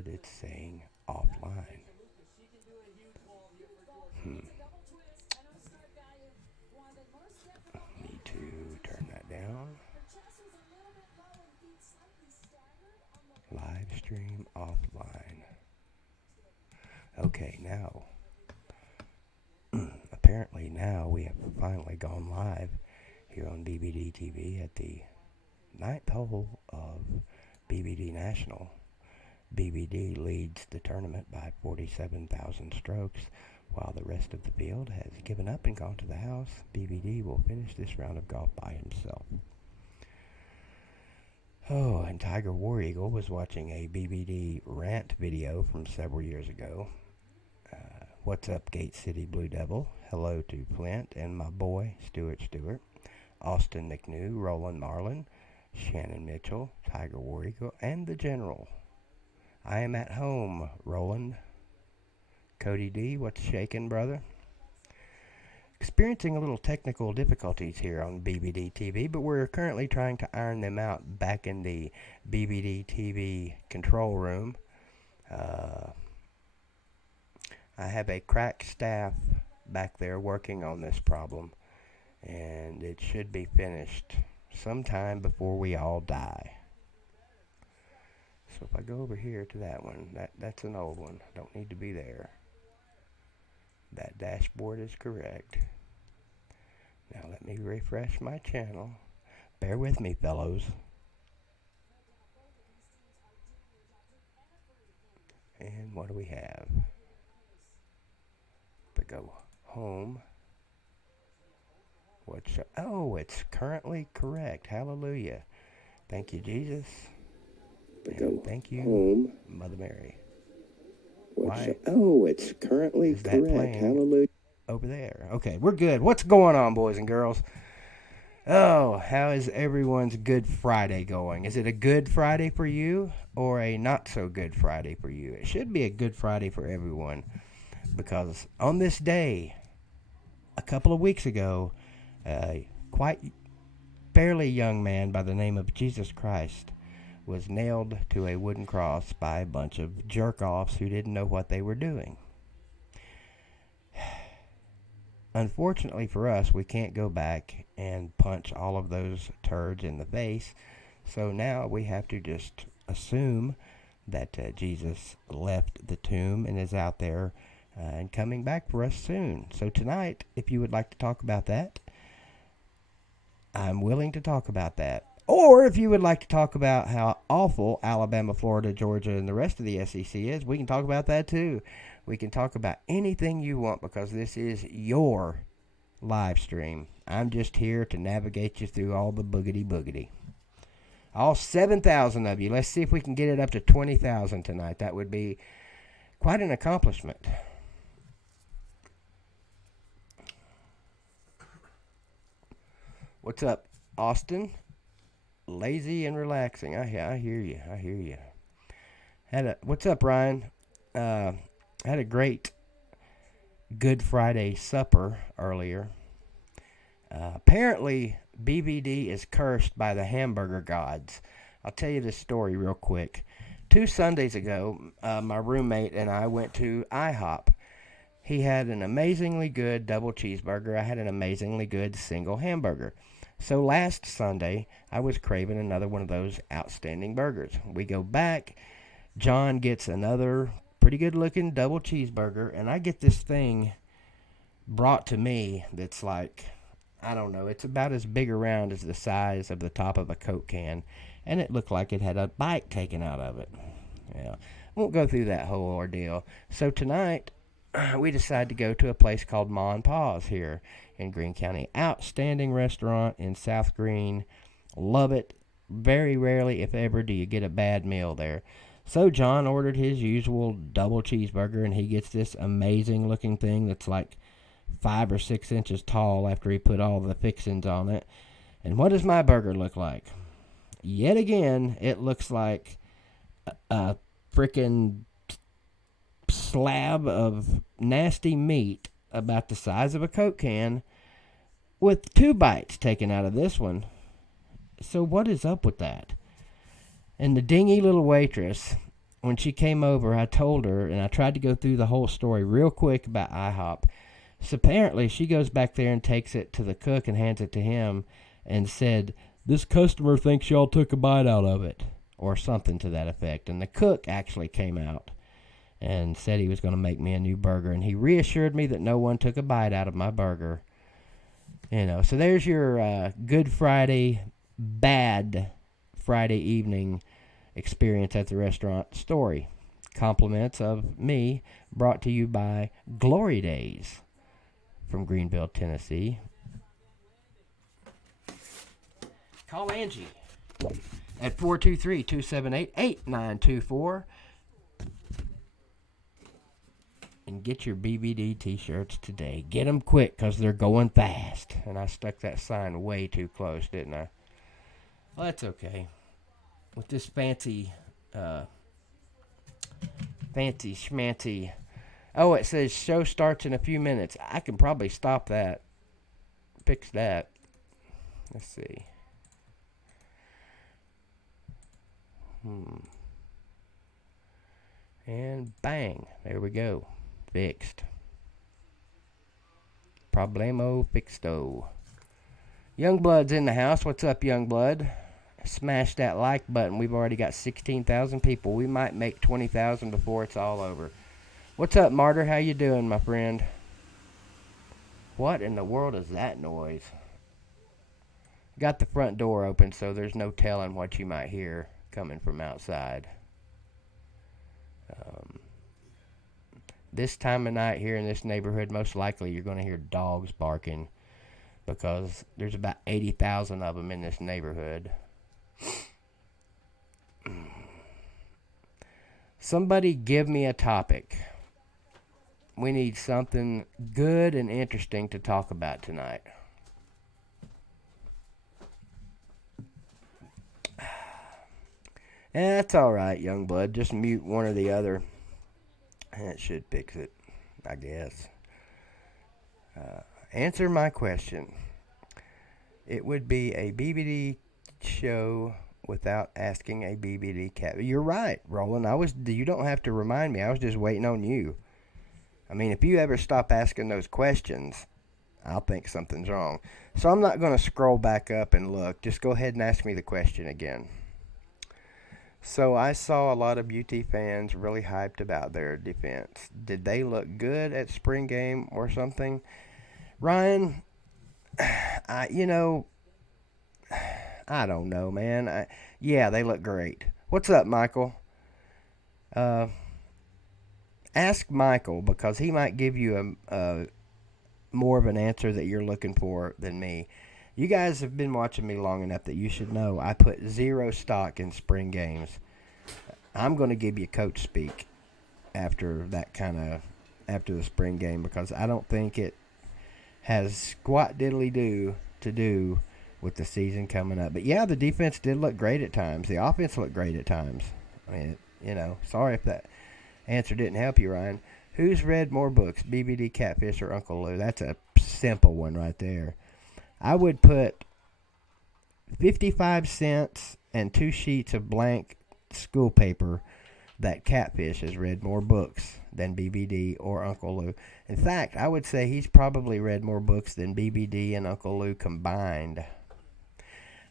dashboard, it's saying offline. Need to turn that down. Live stream offline. Okay, now, apparently now we have finally gone live here on BVDTV at the 9th hole of BVD National. BVD leads the tournament by 47,000 strokes, while the rest of the field has given up and gone to the house. BVD will finish this round of golf by himself. Oh, and Tiger War Eagle was watching a BVD rant video from several years ago. What's up, Gate City Blue Devil? Hello to Flint and my boy, Stuart Stewart, Austin McNew, Roland Marlin, Shannon Mitchell, Tiger War Eagle, and the General. I am at home, Roland. Cody D, what's shaking, brother? Experiencing a little technical difficulties here on BVD TV, but we're currently trying to iron them out back in the BVD TV control room. I have a crack staff back there working on this problem, and it should be finished sometime before we all die. So if I go over here to that one, that's an old one. I don't need to be there. That dashboard is correct. Now let me refresh my channel. Bear with me, fellows. And what do we have? We go home. Oh, it's currently correct. Hallelujah. Thank you, Jesus. And thank you, home. Mother Mary. Why? Oh, it's currently correct. Hallelujah. Over there. Okay, we're good. What's going on, boys and girls? Oh, how is everyone's Good Friday going? Is it a Good Friday for you or a not so good Friday for you? It should be a Good Friday for everyone, because on this day, a couple of weeks ago, a quite fairly young man by the name of Jesus Christ was nailed to a wooden cross by a bunch of jerk-offs who didn't know what they were doing. Unfortunately for us, we can't go back and punch all of those turds in the face, so now we have to just assume that Jesus left the tomb and is out there and coming back for us soon. So tonight, if you would like to talk about that, I'm willing to talk about that. Or if you would like to talk about how awful Alabama, Florida, Georgia, and the rest of the SEC is, we can talk about that too. We can talk about anything you want, because this is your live stream. I'm just here to navigate you through all the boogity. All 7,000 of you. Let's see if we can get it up to 20,000 tonight. That would be quite an accomplishment. What's up, Austin? Lazy and relaxing. I hear you. What's up, Ryan? Had a great Good Friday supper earlier. Apparently, BVD is cursed by the hamburger gods. I'll tell you this story real quick. 2 Sundays ago, my roommate and I went to IHOP. He had an amazingly good double cheeseburger. I had an amazingly good single hamburger. So last Sunday, I was craving another one of those outstanding burgers. We go back. John gets another pretty good-looking double cheeseburger, and I get this thing brought to me that's like, I don't know, it's about as big around as the size of the top of a Coke can, and it looked like it had a bite taken out of it. Yeah, won't go through that whole ordeal. So tonight, we decided to go to a place called Ma and Pa's here in Greene County. Outstanding restaurant in South Greene. Love it. Very rarely, if ever, do you get a bad meal there. So John ordered his usual double cheeseburger, and he gets this amazing looking thing that's like 5 or 6 inches tall after he put all the fixings on it. And what does my burger look like? Yet again, it looks like a freaking slab of nasty meat about the size of a Coke can with 2 bites taken out of this one. So what is up with that? And the dingy little waitress, when she came over, I told her, and I tried to go through the whole story real quick about IHOP. So apparently she goes back there and takes it to the cook and hands it to him and said, "This customer thinks y'all took a bite out of it," or something to that effect. And the cook actually came out and said he was going to make me a new burger. And he reassured me that no one took a bite out of my burger. So there's your Good Friday, bad Friday evening experience at the restaurant story. Compliments of me, brought to you by Glory Days from Greenville, Tennessee. Call Angie at 423-278-8924 and get your BVD t-shirts today. Get them quick because they're going fast. And I stuck that sign way too close, didn't I? Well, that's okay. With this fancy schmancy. Oh, it says show starts in a few minutes. I can probably stop that. Fix that. Let's see. And bang. There we go. Fixed. Problemo fixto. Youngblood's in the house. What's up, Youngblood? Smash that like button. We've already got 16,000 people. We might make 20,000 before it's all over. What's up, Martyr? How you doing, my friend? What in the world is that noise? Got the front door open, so there's no telling what you might hear coming from outside. This time of night here in this neighborhood, most likely you're going to hear dogs barking because there's about 80,000 of them in this neighborhood. Somebody give me a topic. We need something good and interesting to talk about tonight. That's all right, Youngblood. Just mute one or the other. That should fix it, I guess. Answer my question. It would be a BBD show without asking a BBD cat. You're right, Roland. You don't have to remind me. I was just waiting on you. I mean, if you ever stop asking those questions, I'll think something's wrong. So I'm not going to scroll back up and look. Just go ahead and ask me the question again. So I saw a lot of UT fans really hyped about their defense. Did they look good at spring game or something? Ryan, I don't know, man. Yeah, they look great. What's up, Michael? Ask Michael because he might give you a more of an answer that you're looking for than me. You guys have been watching me long enough that you should know I put zero stock in spring games. I'm going to give you coach speak after the spring game because I don't think it has squat diddly do to do with the season coming up. But yeah, the defense did look great at times. The offense looked great at times. I mean, sorry if that answer didn't help you, Ryan. Who's read more books, BBD Catfish or Uncle Lou? That's a simple one right there. I would put 55 cents and 2 sheets of blank school paper that Catfish has read more books than BBD or Uncle Lou. In fact, I would say he's probably read more books than BBD and Uncle Lou combined.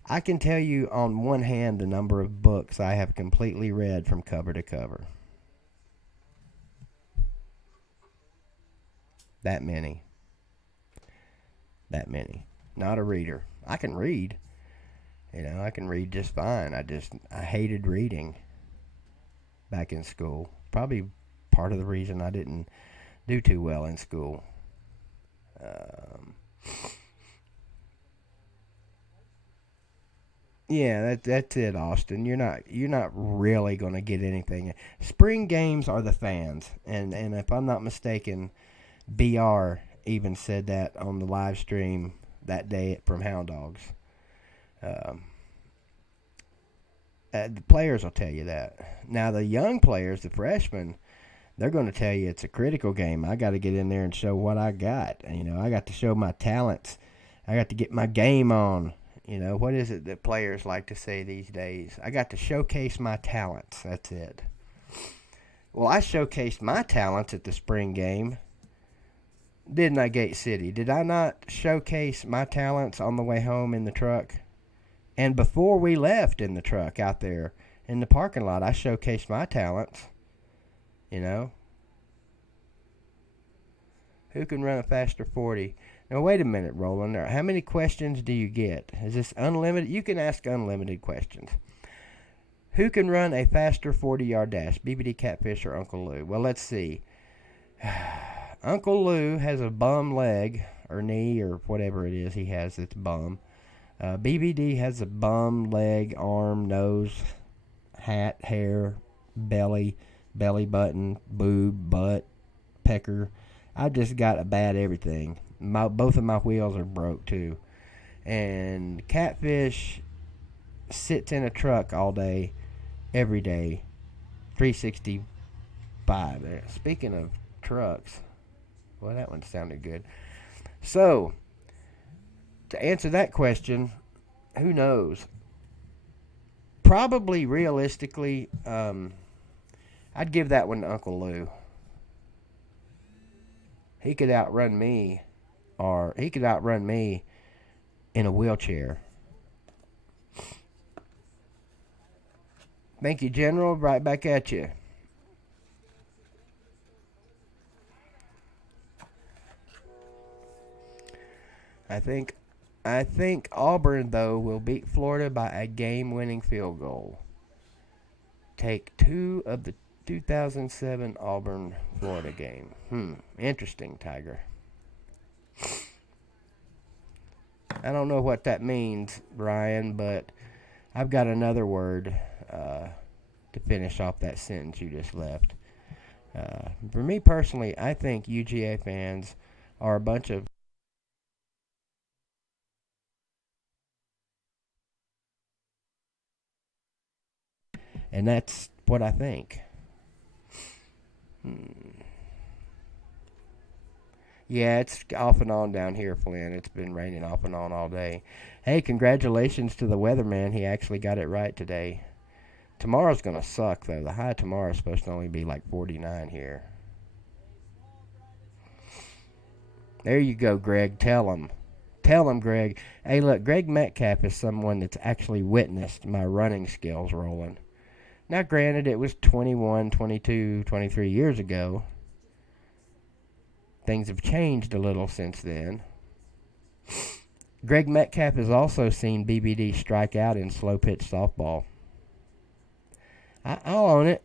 I can tell you on one hand the number of books I have completely read from cover to cover. That many. Not a reader. I can read. I can read just fine. I hated reading back in school. Probably part of the reason I didn't do too well in school. Yeah, that's it, Austin. You're not really going to get anything. Spring games are the fans, and if I'm not mistaken, BR even said that on the live stream that day from Hound Dogs. The players will tell you that. Now, the young players, the freshmen, they're going to tell you it's a critical game. I got to get in there and show what I got. I got to show my talents. I got to get my game on. What is it that players like to say these days? I got to showcase my talents. That's it. Well, I showcased my talents at the spring game, didn't I, Gate City? Did I not showcase my talents on the way home in the truck? And before we left in the truck out there in the parking lot, I showcased my talents. You know, who can run a faster 40? Now, wait a minute, Roland. How many questions do you get? Is this unlimited? You can ask unlimited questions. Who can run a faster 40-yard dash? BBD, Catfish, or Uncle Lou? Well, let's see. Uncle Lou has a bum leg or knee or whatever it is he has that's bum. BBD has a bum leg, arm, nose, hat, hair, belly button, boob, butt, pecker. I just got a bad everything. Both of my wheels are broke too. And Catfish sits in a truck all day, every day, 365. Speaking of trucks, well, that one sounded good. So, to answer that question, who knows? Probably realistically, I'd give that one to Uncle Lou. He could outrun me, or he could outrun me in a wheelchair. Thank you, General. Right back at you. I think Auburn, though, will beat Florida by a game-winning field goal. Take 2 of the 2007 Auburn-Florida game. Interesting, Tiger. I don't know what that means, Brian, but I've got another word to finish off that sentence you just left. For me personally, I think UGA fans are a bunch of... And that's what I think. Yeah, it's off and on down here, Flynn. It's been raining off and on all day. Hey, congratulations to the weatherman. He actually got it right today. Tomorrow's going to suck, though. The high tomorrow is supposed to only be like 49 here. There you go, Greg. Tell him. Tell him, Greg. Hey, look, Greg Metcalf is someone that's actually witnessed my running skills rolling. Now, granted, it was 21, 22, 23 years ago. Things have changed a little since then. Greg Metcalf has also seen BBD strike out in slow pitch softball. I'll own it.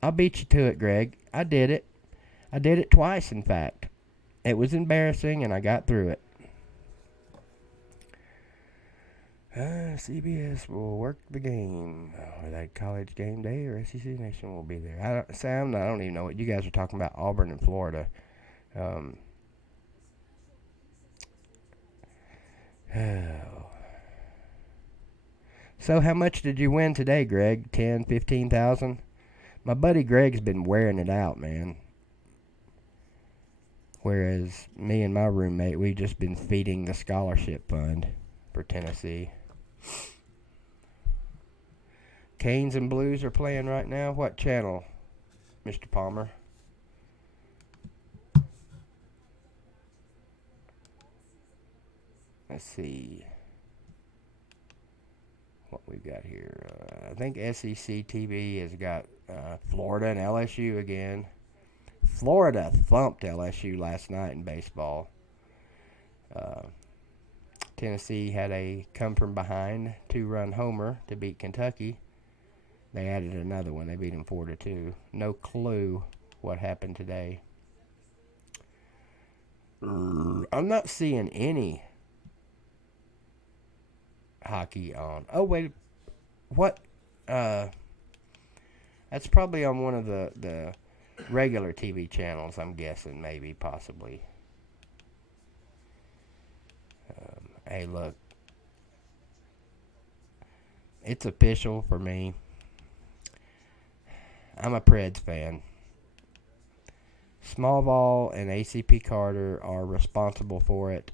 I'll beat you to it, Greg. I did it. I did it twice, in fact. It was embarrassing, and I got through it. CBS will work the game. That college game day or SEC Nation will be there. Sam, I don't even know what you guys are talking about. Auburn and Florida. So how much did you win today, Greg? 10, 15,000? My buddy Greg's been wearing it out, man. Whereas me and my roommate, we just been feeding the scholarship fund for Tennessee. Canes and Blues are playing right now. What channel, Mr. Palmer? Let's see what we've got here. I think SEC TV has got Florida and LSU again. Florida thumped LSU last night in baseball. Tennessee had a come-from-behind 2-run homer to beat Kentucky. They added another one. They beat them 4-2. No clue what happened today. I'm not seeing any hockey on. Oh, wait. What? That's probably on one of the regular TV channels, I'm guessing, maybe, possibly. Hey, look. It's official for me. I'm a Preds fan. Smallville and ACP Carter are responsible for it.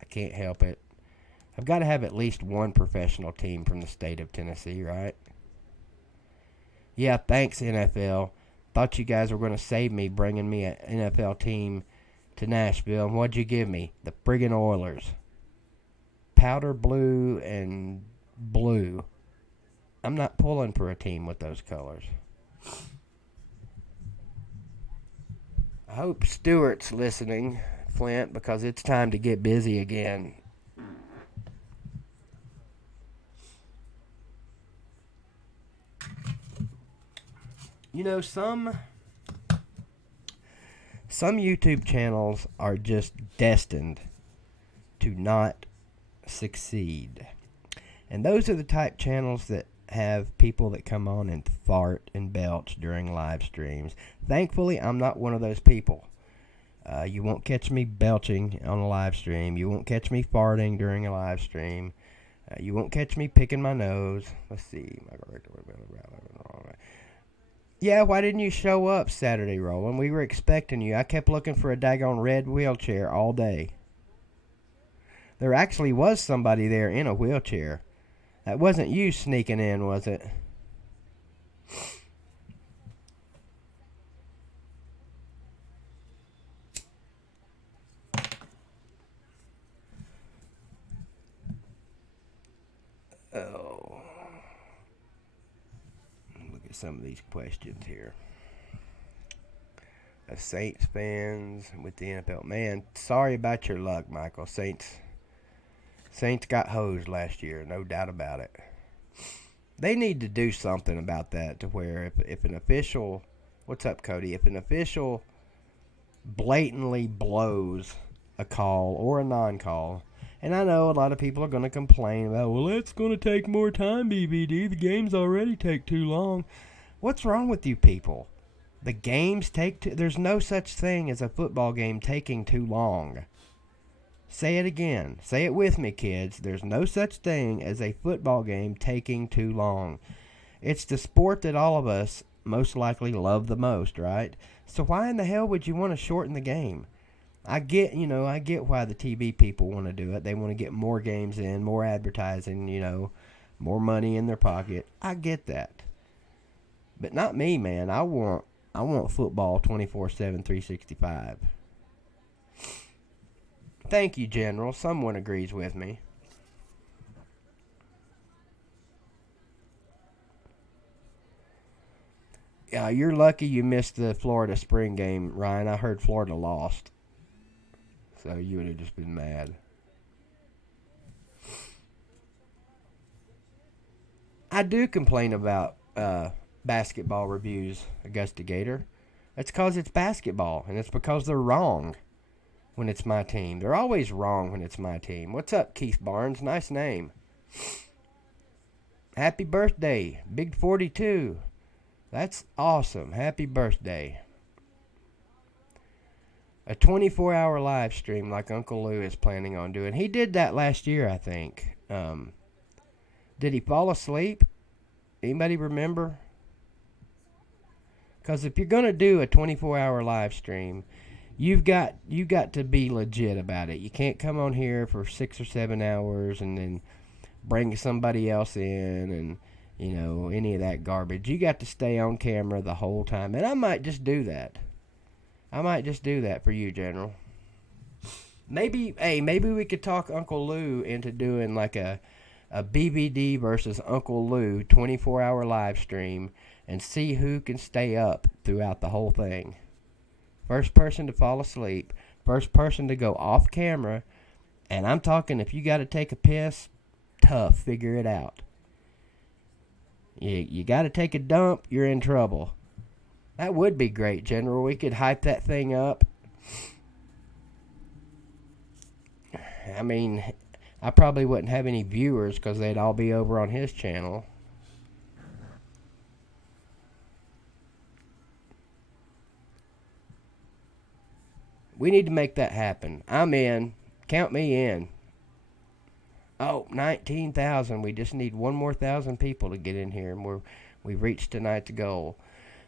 I can't help it. I've got to have at least one professional team from the state of Tennessee, right? Yeah, thanks, NFL. Thought you guys were going to save me bringing me an NFL team to Nashville. And what'd you give me? The friggin' Oilers. Powder blue and blue. I'm not pulling for a team with those colors. I hope Stewart's listening, Flint, because it's time to get busy again. You know, some YouTube channels are just destined to not succeed. And those are the type channels that have people that come on and fart and belch during live streams. Thankfully, I'm not one of those people. You won't catch me belching on a live stream. You won't catch me farting during a live stream. You won't catch me picking my nose. Let's see. Yeah, why didn't you show up Saturday, Roland? We were expecting you. I kept looking for a daggone red wheelchair all day. There actually was somebody there in a wheelchair. That wasn't you sneaking in, was it? Oh. Look at some of these questions here. Saints fans with the NFL. Man, sorry about your luck, Michael. Saints got hosed last year, no doubt about it. They need to do something about that to where if an official, what's up, Cody? If an official blatantly blows a call or a non-call, and I know a lot of people are going to complain about, well, it's going to take more time, BVD. The games already take too long. What's wrong with you people? The games there's no such thing as a football game taking too long. Say it again. Say it with me, kids. There's no such thing as a football game taking too long. It's the sport that all of us most likely love the most, right? So why in the hell would you want to shorten the game? I get why the TV people want to do it. They want to get more games in, more advertising, more money in their pocket. I get that. But not me, man. I want football 24/7, 365. Thank you, General. Someone agrees with me. Yeah, you're lucky you missed the Florida spring game, Ryan. I heard Florida lost. So you would have just been mad. I do complain about basketball reviews, Augusta Gator. That's because it's basketball, and it's because they're wrong when it's my team. They're always wrong when it's my team. What's up, Keith Barnes? Nice name. Happy birthday, Big 42. That's awesome. Happy birthday. A 24-hour live stream like Uncle Lou is planning on doing. He did that last year, I think. Did he fall asleep? Anybody remember? Because if you're going to do a 24-hour live stream, you've got to be legit about it. You can't come on here for 6 or 7 hours and then bring somebody else in and, any of that garbage. You got to stay on camera the whole time. And I might just do that. I might just do that for you, General. Maybe we could talk Uncle Lou into doing like a BVD versus Uncle Lou 24-hour live stream and see who can stay up throughout the whole thing. First person to fall asleep, first person to go off camera, and I'm talking if you got to take a piss, tough, figure it out. You got to take a dump, you're in trouble. That would be great, General. We could hype that thing up. I mean, I probably wouldn't have any viewers because they'd all be over on his channel. We need to make that happen. I'm in. Count me in. Oh, 19,000. We just need one more 1,000 people to get in here, and we've reached tonight's goal.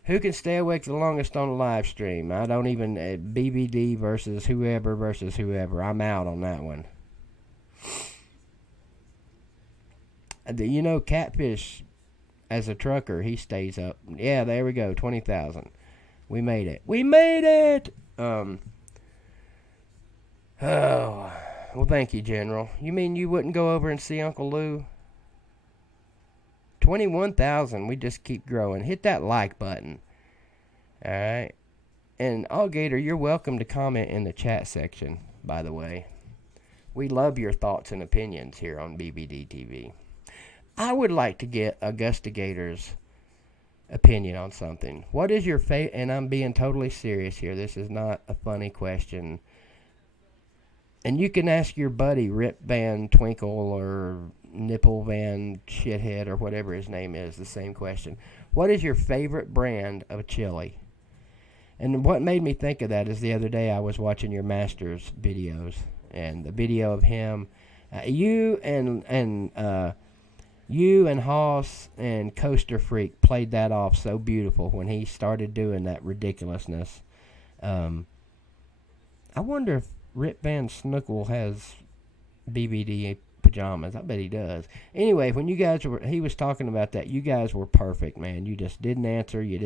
Who can stay awake the longest on a live stream? I don't even BBD versus whoever. I'm out on that one. Catfish. as a trucker, he stays up. Yeah, there we go. 20,000. We made it. We made it. Oh, well, thank you, General. You mean you wouldn't go over and see Uncle Lou? 21,000. We just keep growing. Hit that like button. All right. And Alligator, you're welcome to comment in the chat section, by the way. We love your thoughts and opinions here on BVDTV. I would like to get Augusta Gator's opinion on something. What is your favorite? And I'm being totally serious here. This is not a funny question. And you can ask your buddy Rip Van Twinkle or Nipple Van Shithead or whatever his name is the same question. What is your favorite brand of chili? And what made me think of that is the other day I was watching your Masters videos, and the video of him, you and Hoss and Coaster Freak played that off so beautiful when he started doing that ridiculousness. I wonder if Rip Van Snookle has BVD pajamas. I bet he does. Anyway, when he was talking about that, you guys were perfect, man. You just didn't answer. You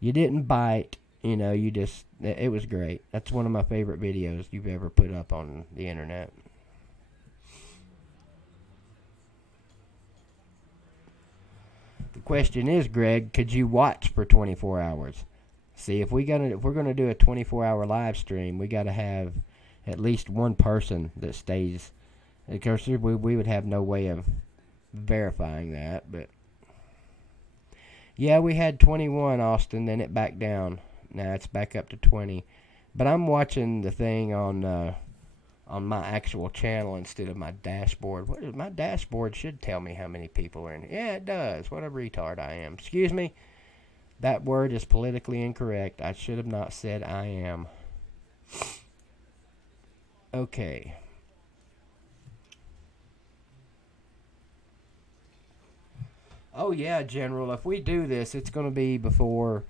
didn't bite. It was great. That's one of my favorite videos you've ever put up on the internet. The question is, Greg, could you watch for 24 hours? See, if we're gonna do a 24-hour live stream, we got to have at least one person that stays. Of course, we would have no way of verifying that, but yeah, we had 21, Austin. Then it backed down. Now it's back up to 20. But I'm watching the thing on my actual channel instead of my dashboard. My dashboard should tell me how many people are in it. Yeah, it does. What a retard I am. Excuse me. That word is politically incorrect. I should have not said I am. Okay. Oh, yeah, General. If we do this, it's going to be before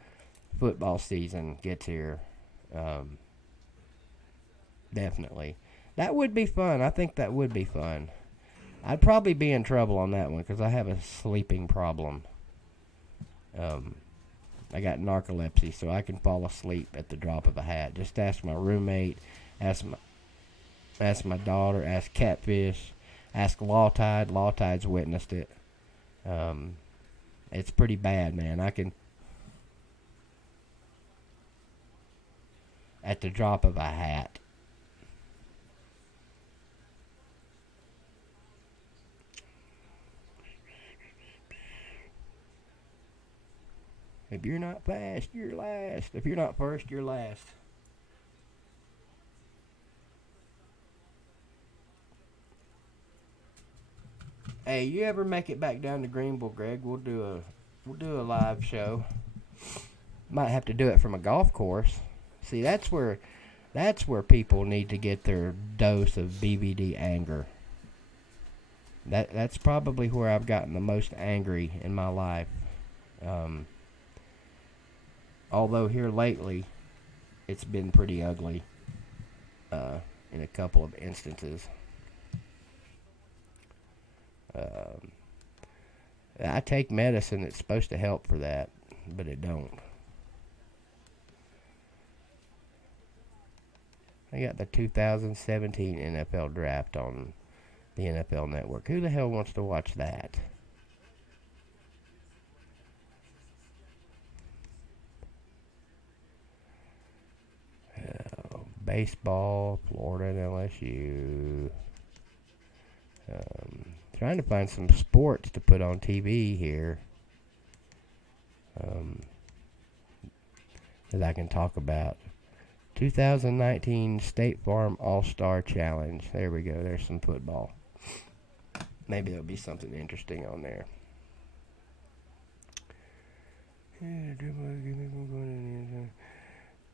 football season gets here. Definitely. That would be fun. I think that would be fun. I'd probably be in trouble on that one because I have a sleeping problem. I got narcolepsy, so I can fall asleep at the drop of a hat. Just ask my roommate, ask my daughter, ask Catfish, ask Lawtide. Lawtide's witnessed it. It's pretty bad, man. I can, at the drop of a hat. If you're not fast, you're last. If you're not first, you're last. Hey, you ever make it back down to Greenville, Greg? We'll do a live show. Might have to do it from a golf course. See, that's where people need to get their dose of BVD anger. That's probably where I've gotten the most angry in my life. Although here lately, it's been pretty ugly in a couple of instances. I take medicine that's supposed to help for that, but it don't. I got the 2017 NFL draft on the NFL Network. Who the hell wants to watch that? Baseball, Florida and LSU. Trying to find some sports to put on TV here that I can talk about. 2019 State Farm All-Star Challenge. There we go. There's some football. Maybe there'll be something interesting on there.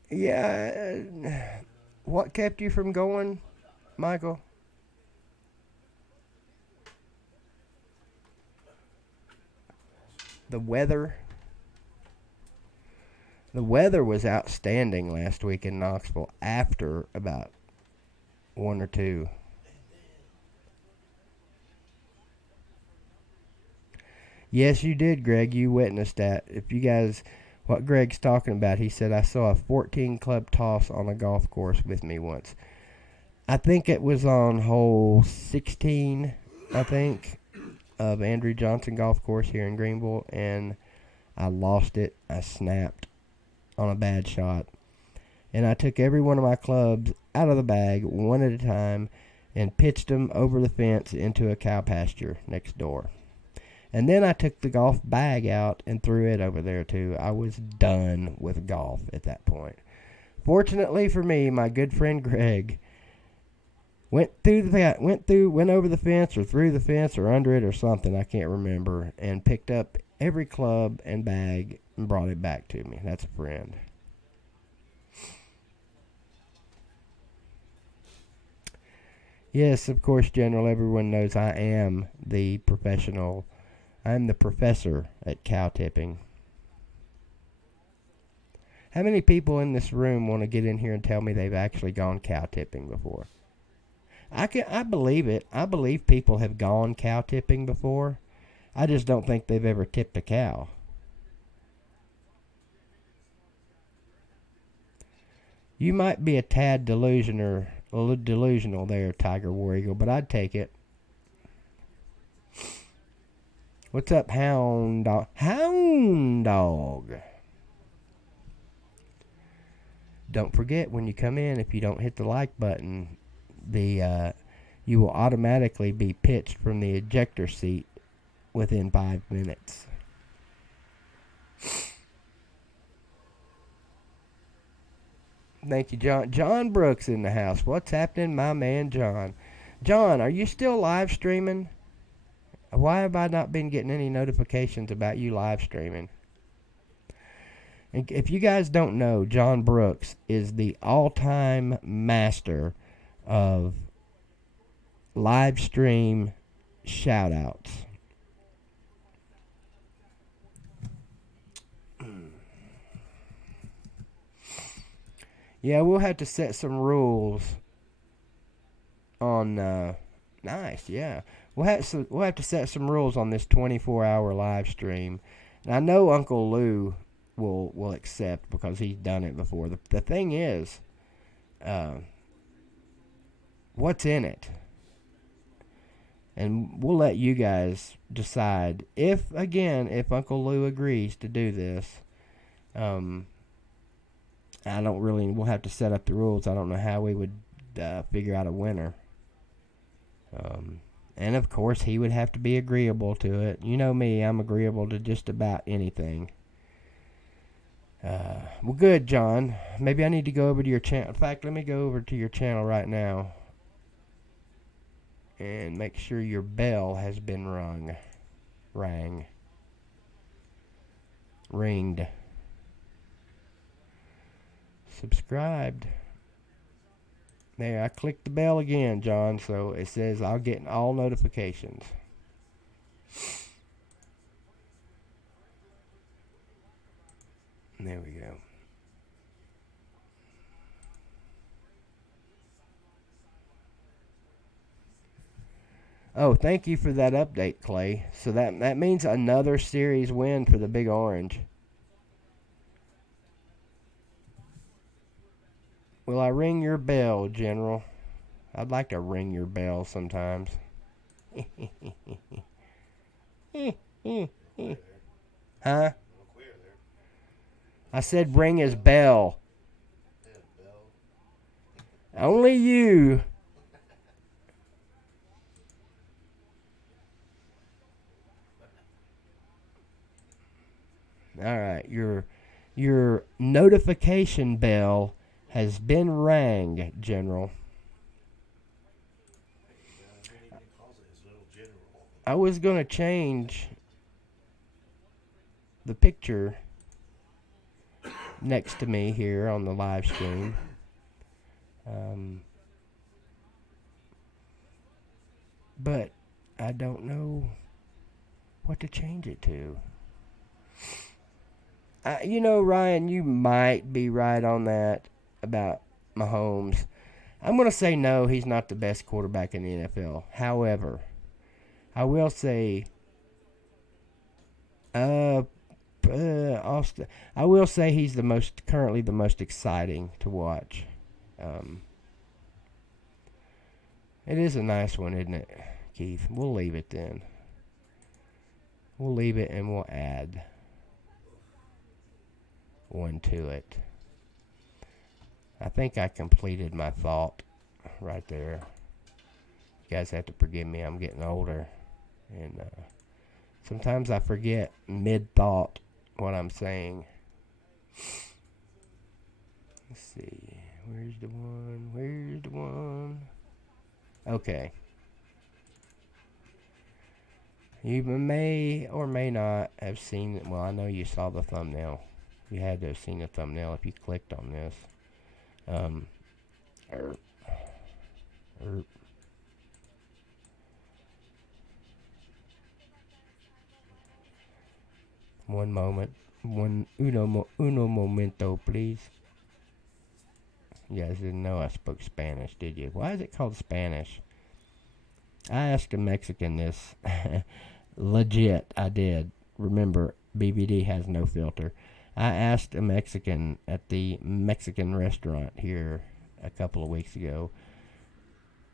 Yeah. What kept you from going, Michael? The weather. The weather was outstanding last week in Knoxville after about 1 or 2. Yes, you did, Greg. You witnessed that. If you guys, what Greg's talking about, he said, I saw a 14 club toss on a golf course with me once. I think it was on hole 16, I think, of Andrew Johnson Golf Course here in Greenville, and I lost it. I snapped on a bad shot. And I took every one of my clubs out of the bag, one at a time, and pitched them over the fence into a cow pasture next door. And then I took the golf bag out and threw it over there too. I was done with golf at that point. Fortunately for me, my good friend Greg went over the fence or through the fence or under it or something, I can't remember, and picked up every club and bag and brought it back to me. That's a friend. Yes, of course, General, everyone knows I'm the professional. I'm the professor at cow tipping. How many people in this room want to get in here and tell me they've actually gone cow tipping before? I believe it. I believe people have gone cow tipping before. I just don't think they've ever tipped a cow. You might be a tad delusional there, Tiger War Eagle, but I'd take it. What's up, Hound Dog? Hound Dog. Don't forget, when you come in, if you don't hit the like button, you will automatically be pitched from the ejector seat within 5 minutes. Thank you, John. John Brooks in the house. What's happening, my man, John? John, are you still live streaming? Why have I not been getting any notifications about you live streaming? And if you guys don't know, John Brooks is the all-time master of live stream shout-outs. Yeah, we'll have to set some rules on. Nice, yeah. We'll have to set some rules on this 24-hour live stream. And I know Uncle Lou will accept because he's done it before. The thing is, what's in it? And we'll let you guys decide if Uncle Lou agrees to do this. We'll have to set up the rules. I don't know how we would figure out a winner. And of course, he would have to be agreeable to it. You know me, I'm agreeable to just about anything. Well, good, John. Maybe I need to go over to your channel. In fact, let me go over to your channel right now and make sure your bell has been ringed. Subscribed. There, I clicked the bell again, John, so it says I'll get all notifications. There we go. Oh, thank you for that update, Clay. So that means another series win for the Big Orange. Will I ring your bell, General? I'd like to ring your bell sometimes. Huh? I said ring his bell. Only you. All right, your notification bell has been rang, General. I was going to change the picture next to me here on the live stream. But I don't know what to change it to. Ryan, you might be right on that about Mahomes. I'm going to say no, he's not the best quarterback in the NFL. However, I will say Uh, Austin. I will say he's currently the most exciting to watch. Um, it is a nice one, isn't it, Keith? We'll leave it then. We'll leave it and we'll add one to it. I think I completed my thought right there. You guys have to forgive me. I'm getting older, and sometimes I forget mid thought what I'm saying. Let's see. Where's the one? Where's the one? Okay. You may or may not have seen. Well, I know you saw the thumbnail. You had to have seen the thumbnail if you clicked on this. Um. Er, er, one moment. Uno momento, please. You guys didn't know I spoke Spanish, did you? Why is it called Spanish? I asked a Mexican this. Legit, I did. Remember, BVD has no filter. I asked a Mexican at the Mexican restaurant here a couple of weeks ago.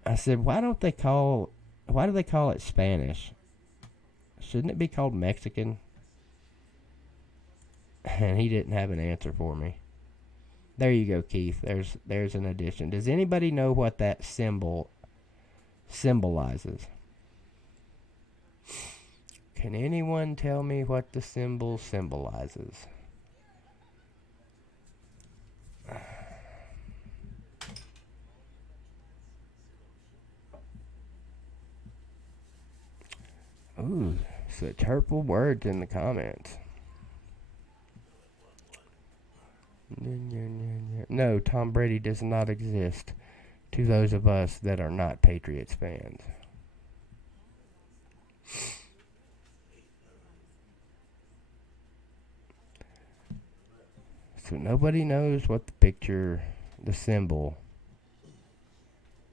I said, why do they call it Spanish? Shouldn't it be called Mexican? And he didn't have an answer for me. There you go, Keith. There's an addition. Does anybody know what that symbol symbolizes? Can anyone tell me what the symbol symbolizes? Ooh, such hurtful words in the comments. No, Tom Brady does not exist to those of us that are not Patriots fans. So nobody knows what the symbol,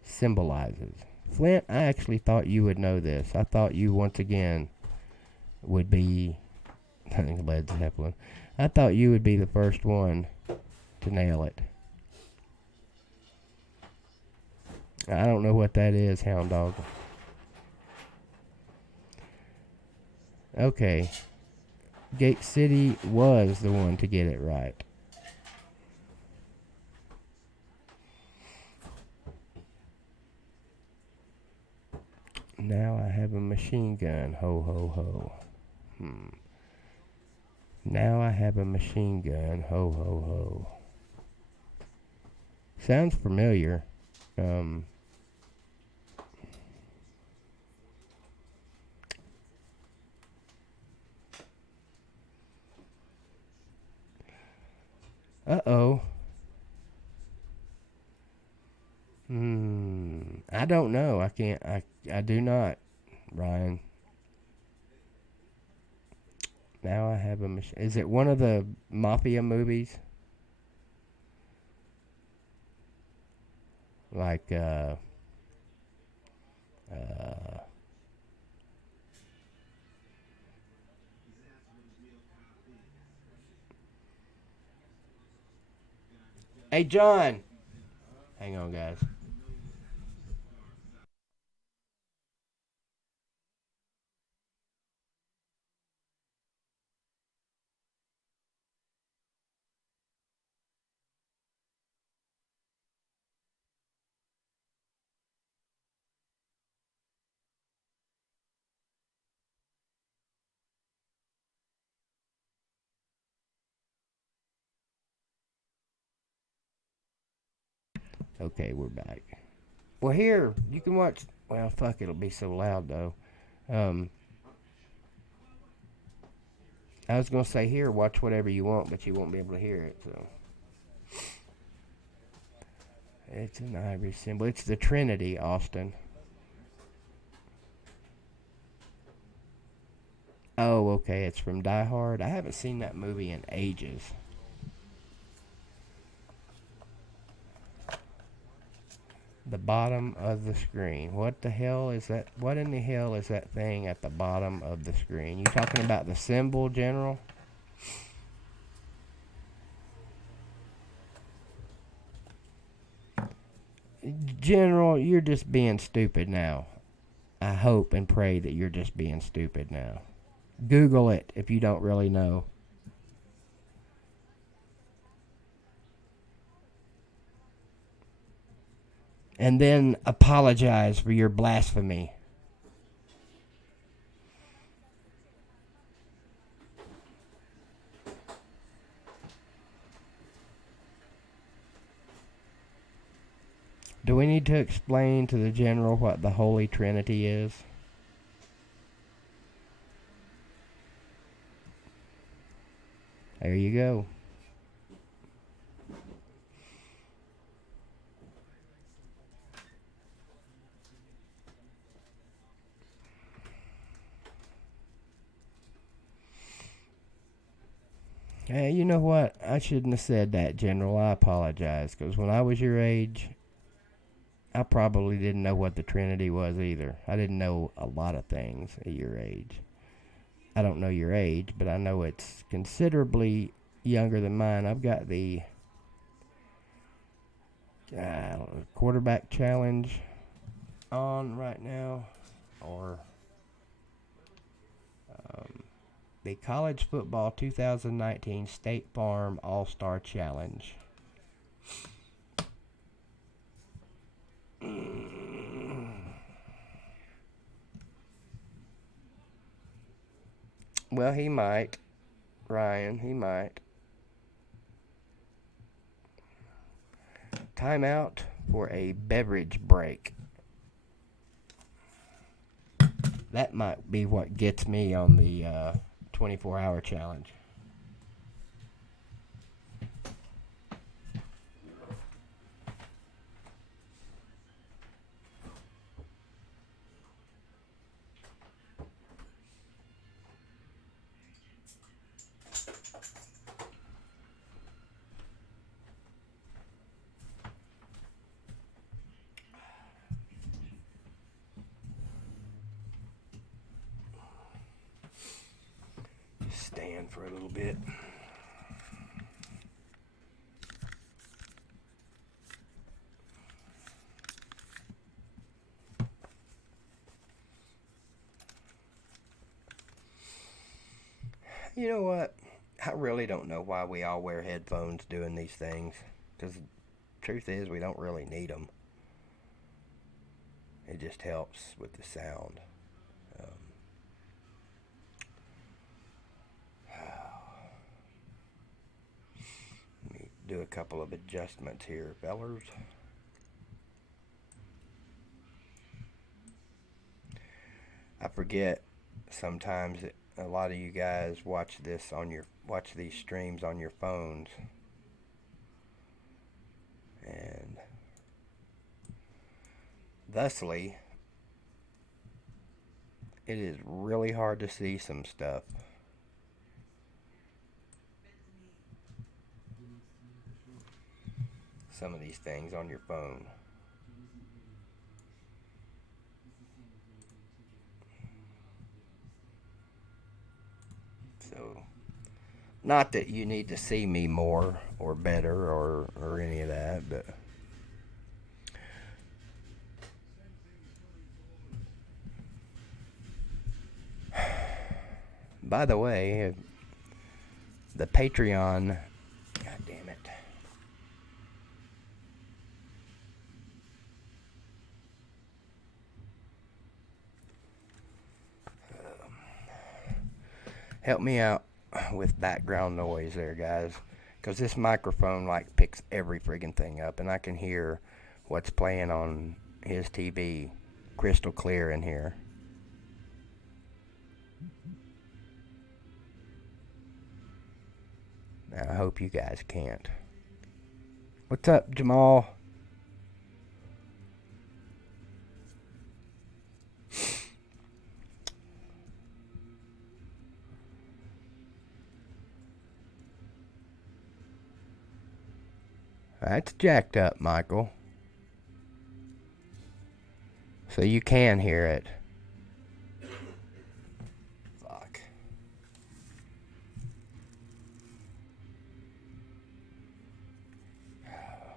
symbolizes. Flint, I actually thought you would know this. I thought you once again would be Led Zeppelin. I thought you would be the first one to nail it. I don't know what that is, Hound Dog. Okay. Gate City was the one to get it right. Now I have a machine gun. Ho, ho, ho. Now I have a machine gun. Ho, ho, ho. Sounds familiar. Uh-oh. I don't know. I do not, Ryan. Now I have a machine. Is it one of the mafia movies? Like, Hey, John! Hang on, guys. Okay, we're back. Well, here, you can watch. Well, fuck, it'll be so loud, though. Um, I was going to say, here, watch whatever you want, but you won't be able to hear it, so. It's an ivory symbol. It's the Trinity, Austin. Oh, okay, it's from Die Hard. I haven't seen that movie in ages. The bottom of the screen. What the hell is that? What in the hell is that thing at the bottom of the screen? You talking about the symbol, General? General, you're just being stupid now. I hope and pray that you're just being stupid now. Google it if you don't really know. And then apologize for your blasphemy. Do we need to explain to the General what the Holy Trinity is? There you go. Hey, you know what? I shouldn't have said that, General. I apologize. Because when I was your age, I probably didn't know what the Trinity was either. I didn't know a lot of things at your age. I don't know your age, but I know it's considerably younger than mine. I've got the quarterback challenge on right now, or the College Football 2019 State Farm All-Star Challenge. Well, he might. Ryan, he might. Time out for a beverage break. That might be what gets me on the 24-hour challenge. Stand for a little bit. You know what? I really don't know why we all wear headphones doing these things. Because the truth is, we don't really need them. It just helps with the sound. Let me do a couple of adjustments here, fellers. I forget sometimes that a lot of you guys watch these streams on your phones, and thusly it is really hard to see some stuff. Some of these things on your phone. So, not that you need to see me more or better or any of that, but by the way, the Patreon, god damn it. Help me out with background noise there, guys, because this microphone like picks every friggin' thing up, and I can hear what's playing on his TV crystal clear in here. Now, I hope you guys can't. What's up, Jamal? That's jacked up, Michael. So you can hear it. Fuck.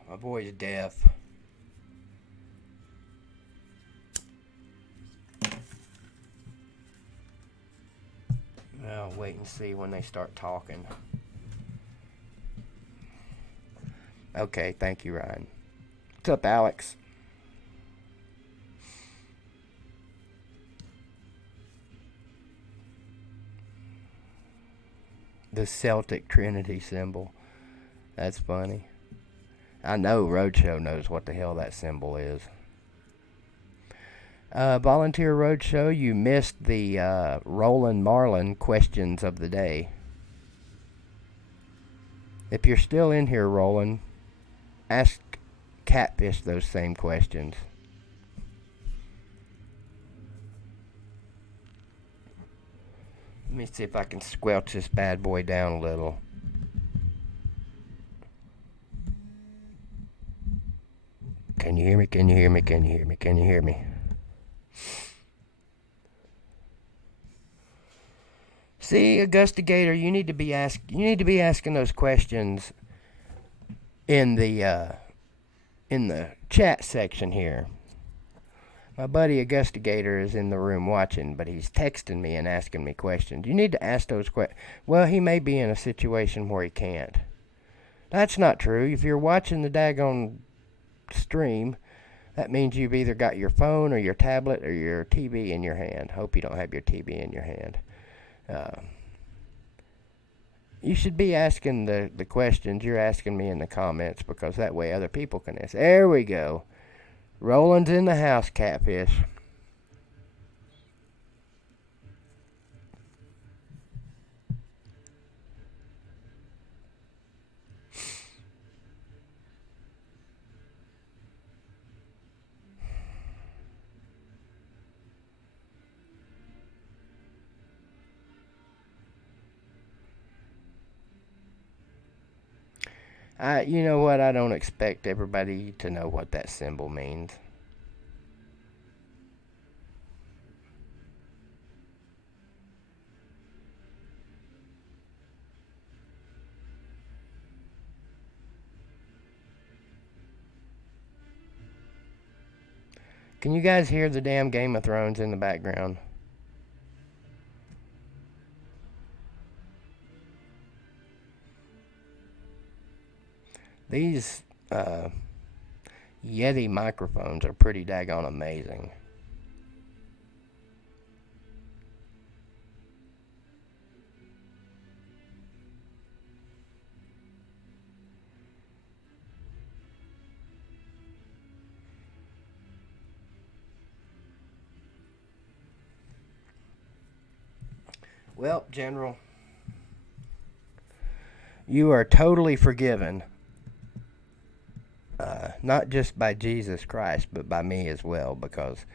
My boy's deaf. I'll wait and see when they start talking. Okay, thank you, Ryan. What's up, Alex? The Celtic Trinity symbol. That's funny. I know Roadshow knows what the hell that symbol is. Volunteer Roadshow, you missed the Roland Marlin questions of the day. If you're still in here, Roland, ask Catfish those same questions. Let me see if I can squelch this bad boy down a little. Can you hear me? Can you hear me? Can you hear me? Can you hear me? See, Augusta Gator, you need to be asking those questions in the chat section here. My buddy Augusta Gator is in the room watching, but he's texting me and asking me questions. You need to ask those questions. Well, he may be in a situation where he can't. That's not true. If you're watching the daggone stream, that means you've either got your phone or your tablet or your TV in your hand. Hope you don't have your TV in your hand. You should be asking the questions you're asking me in the comments, because that way other people can ask. There we go. Roland's in the house, Catfish. You know what? I don't expect everybody to know what that symbol means. Can you guys hear the damn Game of Thrones in the background? These Yeti microphones are pretty daggone amazing. Well, General, you are totally forgiven. Not just by Jesus Christ, but by me as well, because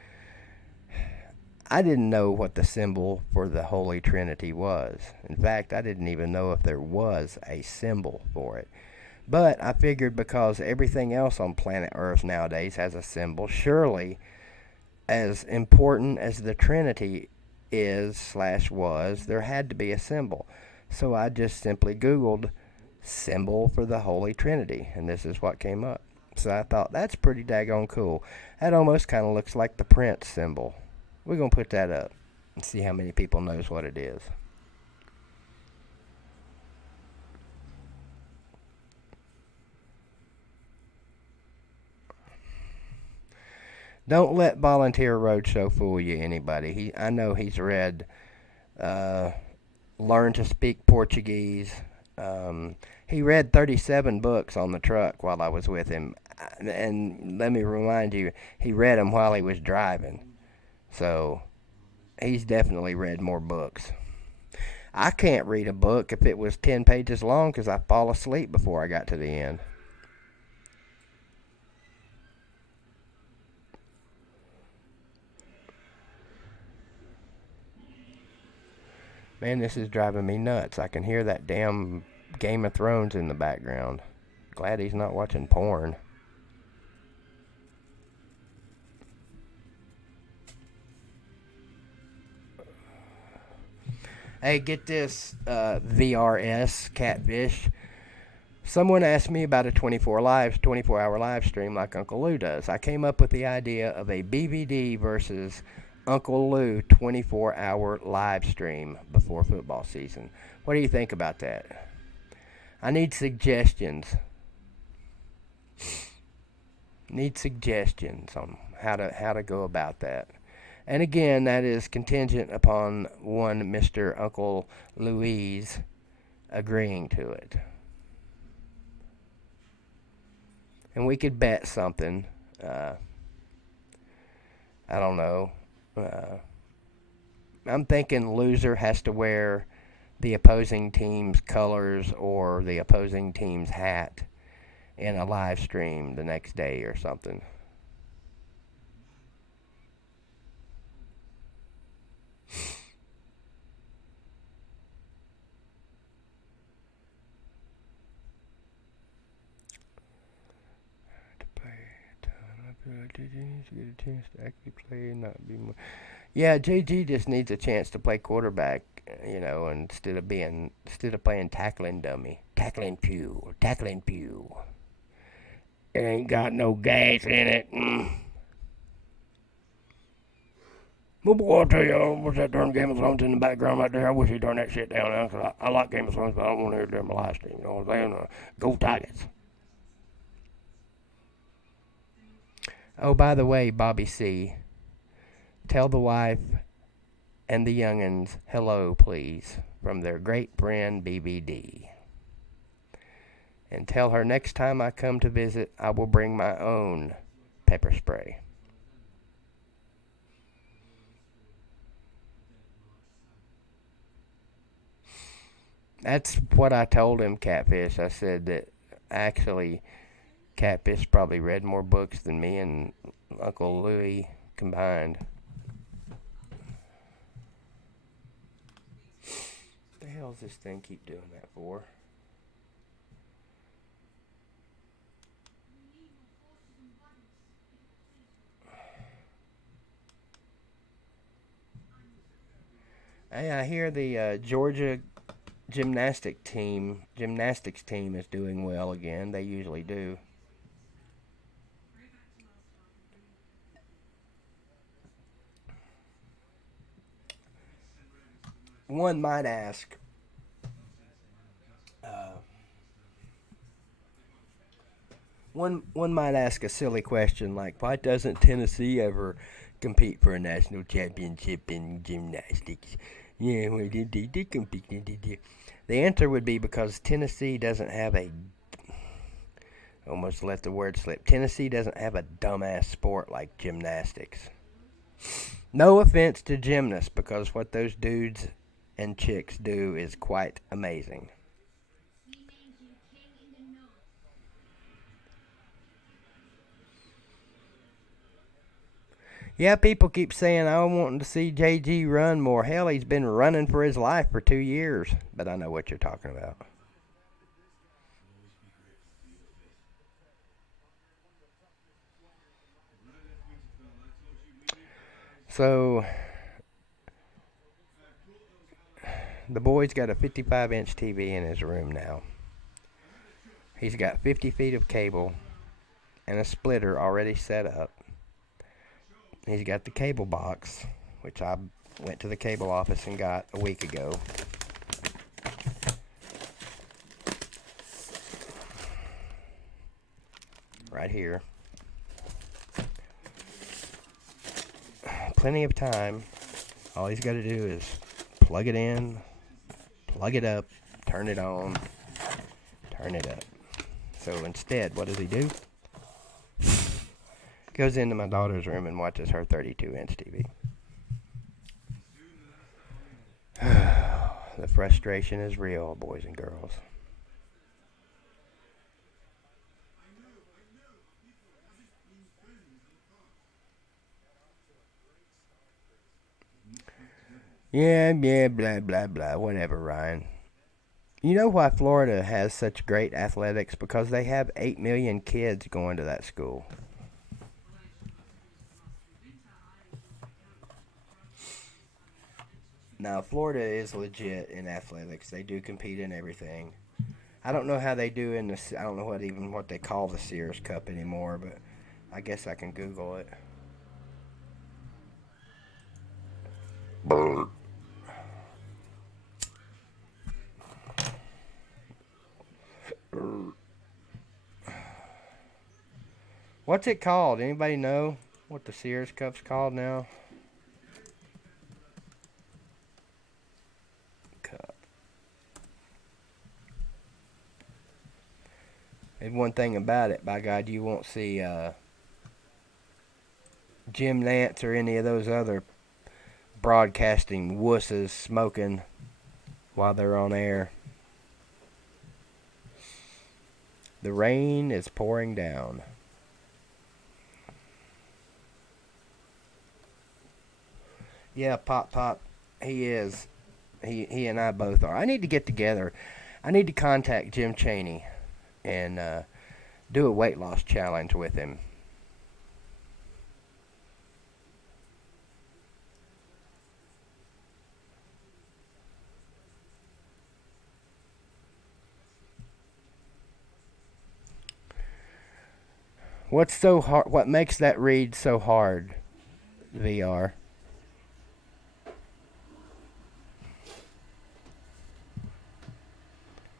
I didn't know what the symbol for the Holy Trinity was. In fact, I didn't even know if there was a symbol for it. But I figured because everything else on planet Earth nowadays has a symbol, surely as important as the Trinity is/was, there had to be a symbol. So I just simply Googled symbol for the Holy Trinity, and this is what came up. So I thought, that's pretty daggone cool. That almost kind of looks like the Prince symbol. We're going to put that up and see how many people knows what it is. Don't let Volunteer Roadshow fool you, anybody. I know he's read Learn to Speak Portuguese. He read 37 books on the truck while I was with him. And let me remind you, he read them while he was driving. So he's definitely read more books. I can't read a book if it was 10 pages long, because I fall asleep before I got to the end. Man, this is driving me nuts. I can hear that damn Game of Thrones in the background. Glad he's not watching porn. Hey, get this, VRS catfish. Someone asked me about a 24-hour live stream like Uncle Lou does. I came up with the idea of a BVD versus Uncle Lou 24-hour live stream before football season. What do you think about that? I need suggestions. Need suggestions on how to go about that. And again, that is contingent upon one Mr. Uncle Louise agreeing to it. And we could bet something. Uh, I don't know. Uh, I'm thinking loser has to wear the opposing team's colors or the opposing team's hat in a live stream the next day or something. To play a ton of JG needs to get a chance to actually play and not be more. Yeah, JG just needs a chance to play quarterback, instead of playing tackling dummy, tackling pew. It ain't got no gas in it. Well, boy, I'll tell you, what's that darn Game of Thrones in the background right there? I wish he'd turn that shit down now, because I like Game of Thrones, but I don't want to hear it during my live stream. You know what I'm saying? Go Tigers. Oh, by the way, Bobby C., tell the wife and the young'uns hello, please, from their great friend BBD. And tell her next time I come to visit, I will bring my own pepper spray. That's what I told him, Catfish. I said that actually Catfish probably read more books than me and Uncle Louie combined. What the hell does this thing keep doing that for? Hey, I hear the Georgia gymnastics team is doing well again. They usually do. One might ask, uh, one might ask a silly question like, why doesn't Tennessee ever compete for a national championship in gymnastics? Yeah, well, they compete. The answer would be because Tennessee doesn't have a, almost let the word slip. Tennessee doesn't have a dumbass sport like gymnastics. No offense to gymnasts, because what those dudes and chicks do is quite amazing. Yeah, people keep saying I want to see JG run more. Hell, he's been running for his life for 2 years. But I know what you're talking about. So, the boy's got a 55-inch TV in his room now. He's got 50 feet of cable and a splitter already set up. He's got the cable box, which I went to the cable office and got a week ago. Right here. Plenty of time. All he's got to do is plug it in, plug it up, turn it on, turn it up. So instead, what does he do? Goes into my daughter's room and watches her 32-inch TV. The frustration is real, boys and girls. Yeah, blah, blah, blah, whatever, Ryan. You know why Florida has such great athletics? Because they have 8 million kids going to that school. Now, Florida is legit in athletics. They do compete in everything. I don't know how they do in the. I don't know what they call the Sears Cup anymore, but I guess I can Google it. What's it called? Anybody know what the Sears Cup's called now? Cup. And one thing about it, by God, you won't see Jim Nance or any of those other broadcasting wusses smoking while they're on air. The rain is pouring down. Yeah, Pop Pop, he is. He and I both are. I need to get together. I need to contact Jim Chaney and do a weight loss challenge with him. What's so hard? What makes that read so hard? VR.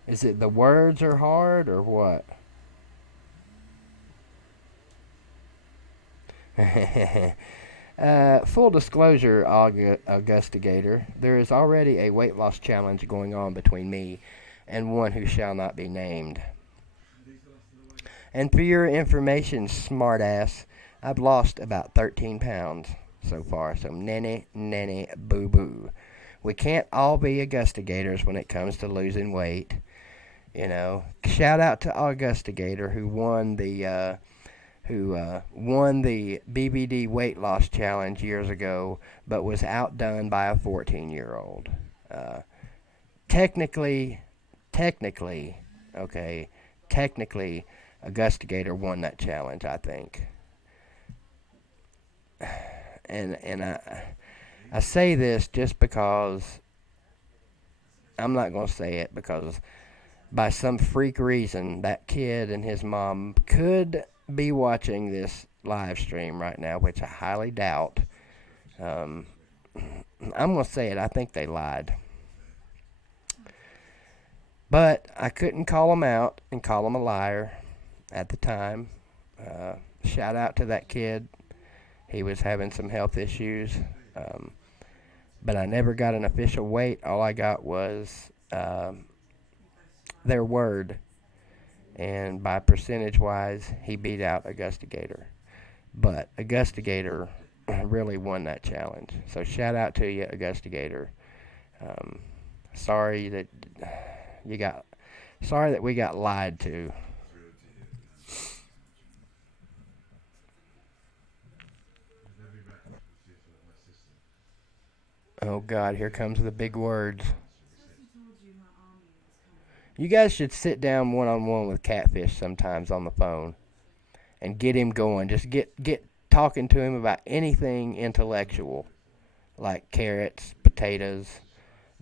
Is it the words are hard or what? Full disclosure, Augustigator, there is already a weight loss challenge going on between me and one who shall not be named. And for your information, smartass, I've lost about 13 pounds so far. So, nanny, boo boo. We can't all be Augustigators when it comes to losing weight. You know, shout out to Augustigator who won the BVD weight loss challenge years ago, but was outdone by a 14-year-old. Uh, technically, technically, okay, technically, Augustigator won that challenge, I think. And I say this just because I'm not gonna say it because by some freak reason that kid and his mom could be watching this live stream right now, which I highly doubt. Um, I'm gonna say it. I think they lied, but I couldn't call them out and call them a liar at the time. Uh, Shout out to that kid. He was having some health issues, um, but I never got an official weight. All I got was their word, and by percentage wise, he beat out Augustigator. But Augustigator really won that challenge. So shout out to you, Augustigator. Um, sorry that you got. Sorry that we got lied to. Oh God, here comes the big words. You guys should sit down one on one with Catfish sometimes on the phone and get him going. Just get talking to him about anything intellectual, like carrots, potatoes,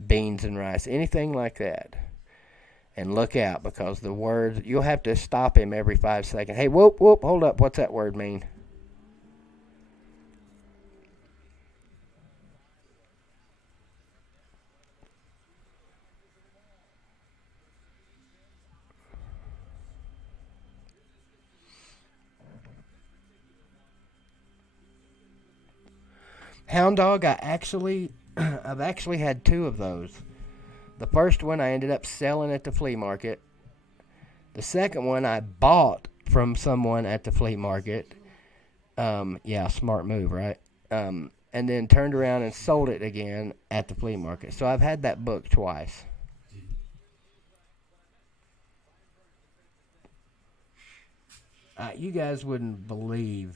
beans and rice, anything like that. And look out because the words you'll have to stop him every 5 seconds. Hey, whoop whoop, hold up. What's that word mean? Hound dog. I've actually had two of those. The first one I ended up selling at the flea market. The second one I bought from someone at the flea market. Yeah, smart move, right? And then turned around and sold it again at the flea market. So I've had that book twice. You guys wouldn't believe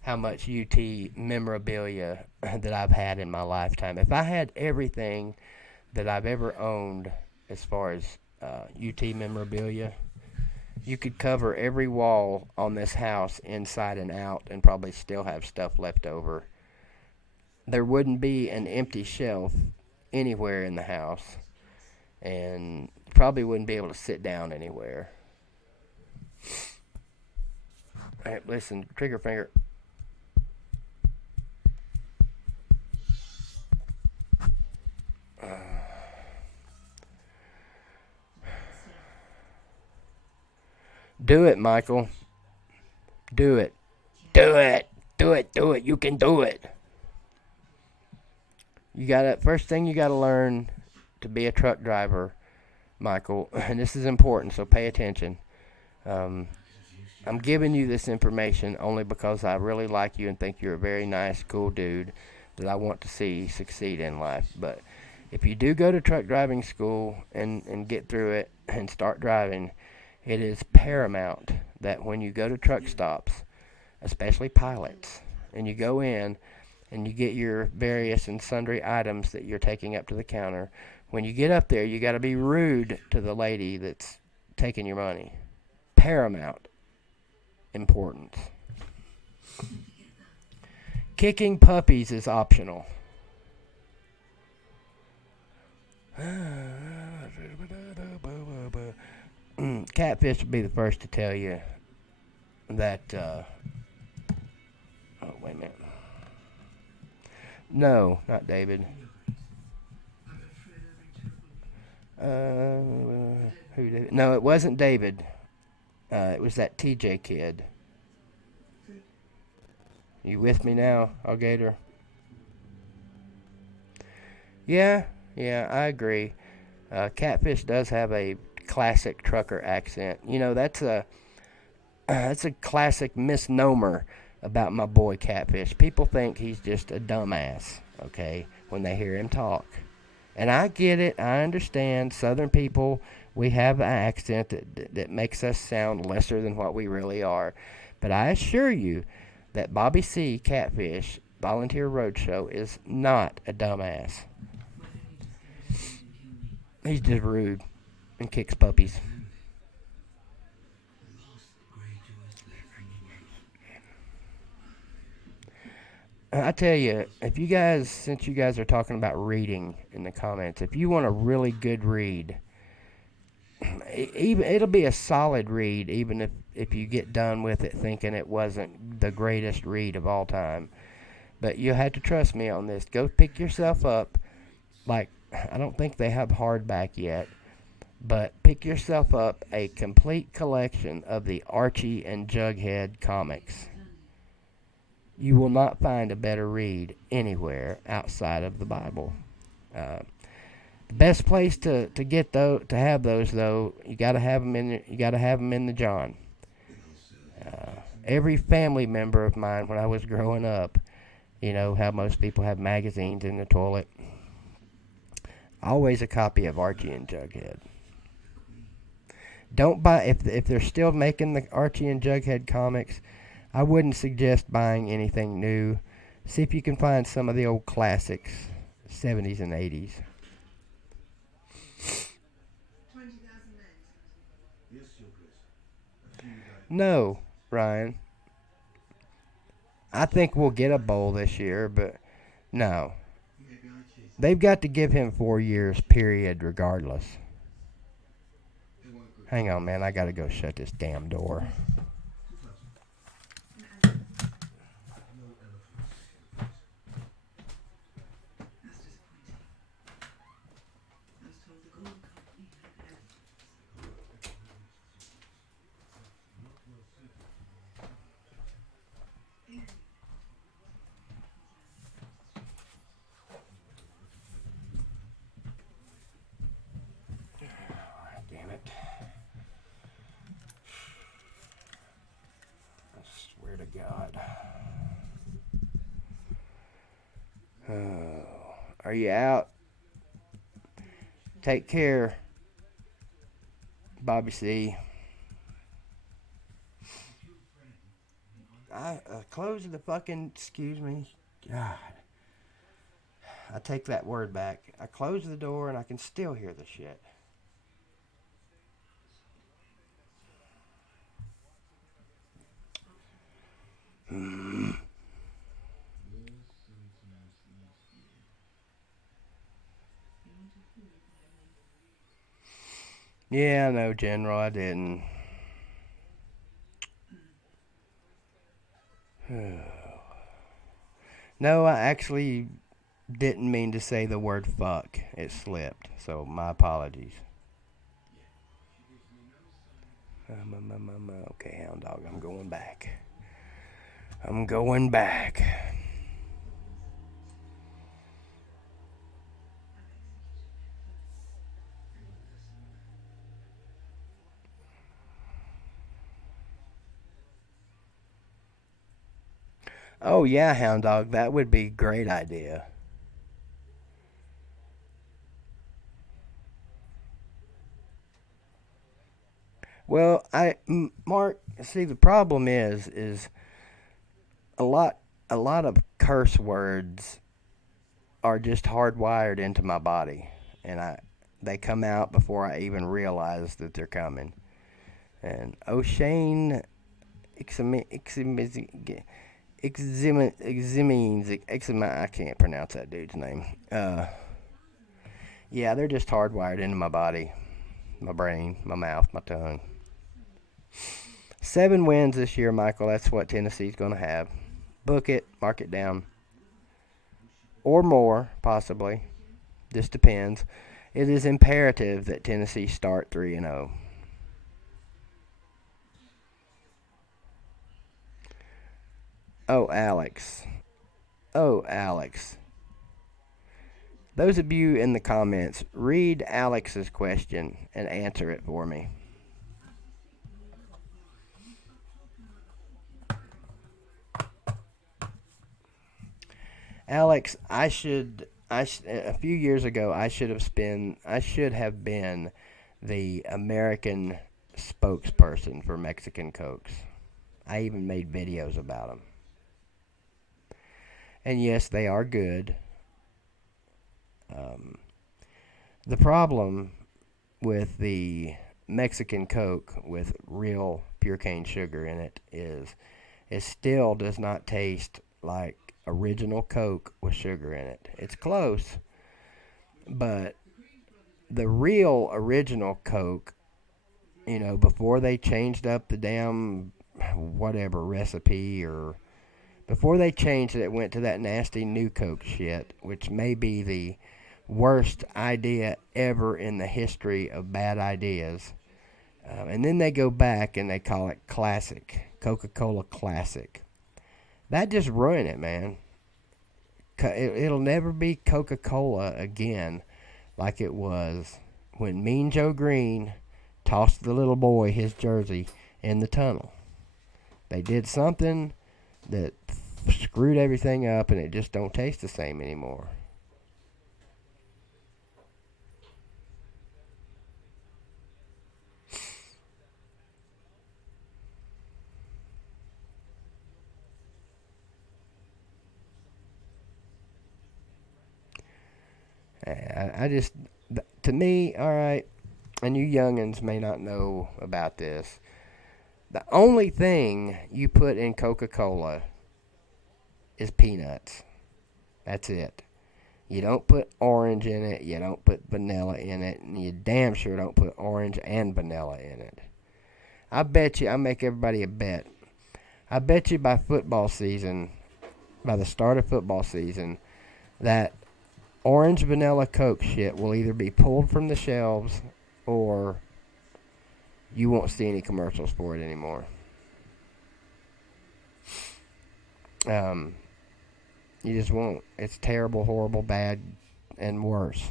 how much UT memorabilia that I've had in my lifetime. If I had everything that I've ever owned as far as UT memorabilia, you could cover every wall on this house inside and out and probably still have stuff left over. there wouldn't be an empty shelf anywhere in the house, and probably wouldn't be able to sit down anywhere. Hey, listen, trigger finger. Do it, Michael. Do it. Do it. Do it. Do it. You can do it. You gotta first thing you gotta learn to be a truck driver, Michael, and this is important, so pay attention. Um, I'm giving you this information only because I really like you and think you're a very nice, cool dude that I want to see succeed in life. But if you do go to truck driving school and get through it and start driving, it is paramount that when you go to truck stops, especially pilots, and you go in and you get your various and sundry items that you're taking up to the counter, when you get up there, you got to be rude to the lady that's taking your money. Paramount importance. Kicking puppies is optional. Catfish will be the first to tell you that. Oh, wait a minute. No, not David. Who David? No, it wasn't David. It was that TJ kid. You with me now, Alligator? Yeah, I agree. Catfish does have a classic trucker accent. You know, that's a classic misnomer about my boy Catfish. People think he's just a dumbass, okay, when they hear him talk. And I get it. I understand. Southern people, we have an accent that makes us sound lesser than what we really are. But I assure you that Bobby C. Catfish Volunteer Roadshow is not a dumbass. He's just rude and kicks puppies. I tell you, if you guys, since you guys are talking about reading in the comments, if you want a really good read, even it'll be a solid read, even if you get done with it thinking it wasn't the greatest read of all time. But you have to trust me on this. Go pick yourself up. Like, I don't think they have hardback yet, but pick yourself up a complete collection of the Archie and Jughead comics. You will not find a better read anywhere outside of the Bible. Uh, the best place to get to have those though, you got to have them in the John. Every family member of mine when I was growing up, you know how most people have magazines in the toilet. Always a copy of Archie and Jughead. Don't buy if they're still making the Archie and Jughead comics. I wouldn't suggest buying anything new. See if you can find some of the old classics, 70s and 80s. No, Ryan. I think we'll get a bowl this year, but no. They've got to give him 4 years, period, regardless. Hang on, man. I got to go shut this damn door. Damn it. I swear to God. Oh, are you out? Take care, Bobby C. I close the fucking. Excuse me. God. I take that word back. I close the door and I can still hear the shit. Yeah, no, General, I didn't. No, I actually didn't mean to say the word fuck. It slipped. So my apologies. Okay, hound dog, I'm going back. I'm going back. Oh yeah, hound dog, that would be a great idea. Well, Mark, see the problem is a lot a lot of curse words are just hardwired into my body, and I they come out before I even realize that they're coming. And O'Shane I can't pronounce that dude's name. Yeah, they're just hardwired into my body, my brain, my mouth, my tongue. 7 wins this year, Michael. That's what Tennessee's going to have. Book it, mark it down, or more, possibly. Just depends. It is imperative that Tennessee start 3-0. Oh, Alex. Oh, Alex. Those of you in the comments, read Alex's question and answer it for me. Alex, a few years ago I should have been the American spokesperson for Mexican Cokes. I even made videos about them. And yes, they are good. Um, the problem with the Mexican Coke with real pure cane sugar in it is it still does not taste like original Coke with sugar in it. It's close, but the real original Coke, before they changed up the damn whatever recipe or before they changed it, went to that nasty new Coke shit, which may be the worst idea ever in the history of bad ideas. And then they go back and they call it Classic, Coca-Cola Classic. That just ruined it, man. It'll never be Coca-Cola again like it was when Mean Joe Green tossed the little boy his jersey in the tunnel. They did something that screwed everything up, and it just don't taste the same anymore. I just, to me, all right, and you youngins may not know about this. The only thing you put in Coca Cola is peanuts. That's it. You don't put orange in it. You don't put vanilla in it. And you damn sure don't put orange and vanilla in it. I bet you, I make everybody a bet. I bet you by the start of football season, that orange vanilla Coke shit will either be pulled from the shelves or you won't see any commercials for it anymore. Um, you just won't. It's terrible, horrible, bad, and worse.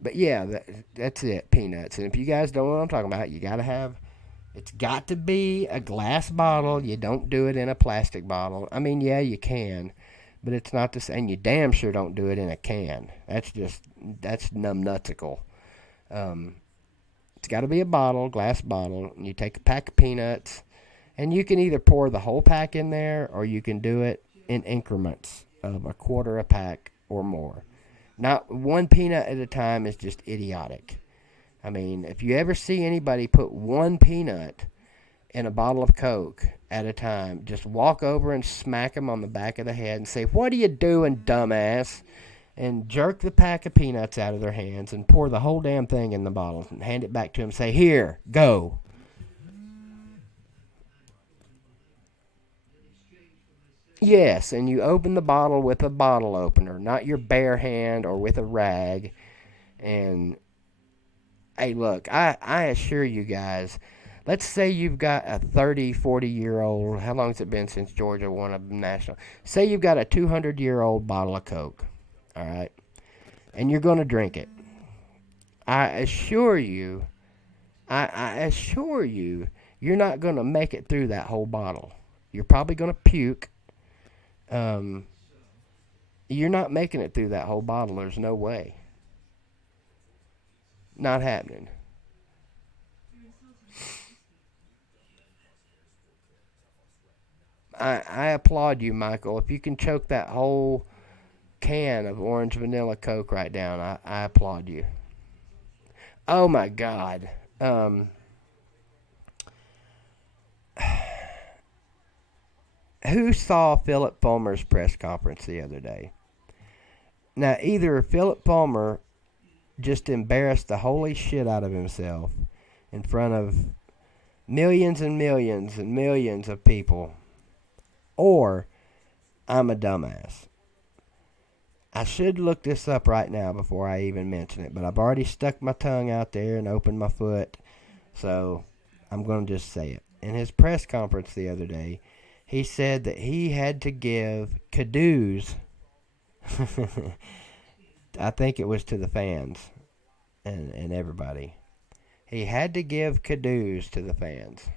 But yeah, that's it, peanuts. And if you guys don't know what I'm talking about, it's got to be a glass bottle. You don't do it in a plastic bottle. I mean, yeah, you can, but it's not the same. You damn sure don't do it in a can. That's numbnutsical. Um, it's got to be a bottle, glass bottle, and you take a pack of peanuts, and you can either pour the whole pack in there, or you can do it in increments of a quarter a pack or more. Not one peanut at a time is just idiotic. I mean, if you ever see anybody put one peanut in a bottle of Coke at a time, just walk over and smack them on the back of the head and say, "What are you doing, dumbass?" and jerk the pack of peanuts out of their hands and pour the whole damn thing in the bottle and hand it back to him. Say, here, go. Yes, and you open the bottle with a bottle opener, not your bare hand or with a rag. And hey, look, I assure you guys, let's say you've got a 30, 40-year-old, how long has it been since Georgia won a national? Say you've got a 200-year-old bottle of Coke, all right, and you're going to drink it. I assure you, I assure you, you're not going to make it through that whole bottle. You're probably going to puke. Um, you're not making it through that whole bottle. There's no way. Not happening. I applaud you, Michael. If you can choke that whole can of orange vanilla Coke right down, I applaud you. Oh my God. Who saw Philip Fulmer's press conference the other day? Now, either Philip Fulmer just embarrassed the holy shit out of himself in front of millions and millions and millions of people, or I'm a dumbass. I should look this up right now before I even mention it, but I've already stuck my tongue out there and opened my foot, so I'm going to just say it. In his press conference the other day, he said that he had to give kudos. I think it was to the fans and everybody. He had to give kudos to the fans.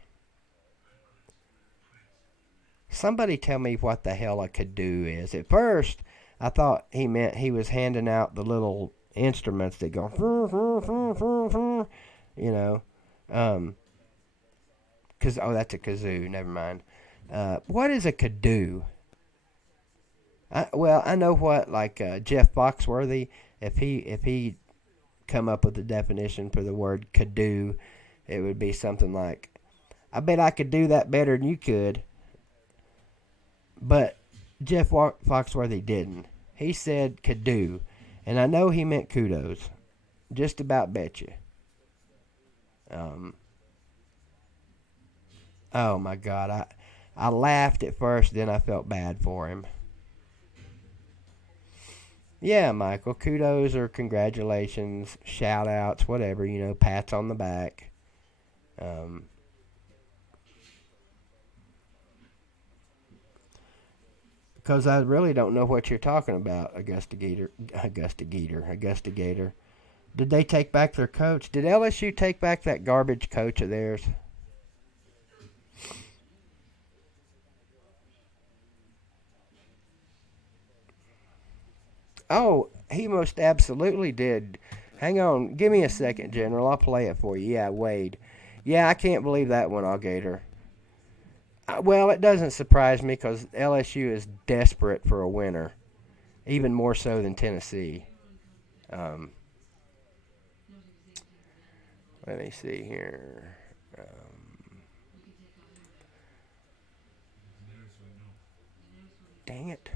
Somebody tell me what the hell a kazoo is. At first, I thought he meant he was handing out the little instruments that go, you know, cause that's a kazoo. Never mind. What is a kazoo? Well, I know what Jeff Foxworthy. If he come up with the definition for the word kazoo, it would be something like, "I bet I could do that better than you could." But Jeff Foxworthy didn't. He said kazoo, and I know he meant kudos. Just about bet you. Um, oh my God, I laughed at first, then I felt bad for him. Yeah, Michael, kudos or congratulations, shout outs, whatever, pats on the back. Um, because I really don't know what you're talking about, Augusta Gator. Did they take back their coach? Did LSU take back that garbage coach of theirs? Oh, he most absolutely did. Hang on, give me a second, General. I'll play it for you. Yeah, Wade. Yeah, I can't believe that one, Alligator. Well, it doesn't surprise me because LSU is desperate for a winner, even more so than Tennessee. Um, let me see here. Dang it.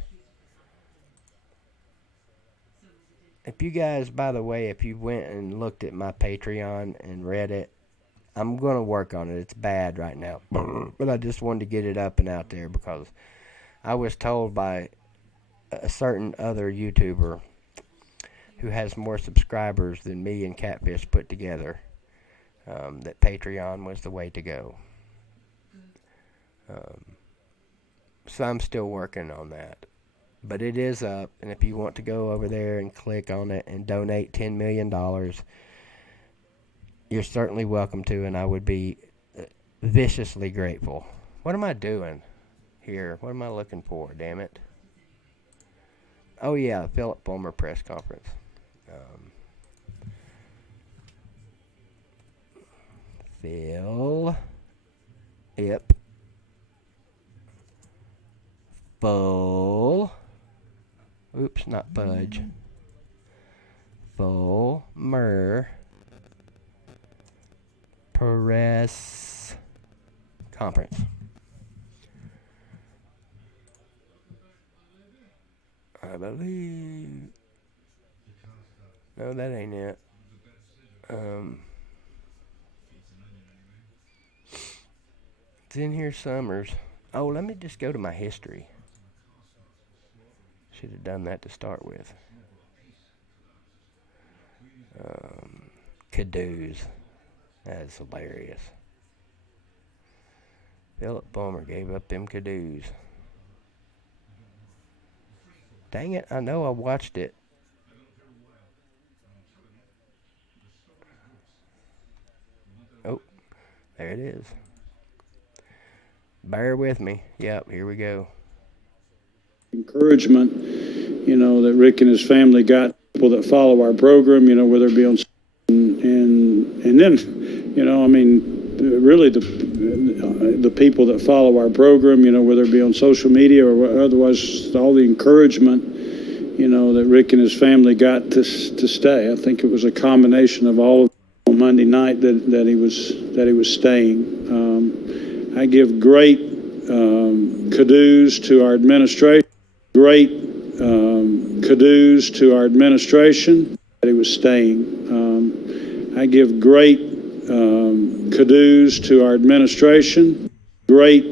If you guys, by the way, if you went and looked at my Patreon and read it, I'm going to work on it. It's bad right now. But I just wanted to get it up and out there because I was told by a certain other YouTuber who has more subscribers than me and Catfish put together that Patreon was the way to go. Um, so I'm still working on that. But it is up, and if you want to go over there and click on it and donate $10 million, you're certainly welcome to, and I would be viciously grateful. What am I doing here? What am I looking for? Damn it. Oh, yeah, Philip Fulmer press conference. Um, Phil. Yep. Full. Oops, not fudge. Fulmer press conference. I believe. No, that ain't it. Um, it's in here Summers. Oh, let me just go to my history. Should have done that to start with. Caduce. That is hilarious. Philip Bulmer gave up them Caduce. Dang it, I know I watched it. Oh, there it is. Bear with me. Yep, here we go. Encouragement, that Rick and his family got, people that follow our program, whether it be on, and then, really the people that follow our program, whether it be on social media or otherwise, all the encouragement, that Rick and his family got to stay. I think it was a combination of all of on Monday night that he was staying. I give great kudos to our administration. Great kudos to our administration that he was staying. I give great kudos to our administration. Great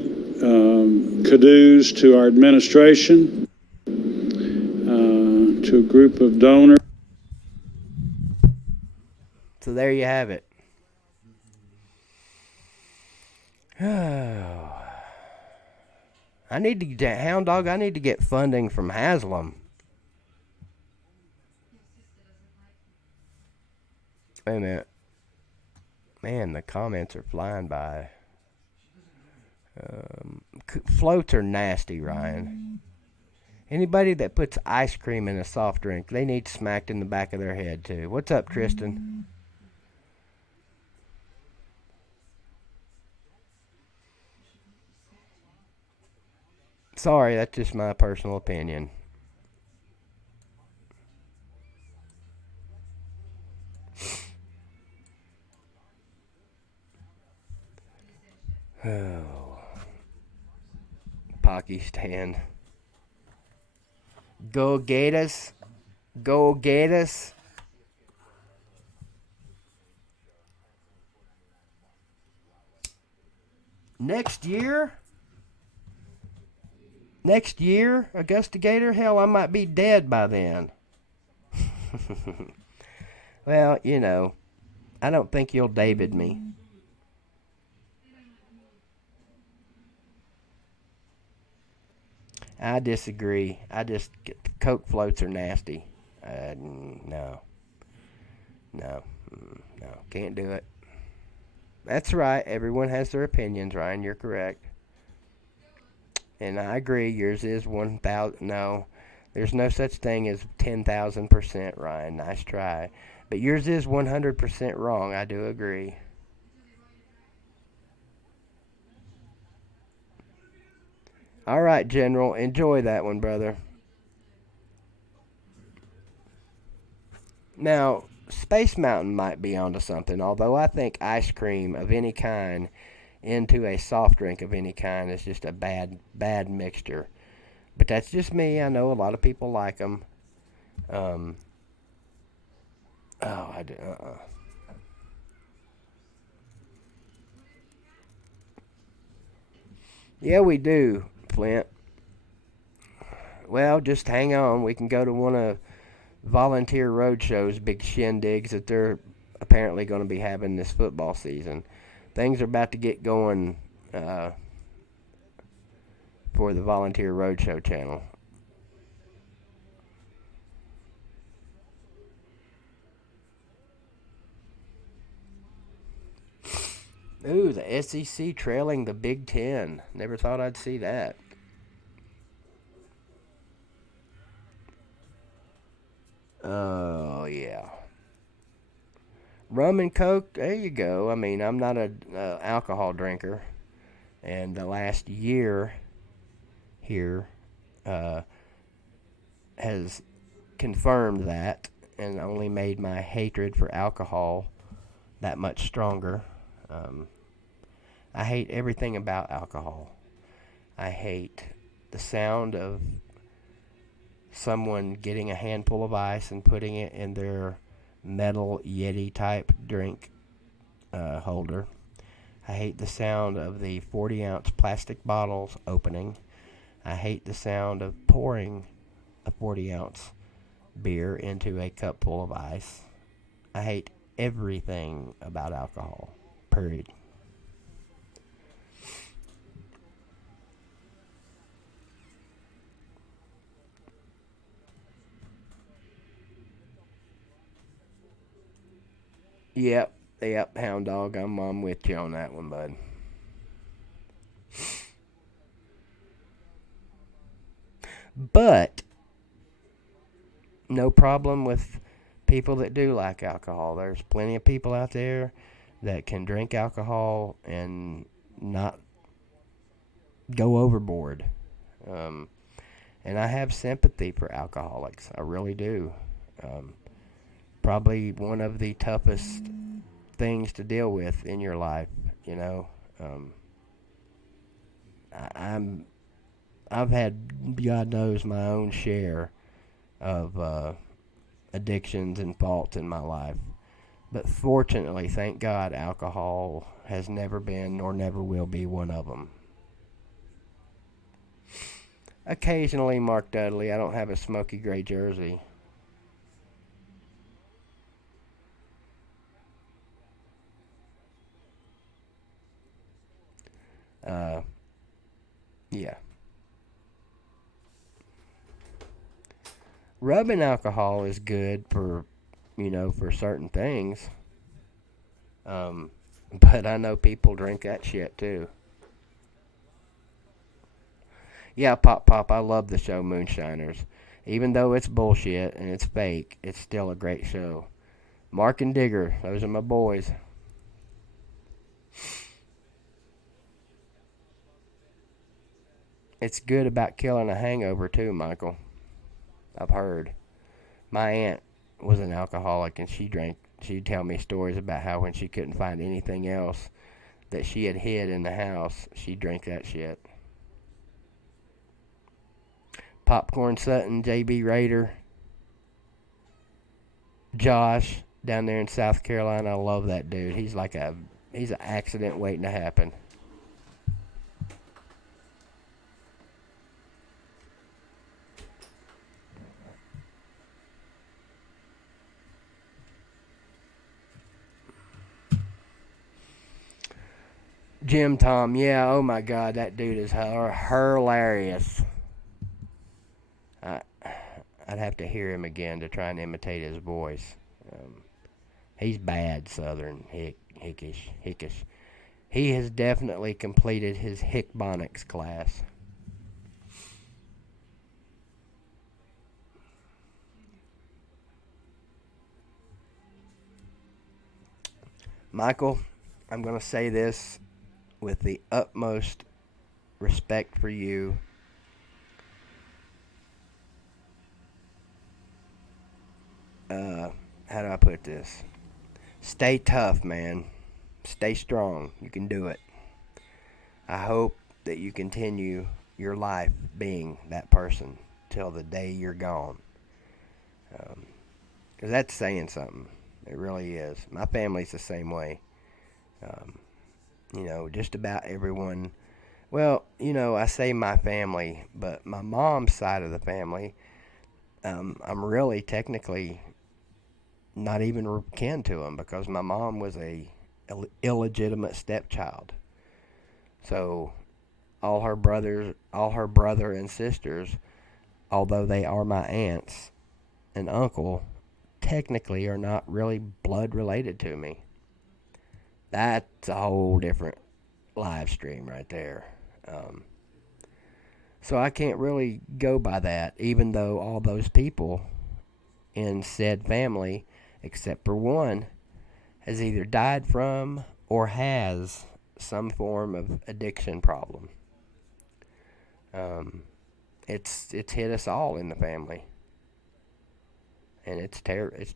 kudos to our administration, to a group of donors. So there you have it. I need to get Hound Dog. I need to get funding from Haslam. Wait a minute. Man, the comments are flying by. Floats are nasty, Ryan. Anybody that puts ice cream in a soft drink, they need smacked in the back of their head, too. What's up, Tristan? Sorry, that's just my personal opinion. Oh. Pakistan. Go Gators. Go Gators. Next year, Augusta Gator, hell, I might be dead by then. Well, I don't think you'll David me. I disagree. Coke floats are nasty. No, no, can't do it. That's right. Everyone has their opinions, Ryan. You're correct. And I agree. Yours is 1,000. No, there's no such thing as 10,000%, Ryan. Nice try. But yours is 100% wrong. I do agree. All right, General. Enjoy that one, brother. Now, Space Mountain might be onto something, although I think ice cream of any kind into a soft drink of any kind is just a bad mixture. But that's just me. I know a lot of people like them. I do. Yeah, we do, Flint. Well, just hang on. We can go to one of Volunteer Roadshow's big shindigs that they're apparently going to be having this football season. Things are about to get going for the Volunteer Roadshow channel. Ooh, the SEC trailing the Big Ten. Never thought I'd see that. Oh, yeah. Rum and Coke, there you go. I mean, I'm not an alcohol drinker. And the last year here has confirmed that and only made my hatred for alcohol that much stronger. I hate everything about alcohol. I hate the sound of someone getting a handful of ice and putting it in their metal Yeti type drink holder. I hate the sound of the 40-ounce plastic bottles opening. I hate the sound of pouring a 40-ounce beer into a cup full of ice. I hate everything about alcohol. Period. Yep, yep, Hound Dog. I'm with you on that one, bud. But no problem with people that do like alcohol. There's plenty of people out there that can drink alcohol and not go overboard. Um, and I have sympathy for alcoholics. I really do. Um, Probably one of the toughest things to deal with in your life. You know, um, I'm I've had, God knows, my own share of addictions and faults in my life. But fortunately, thank God, alcohol has never been nor never will be one of them. Occasionally, Mark Dudley, I don't have a smoky gray jersey. Uh, yeah. Rubbing alcohol is good for, for certain things. Um, but I know people drink that shit too. Yeah, Pop Pop, I love the show Moonshiners. Even though it's bullshit and it's fake, it's still a great show. Mark and Digger, those are my boys. It's good about killing a hangover too, Michael. I've heard. My aunt was an alcoholic and she'd tell me stories about how when she couldn't find anything else that she had hid in the house, she'd drink that shit. Popcorn Sutton, JB Raider, Josh down there in South Carolina. I love that dude. He's an accident waiting to happen. Jim Tom, yeah, oh my God, that dude is hilarious. I, I'd have to hear him again to try and imitate his voice. He's bad Southern, hickish. He has definitely completed his Hickbonics class. Michael, I'm going to say this with the utmost respect for you. How do I put this? Stay tough, man. Stay strong. You can do it. I hope that you continue your life being that person till the day you're gone. Because that's saying something. It really is. My family's the same way. Um, just about everyone. Well, I say my family, but my mom's side of the family, I'm really technically not even kin to them because my mom was a illegitimate stepchild. So all her brother and sisters, although they are my aunts and uncle, technically are not really blood related to me. That's a whole different live stream right there. Um, so I can't really go by that, even though all those people in said family, except for one, has either died from or has some form of addiction problem. Um, it's hit us all in the family, and it's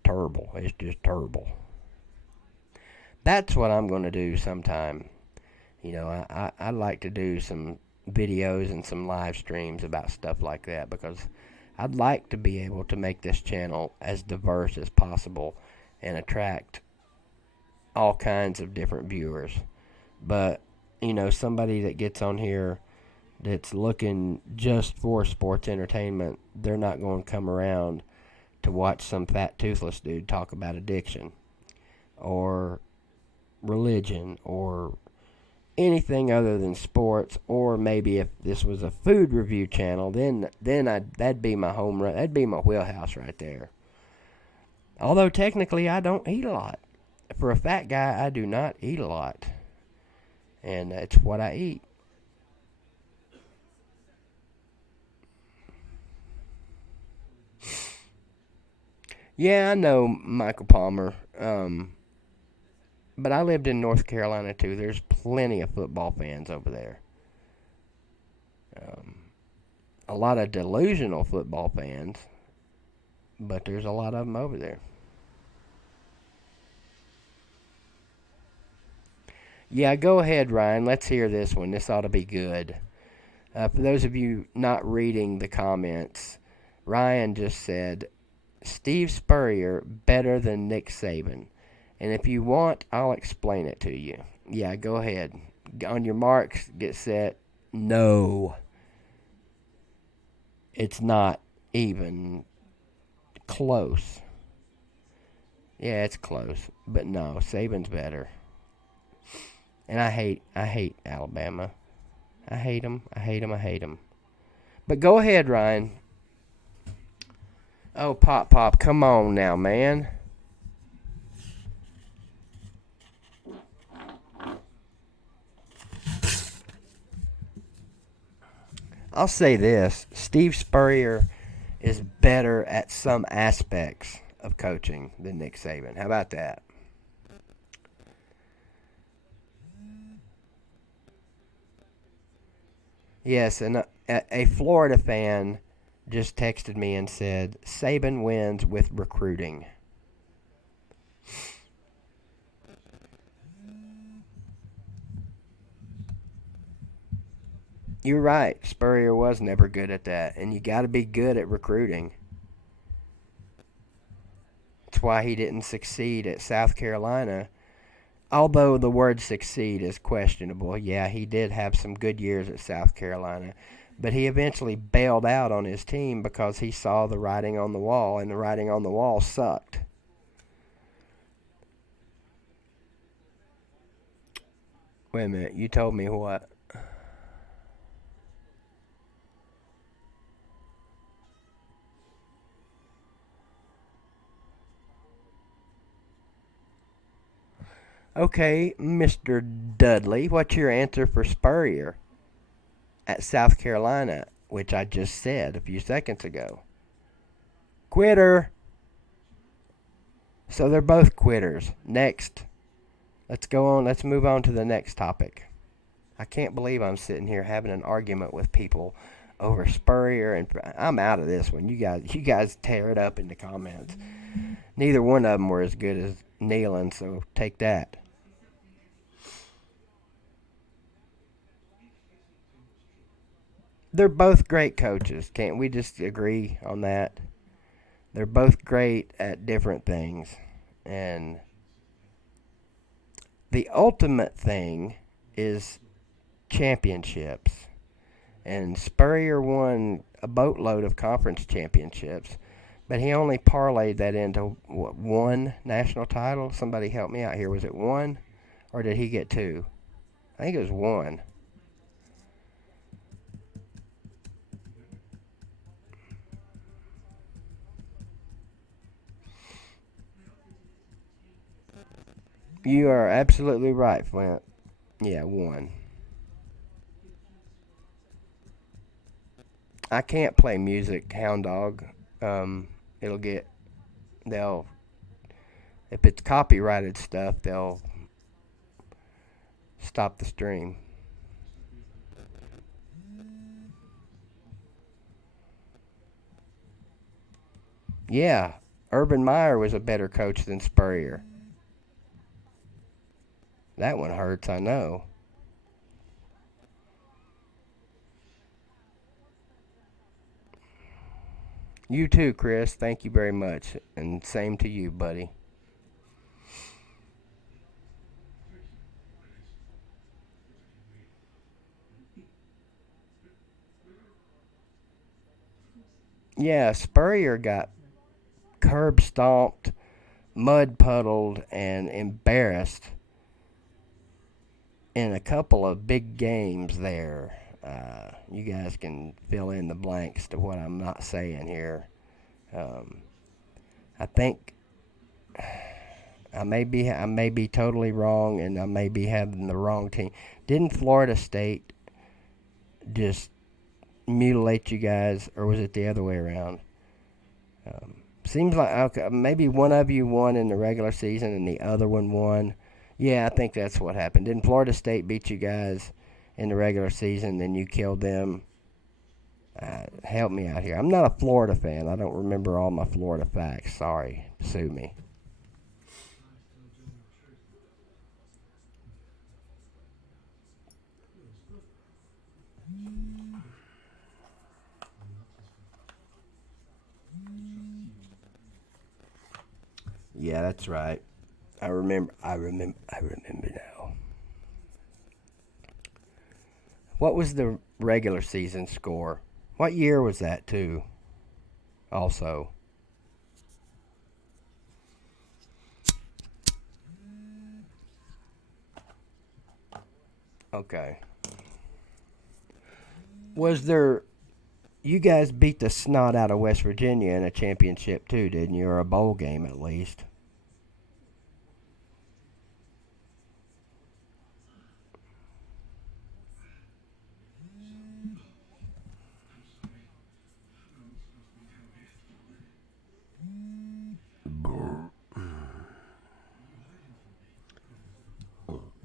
terrible. It's just terrible. That's what I'm going to do sometime. I'd like to do some videos and some live streams about stuff like that because I'd like to be able to make this channel as diverse as possible and attract all kinds of different viewers. But, somebody that gets on here that's looking just for sports entertainment, they're not going to come around to watch some fat toothless dude talk about addiction or religion or anything other than sports. Or maybe if this was a food review channel, then that'd be my home run. That'd be my wheelhouse right there. Although technically I don't eat a lot. For a fat guy, I do not eat a lot. And that's what I eat. Yeah, I know Michael Palmer. But I lived in North Carolina too. There's plenty of football fans over there. Um, a lot of delusional football fans, but there's a lot of them over there. Yeah, go ahead, Ryan. Let's hear this one. This ought to be good. For those of you not reading the comments, Ryan just said, Steve Spurrier better than Nick Saban. And if you want, I'll explain it to you. Yeah, go ahead. On your marks, get set. No, it's not even close. Yeah, it's close, but no, Saban's better. And I hate Alabama. I hate them. I hate them. I hate them. But go ahead, Ryan. Oh, Pop, come on now, man. I'll say this. Steve Spurrier is better at some aspects of coaching than Nick Saban. How about that? Yes, and a Florida fan just texted me and said, Saban wins with recruiting. You're right. Spurrier was never good at that, and you got to be good at recruiting. That's why he didn't succeed at South Carolina. Although the word succeed is questionable. Yeah, he did have some good years at South Carolina. But he eventually bailed out on his team because he saw the writing on the wall, and the writing on the wall sucked. Wait a minute, you told me what? Okay, Mr. Dudley, what's your answer for Spurrier at South Carolina, which I just said a few seconds ago? Quitter. So they're both quitters. Next. Let's go on. Let's move on to the next topic. I can't believe I'm sitting here having an argument with people over Spurrier, and I'm out of this one. You guys tear it up in the comments. Neither one of them were as good as Nealon, so take that. They're both great coaches. Can't we just agree on that? They're both great at different things. And the ultimate thing is championships. And Spurrier won a boatload of conference championships, but he only parlayed that into what, one national title? Somebody help me out here. Was it one, or did he get two? I think it was one. You are absolutely right, Flint. Yeah, one. I can't play music, Hound Dog. It'll get they'll if it's copyrighted stuff, they'll stop the stream. Yeah, Urban Meyer was a better coach than Spurrier. That one hurts, I know. You too, Chris. Thank you very much, and same to you, buddy. Yeah, Spurrier got curb stomped, mud puddled, and embarrassed in a couple of big games there. You guys can fill in the blanks to what I'm not saying here. Um, I think I may be totally wrong, and I may be having the wrong team. Didn't Florida State just mutilate you guys, or was it the other way around? Seems like okay, maybe one of you won in the regular season and the other one won. Yeah, I think that's what happened. Didn't Florida State beat you guys in the regular season, then you killed them? Help me out here. I'm not a Florida fan. I don't remember all my Florida facts. Sorry. Sue me. Yeah, that's right. I remember now. What was the regular season score? What year was that, too? Also. Okay. Was there. You guys beat the snot out of West Virginia in a championship, too, didn't you? Or a bowl game, at least.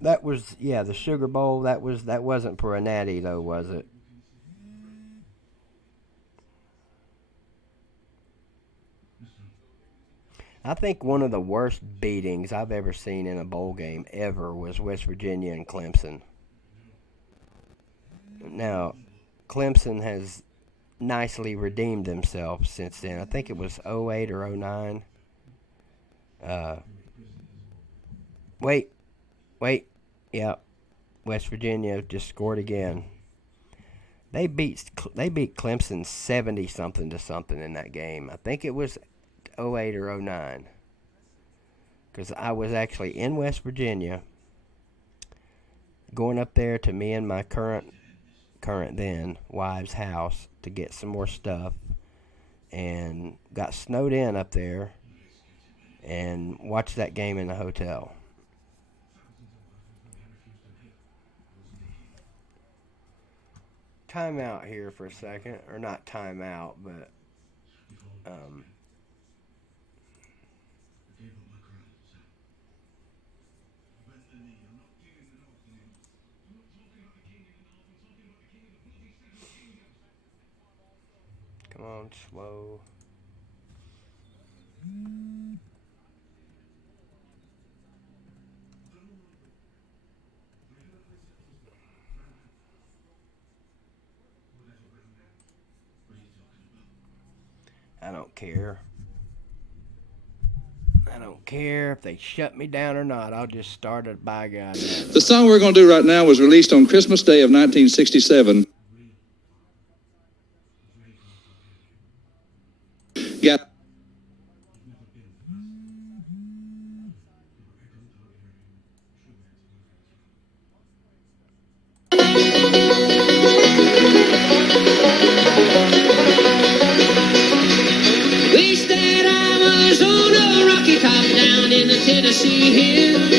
That was, yeah, the Sugar Bowl. That wasn't for a natty, though, was it? I think one of the worst beatings I've ever seen in a bowl game ever was West Virginia and Clemson. Now, Clemson has nicely redeemed themselves since then. I think it was '08 or '09. Uh, wait, wait. Yeah, West Virginia just scored again. They beat Clemson 70 something to something in that game. I think it was '08 or '09 because I was actually in West Virginia going up there to me and my current then wife's house to get some more stuff, and got snowed in up there and watched that game in the hotel. Time out here for a second, or not time out, but um, come on, slow. I don't care. I don't care if they shut me down or not. I'll just start it by God. The song we're going to do right now was released on Christmas Day of 1967. Got Wish that I was on a rocky top down in the Tennessee hills.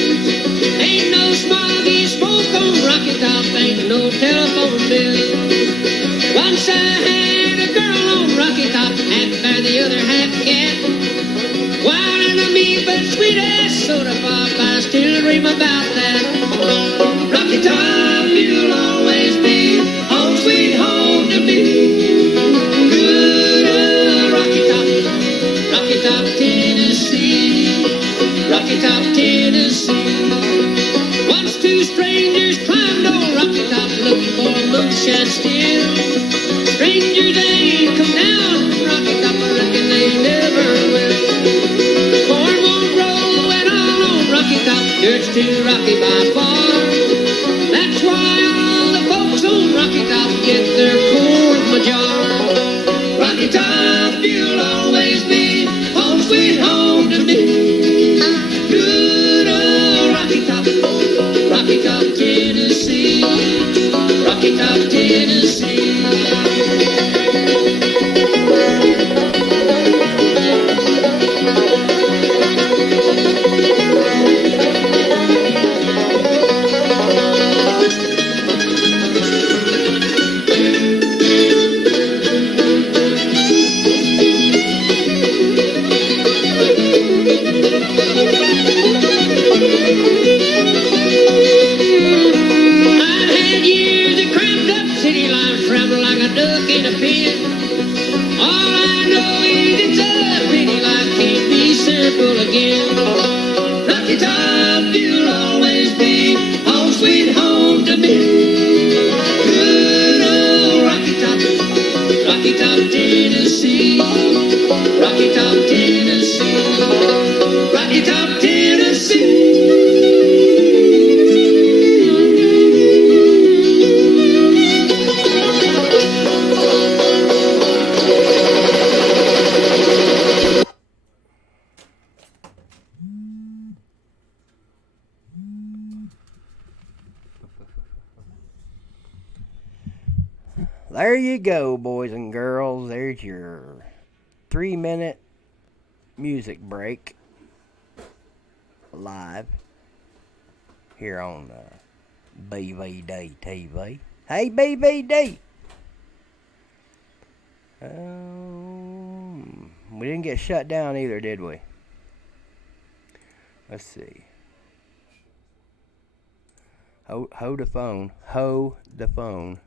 Ain't no smoggy smoke on Rocky Top, ain't no telephone bill. Once I had a girl on Rocky Top, half bear, the other half cat. Wild and me, but sweet as soda pop, I still dream about that. Rocky Top, you'll always be home sweet home to me. Good Rocky Top, Rocky Top, Tennessee. Rocky Top, Tennessee. Once two strangers climbed on Rocky Top looking for a moonshine still. Strangers ain't come down from Rocky Top, I reckon they never will. Corn won't grow at all on Rocky Top, dirt's too rocky by far. That's why all the folks on Rocky Top get their corn from a jar. Rocky Top. Rocky Top, Tennessee. There you go, boys and girls. There's your 3-minute music break live here on BVDTV. Hey, BVD! We didn't get shut down either, did we? Let's see. Hold the phone. Hold the phone.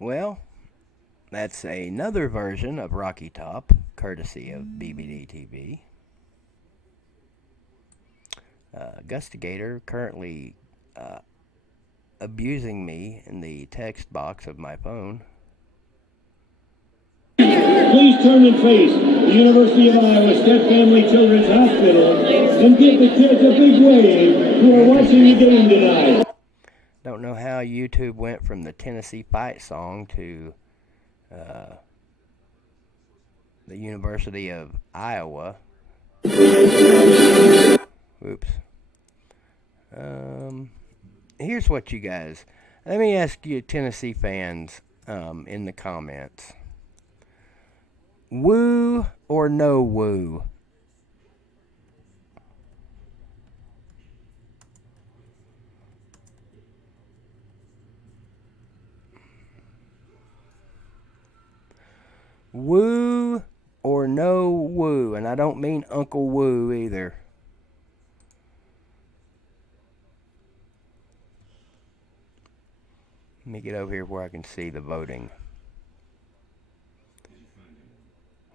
Well, that's another version of Rocky Top, courtesy of BVDTV. Gustigator currently abusing me in the text box of my phone. Please turn and face the University of Iowa Step Family Children's Hospital and give the kids a big wave who are watching the game tonight. Don't know how YouTube went from the Tennessee fight song to the University of Iowa. Oops. Here's what you guys... Let me ask you Tennessee fans in the comments. Woo or no woo? Woo or no woo? And I don't mean Uncle Woo either. Let me get over here where I can see the voting.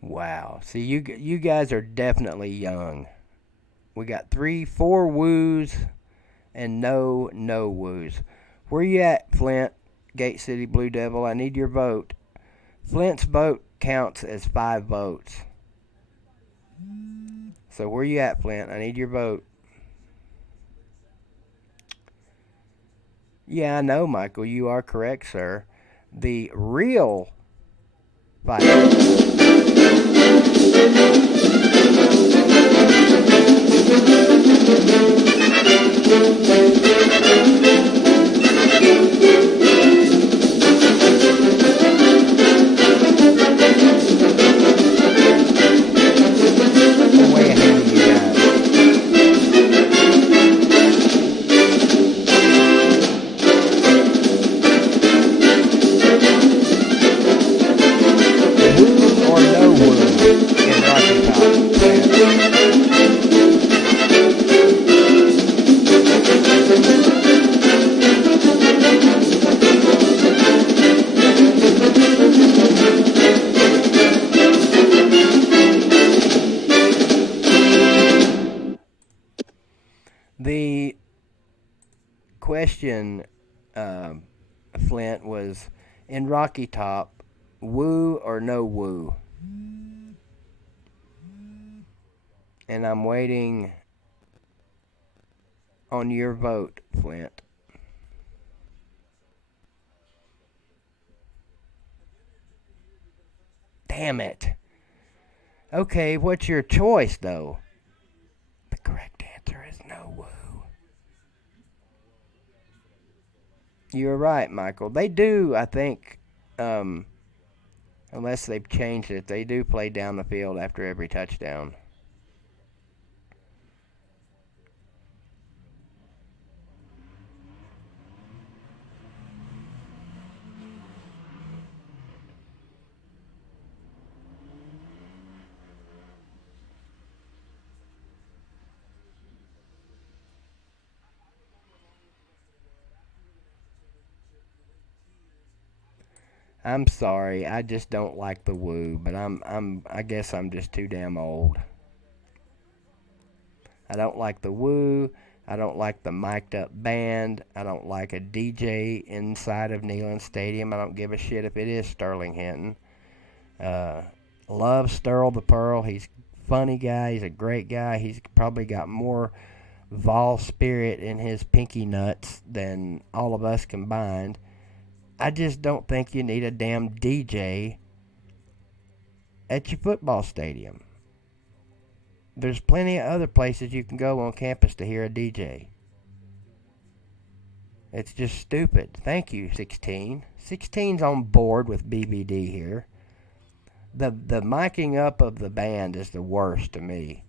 Wow. See, you guys are definitely young. We got 4 woos and no woos. Where you at, Flint? Gate City Blue Devil, I need your vote. Flint's vote counts as 5 votes. So where you at, Flint? I need your vote. Yeah, I know, Michael. You are correct, sir. The real fight. Way ahead of you guys. question, Flint, was in Rocky Top, woo or no woo? And I'm waiting on your vote, Flint. Damn it. Okay, what's your choice, though? The correct answer is no woo. You're right, Michael. They do, I think, unless they've changed it, they do play down the field after every touchdown. I'm sorry, I just don't like the woo, but I guess I'm just too damn old. I don't like the woo. I don't like the mic'd up band. I don't like a DJ inside of Neyland Stadium. I don't give a shit if it is Sterling Hinton. Love Sterl the Pearl. He's a funny guy. He's a great guy. He's probably got more Vol spirit in his pinky nuts than all of us combined. I just don't think you need a damn DJ at your football stadium. There's plenty of other places you can go on campus to hear a DJ. It's just stupid. Thank you, 16. 16's on board with BVD here. The miking up of the band is the worst to me.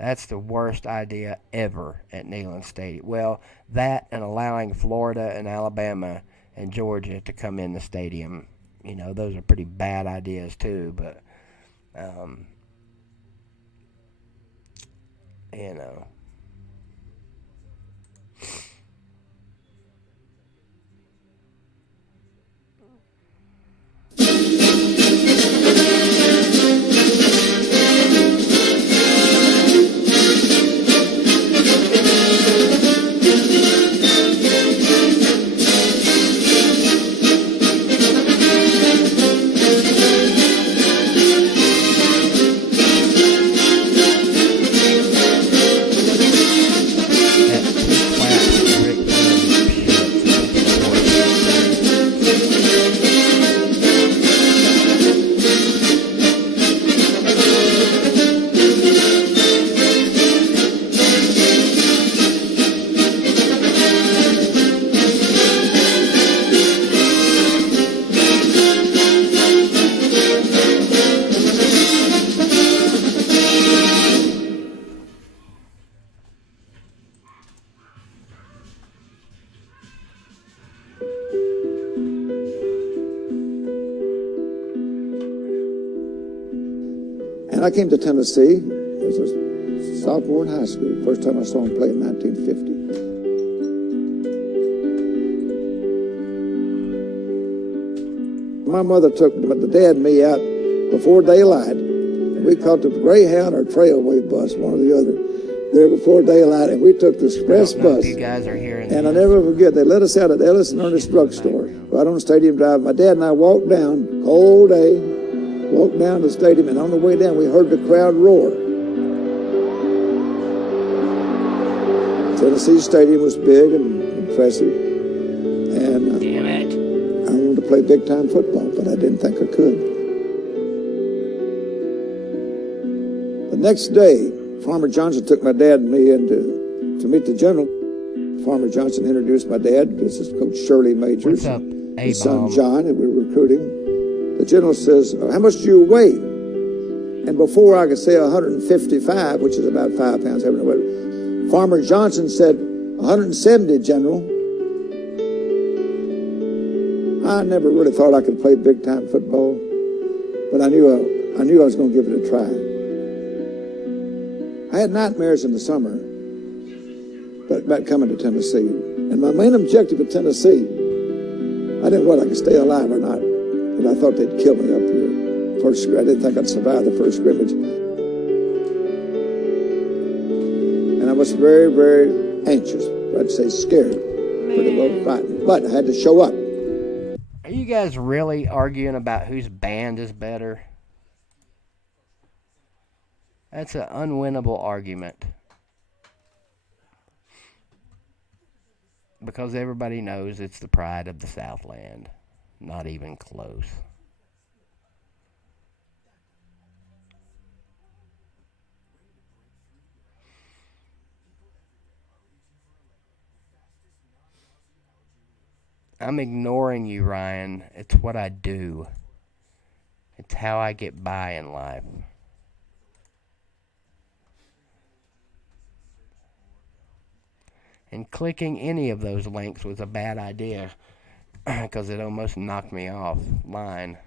That's the worst idea ever at Neyland Stadium. Well, that and allowing Florida and Alabama and Georgia to come in the stadium. You know, those are pretty bad ideas too, but, you know. And I came to Tennessee as a sophomore in high school. First time I saw him play in 1950. My mother took the dad and me out before daylight. And we caught the Greyhound or Trailway bus, one or the other, there before daylight. And we took the express bus. You guys are hearing and I'll never forget, they let us out at Ellis and Ernest Drugstore, right on the Stadium Drive. My dad and I walked down, cold day, walked down to the stadium, and on the way down, we heard the crowd roar. Tennessee Stadium was big and impressive, and Damn it. I wanted to play big-time football, but I didn't think I could. The next day, Farmer Johnson took my dad and me in to meet the general. Farmer Johnson introduced my dad. This is Coach Shirley Majors. What's up, his son John, and we were recruiting. The general says, how much do you weigh? And before I could say 155, which is about 5 pounds, Farmer Johnson said, 170, General. I never really thought I could play big-time football, but I knew I was going to give it a try. I had nightmares in the summer about coming to Tennessee. And my main objective at Tennessee, I didn't know whether I could stay alive or not. But I thought they'd kill me up here. I didn't think I'd survive the first scrimmage. And I was very, very anxious. I'd say scared. for the vote. Right. But I had to show up. Are you guys really arguing about whose band is better? That's an unwinnable argument. Because everybody knows it's the pride of the Southland. Not even close. I'm ignoring you, Ryan. It's what I do. It's how I get by in life. And clicking any of those links was a bad idea because it almost knocked me offline.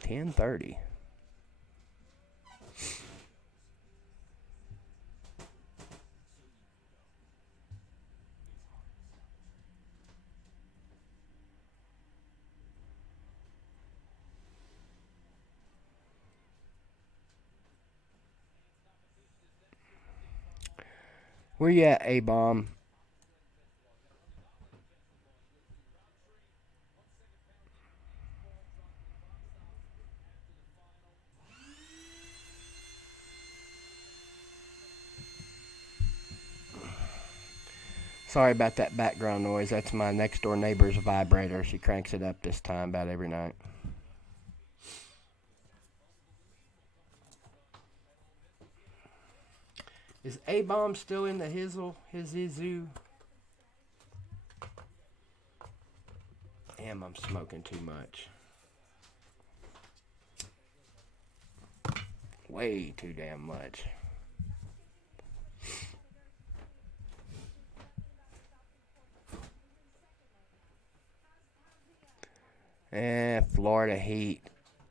$10:30. Where you at, A-Bomb? Sorry about that background noise. That's my next door neighbor's vibrator. She cranks it up this time about every night. Is A-Bomb still in the Hizu? Damn, I'm smoking too much. Way too damn much. Florida Heat.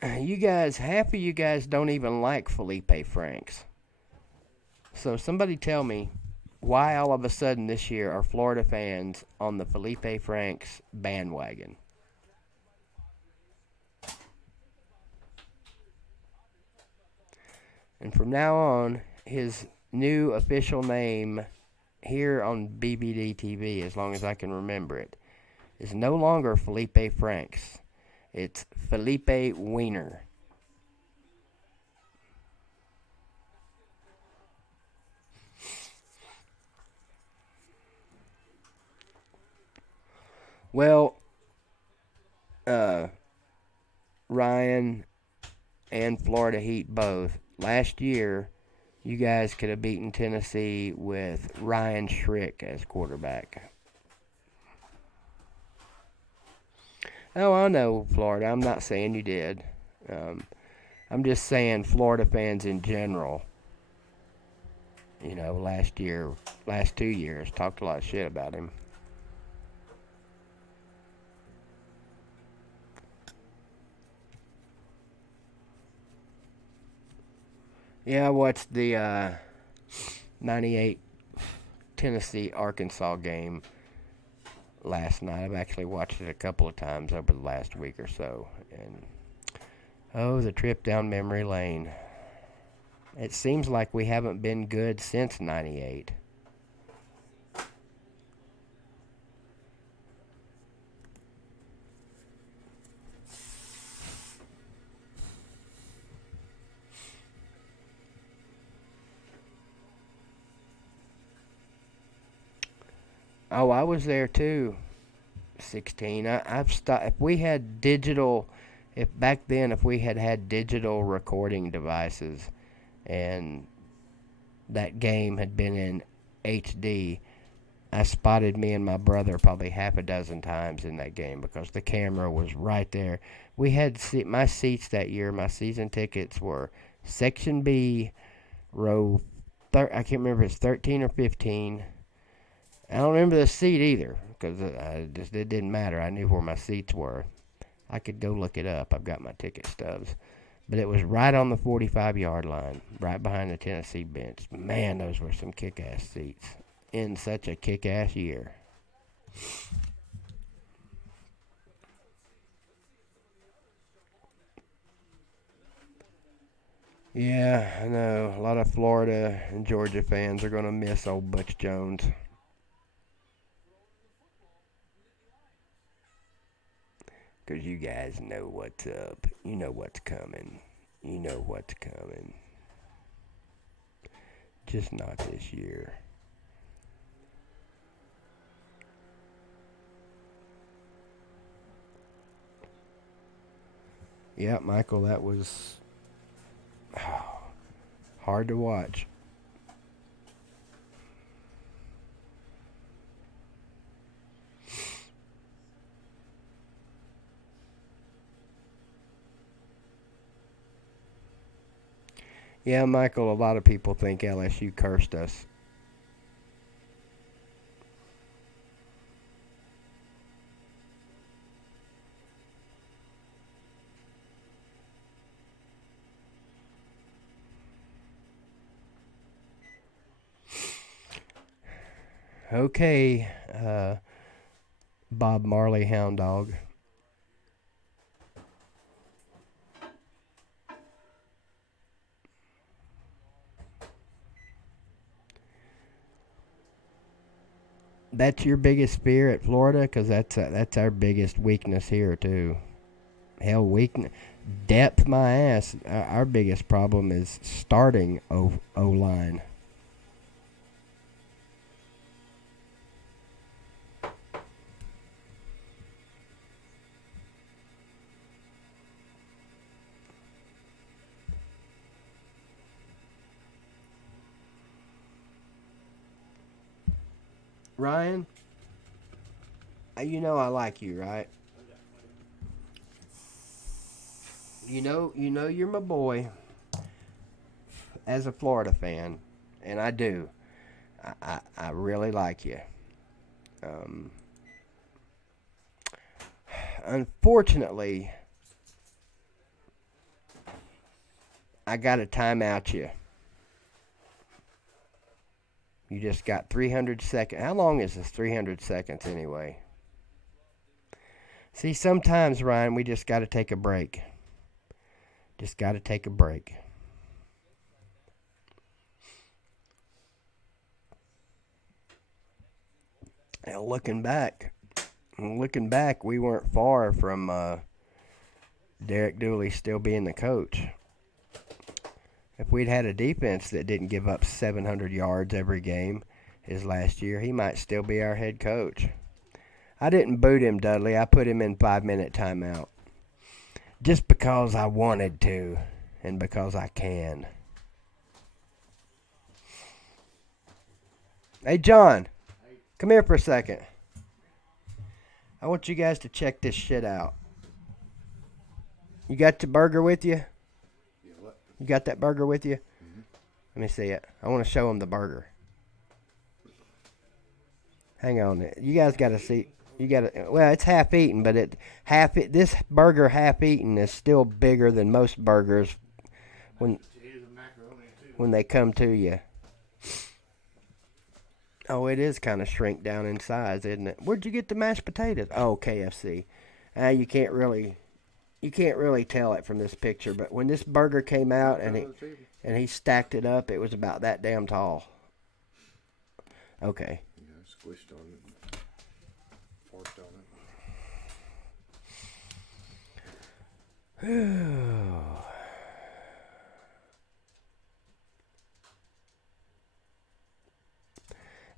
You guys, half of you guys don't even like Felipe Franks. So somebody tell me why all of a sudden this year are Florida fans on the Felipe Franks bandwagon? And from now on, his new official name here on BVDTV, as long as I can remember it, is no longer Felipe Franks. It's Felipe Wiener. Well, Ryan and Florida Heat both. Last year, you guys could have beaten Tennessee with Ryan Schrick as quarterback. Oh, I know, Florida. I'm not saying you did. I'm just saying Florida fans in general, you know, last 2 years, talked a lot of shit about him. Yeah, I watched the 98 Tennessee-Arkansas game last night. I've actually watched it a couple of times over the last week or so. And, oh, the trip down memory lane. It seems like we haven't been good since 98. Oh, I was there too. 16. I've stopped. If we had digital, if back then, if we had digital recording devices, and that game had been in HD, I spotted me and my brother probably half a dozen times in that game because the camera was right there. We had my seats that year. My season tickets were Section B, row. I can't remember if it's 13 or 15. I don't remember the seat either because it didn't matter. I knew where my seats were. I could go look it up. I've got my ticket stubs. But it was right on the 45-yard line, right behind the Tennessee bench. Man, those were some kick-ass seats in such a kick-ass year. Yeah, I know. A lot of Florida and Georgia fans are going to miss old Butch Jones. Because you guys know what's up. You know what's coming. You know what's coming. Just not this year. Yeah, Michael, that was hard to watch. Yeah, Michael, a lot of people think LSU cursed us. Okay, Bob Marley Hound Dog. That's your biggest fear at Florida, because that's our biggest weakness here too. Hell, weakness, depth, my ass. Our biggest problem is starting O line. Ryan, you know I like you, right? You know you're my boy as a Florida fan, and I do. I really like you. Um, Unfortunately, I got to time out you. You just got 300 seconds. How long is this 300 seconds anyway? See, sometimes, Ryan, we just got to take a break. Just got to take a break. Now, looking back, we weren't far from Derek Dooley still being the coach. If we'd had a defense that didn't give up 700 yards every game his last year, he might still be our head coach. I didn't boot him, Dudley. I put him in 5-minute timeout. Just because I wanted to and because I can. Hey, John, come here for a second. I want you guys to check this shit out. You got the burger with you? You got that burger with you? Mm-hmm. Let me see it. I want to show them the burger. Hang on. You guys got to see. You got to. Well, it's half eaten, but this burger half eaten is still bigger than most burgers when they come to you. Oh, it is kind of shrink down in size, isn't it? Where'd you get the mashed potatoes? Oh, KFC. You can't really tell it from this picture, but when this burger came out and he stacked it up, it was about that damn tall. Okay. Yeah, squished on it. Forced on it.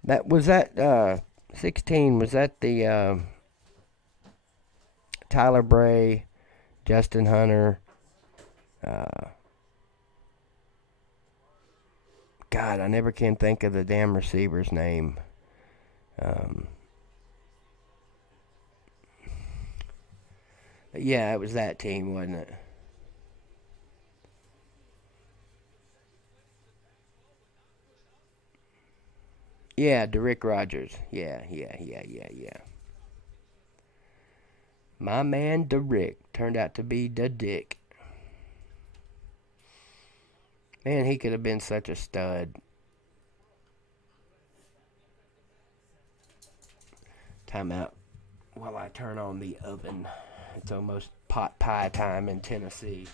That was 16. Was that the Tyler Bray, Justin Hunter? God, I never can think of the damn receiver's name. Yeah, it was that team, wasn't it? Yeah, Derrick Rogers. Yeah. My man Derrick turned out to be the dick. Man, he could have been such a stud. Time out while I turn on the oven. It's almost pot pie time in Tennessee.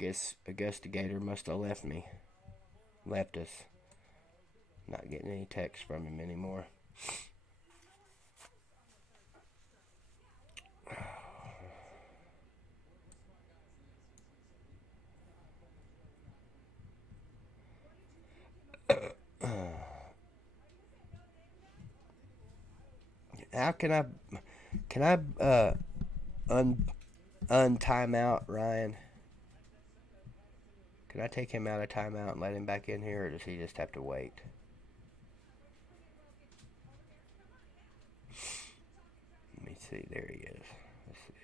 guess Augusta Gator must have left us. Not getting any text from him anymore. How can I time out Ryan? Can I take him out of timeout and let him back in here, or does he just have to wait? Let me see. There he is. Let's see.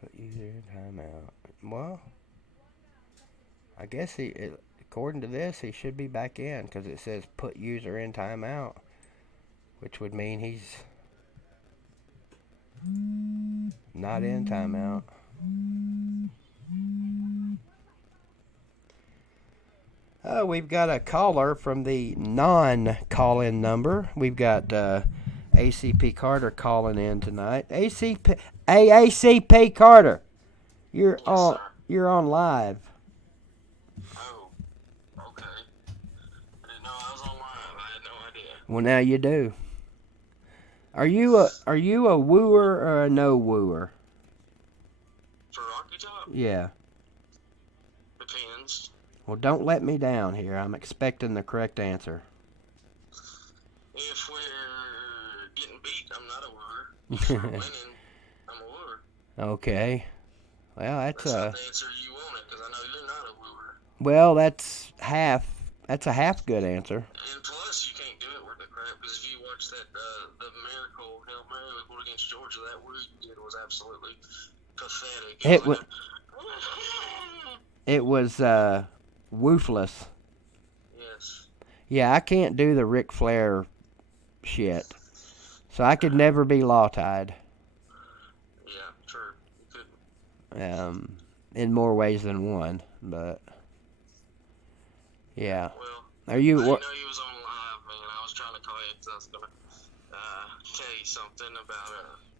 Put user in timeout. Well, I guess according to this, he should be back in because it says put user in timeout, which would mean he's not in timeout. We've got a caller from the non-call-in number. We've got ACP Carter calling in tonight. ACP Carter, you're on live. Oh, okay. I didn't know I was on live. I had no idea. Well, now you do. Are you a wooer or a no wooer? For Rocky Top? Yeah. Depends. Well, don't let me down here. I'm expecting the correct answer. If we're getting beat, I'm not a wooer. If we're winning, I'm a wooer. Okay. Well, That's not the answer you wanted, because I know you're not a wooer. well, that's a half good answer. And plus, you can't do it worth the crap, because if you watch that, the Miracle Hail Mary we pulled against Georgia, that word you did was absolutely pathetic. It was woofless. Yes. Yeah, I can't do the Ric Flair shit. So I could never be law-tied. Yeah, true. You couldn't. In more ways than one, but yeah. Well, Are you? I didn't know you was on live, man. I was trying to call you because I was gonna tell you something about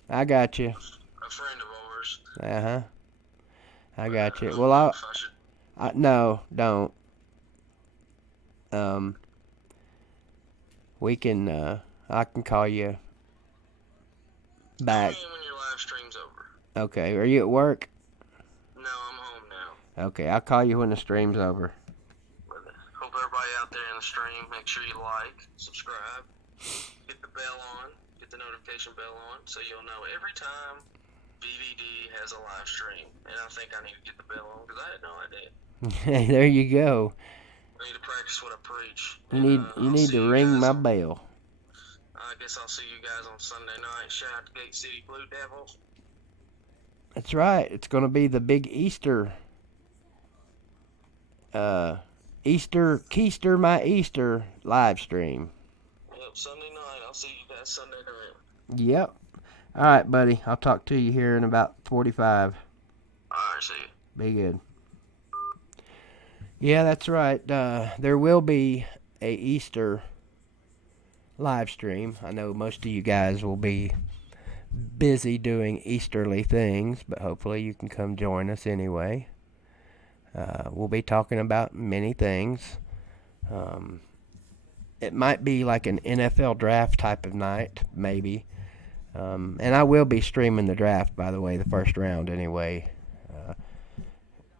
I got you. a friend of ours. I got you. I Well, don't know if I should. no, don't. We can. I can call you back. Call me when your live stream's over. Okay. Are you at work? No, I'm home now. Okay, I'll call you when the stream's over. But hope everybody out there in the stream, make sure you like, subscribe, get the bell on, get the notification bell on, so you'll know every time BVD has a live stream. And I think I need to get the bell on because I had no idea. There you go. I need to practice what I preach. You need to ring my bell. I guess I'll see you guys on Sunday night. Shout out to Gate City Blue Devils. That's right. It's going to be the big Easter. Keister my Easter live stream. Yep, Sunday night. I'll see you guys Sunday night. Yep. All right, buddy. I'll talk to you here in about 45. All right, see you. Be good. Yeah, that's right. There will be a Easter live stream. I know most of you guys will be busy doing Easterly things, but hopefully you can come join us anyway. We'll be talking about many things. It might be like an NFL draft type of night, maybe. And I will be streaming the draft, by the way, the first round anyway.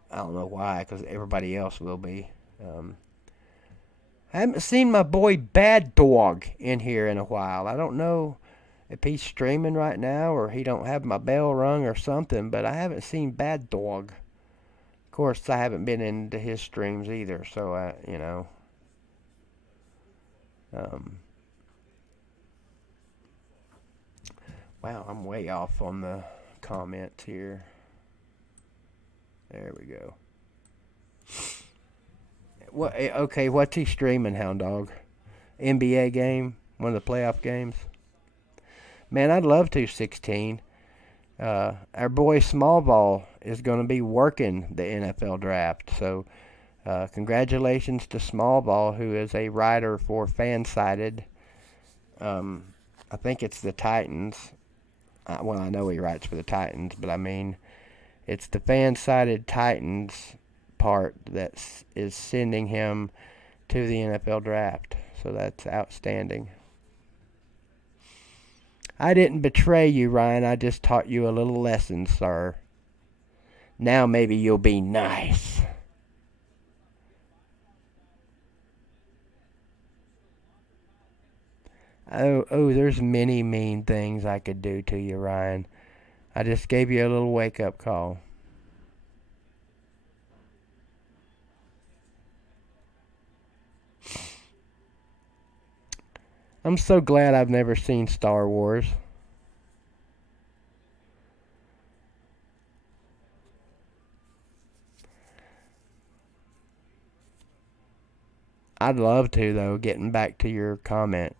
I don't know why, because everybody else will be. I haven't seen my boy Bad Dog in here in a while. I don't know if he's streaming right now or he don't have my bell rung or something, but I haven't seen Bad Dog. Of course, I haven't been into his streams either, so wow, I'm way off on the comments here. There we go. Okay, what's he streaming, Hound Dog? NBA game? One of the playoff games? Man, I'd love to, 16. Our boy Smallball is going to be working the NFL draft. So, congratulations to Smallball, who is a writer for Fansided. I think it's the Titans. Well, I know he writes for the Titans, but I mean, it's the fan-sided Titans part that is sending him to the NFL draft. So that's outstanding. I didn't betray you, Ryan. I just taught you a little lesson, sir. Now maybe you'll be nice. Oh, there's many mean things I could do to you, Ryan. I just gave you a little wake-up call. I'm so glad I've never seen Star Wars. I'd love to, though, getting back to your comment,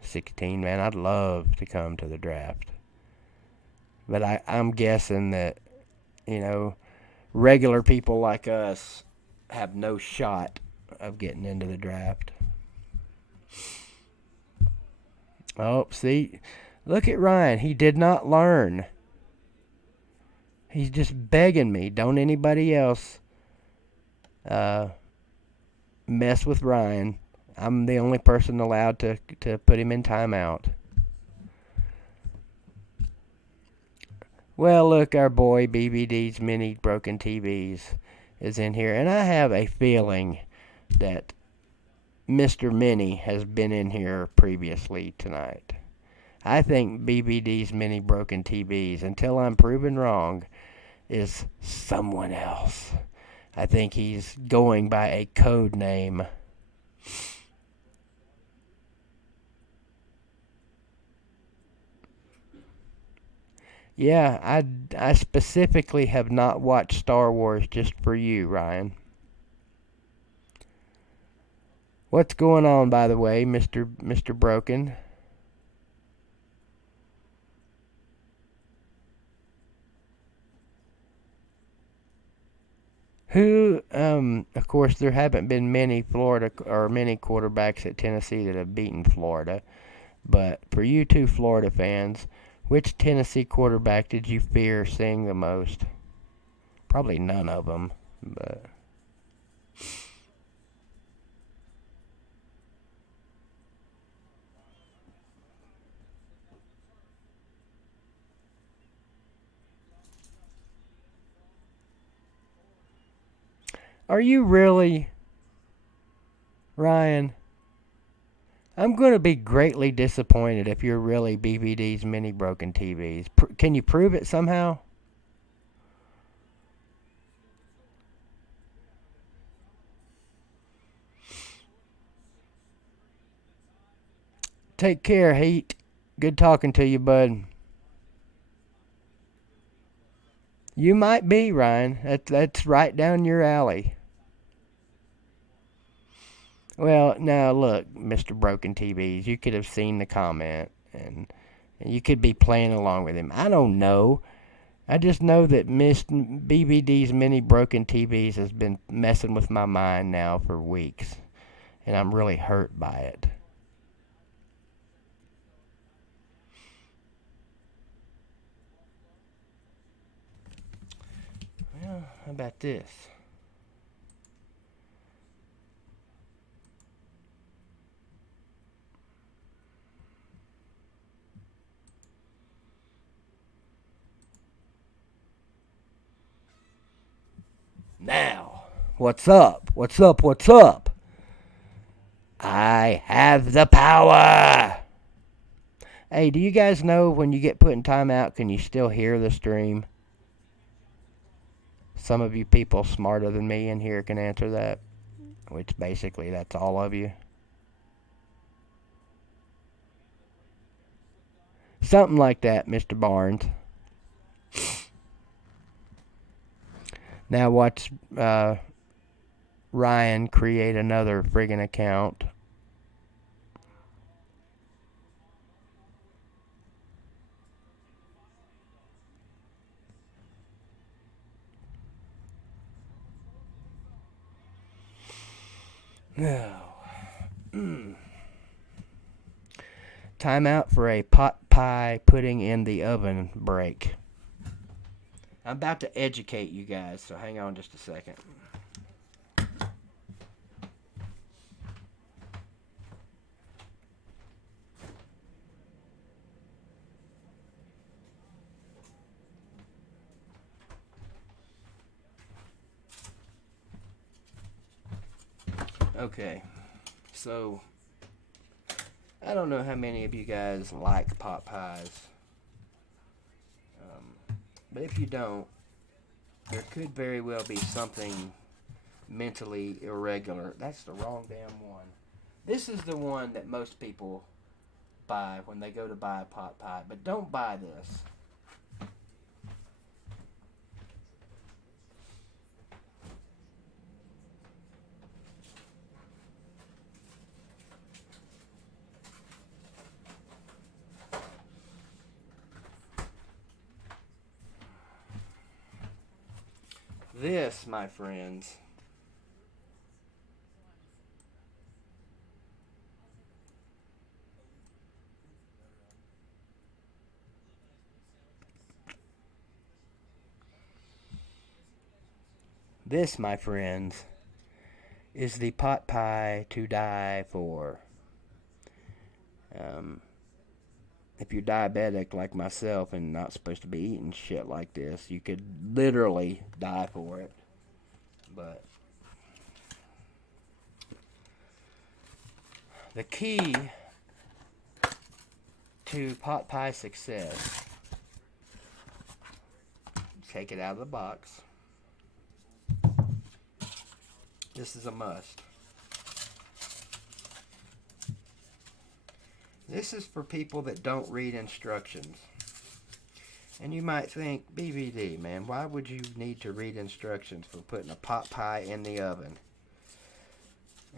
16, man. I'd love to come to the draft. But I'm guessing that, you know, regular people like us have no shot of getting into the draft. Oh, see? Look at Ryan. He did not learn. He's just begging me. Don't anybody else mess with Ryan. I'm the only person allowed to put him in timeout. Well, look, our boy BVD's Mini Broken TVs is in here, and I have a feeling that Mr. Mini has been in here previously tonight. I think BVD's Mini Broken TVs, until I'm proven wrong, is someone else. I think he's going by a code name. Yeah, I specifically have not watched Star Wars just for you, Ryan. What's going on, by the way, Mr. Broken? Of course, there haven't been many many quarterbacks at Tennessee that have beaten Florida. But for you two Florida fans, which Tennessee quarterback did you fear seeing the most? Probably none of them, but... Are you really, Ryan? I'm going to be greatly disappointed if you're really BVD's Mini Broken TVs. Can you prove it somehow? Take care, Heat. Good talking to you, bud. You might be, Ryan. That's right down your alley. Well, now look, Mr. Broken TVs, you could have seen the comment, and you could be playing along with him. I don't know. I just know that Miss BBD's Mini Broken TVs has been messing with my mind now for weeks, and I'm really hurt by it. Well, how about this? Now, what's up? What's up? What's up? I have the power! Hey, do you guys know when you get put in timeout, can you still hear the stream? Some of you people smarter than me in here can answer that, which basically that's all of you. Something like that, Mr. Barnes. Now watch Ryan create another friggin' account. No. Time out for a pot pie putting in the oven break. I'm about to educate you guys, so hang on just a second. Okay, so I don't know how many of you guys like pot pies, but if you don't, there could very well be something mentally irregular. That's the wrong damn one. This is the one that most people buy when they go to buy a pot pie, but don't buy this. This, my friends, is the pot pie to die for. If you're diabetic like myself and not supposed to be eating shit like this, you could literally die for it. But the key to pot pie success, take it out of the box. This is a must. This is for people that don't read instructions. And you might think, BVD, man, why would you need to read instructions for putting a pot pie in the oven?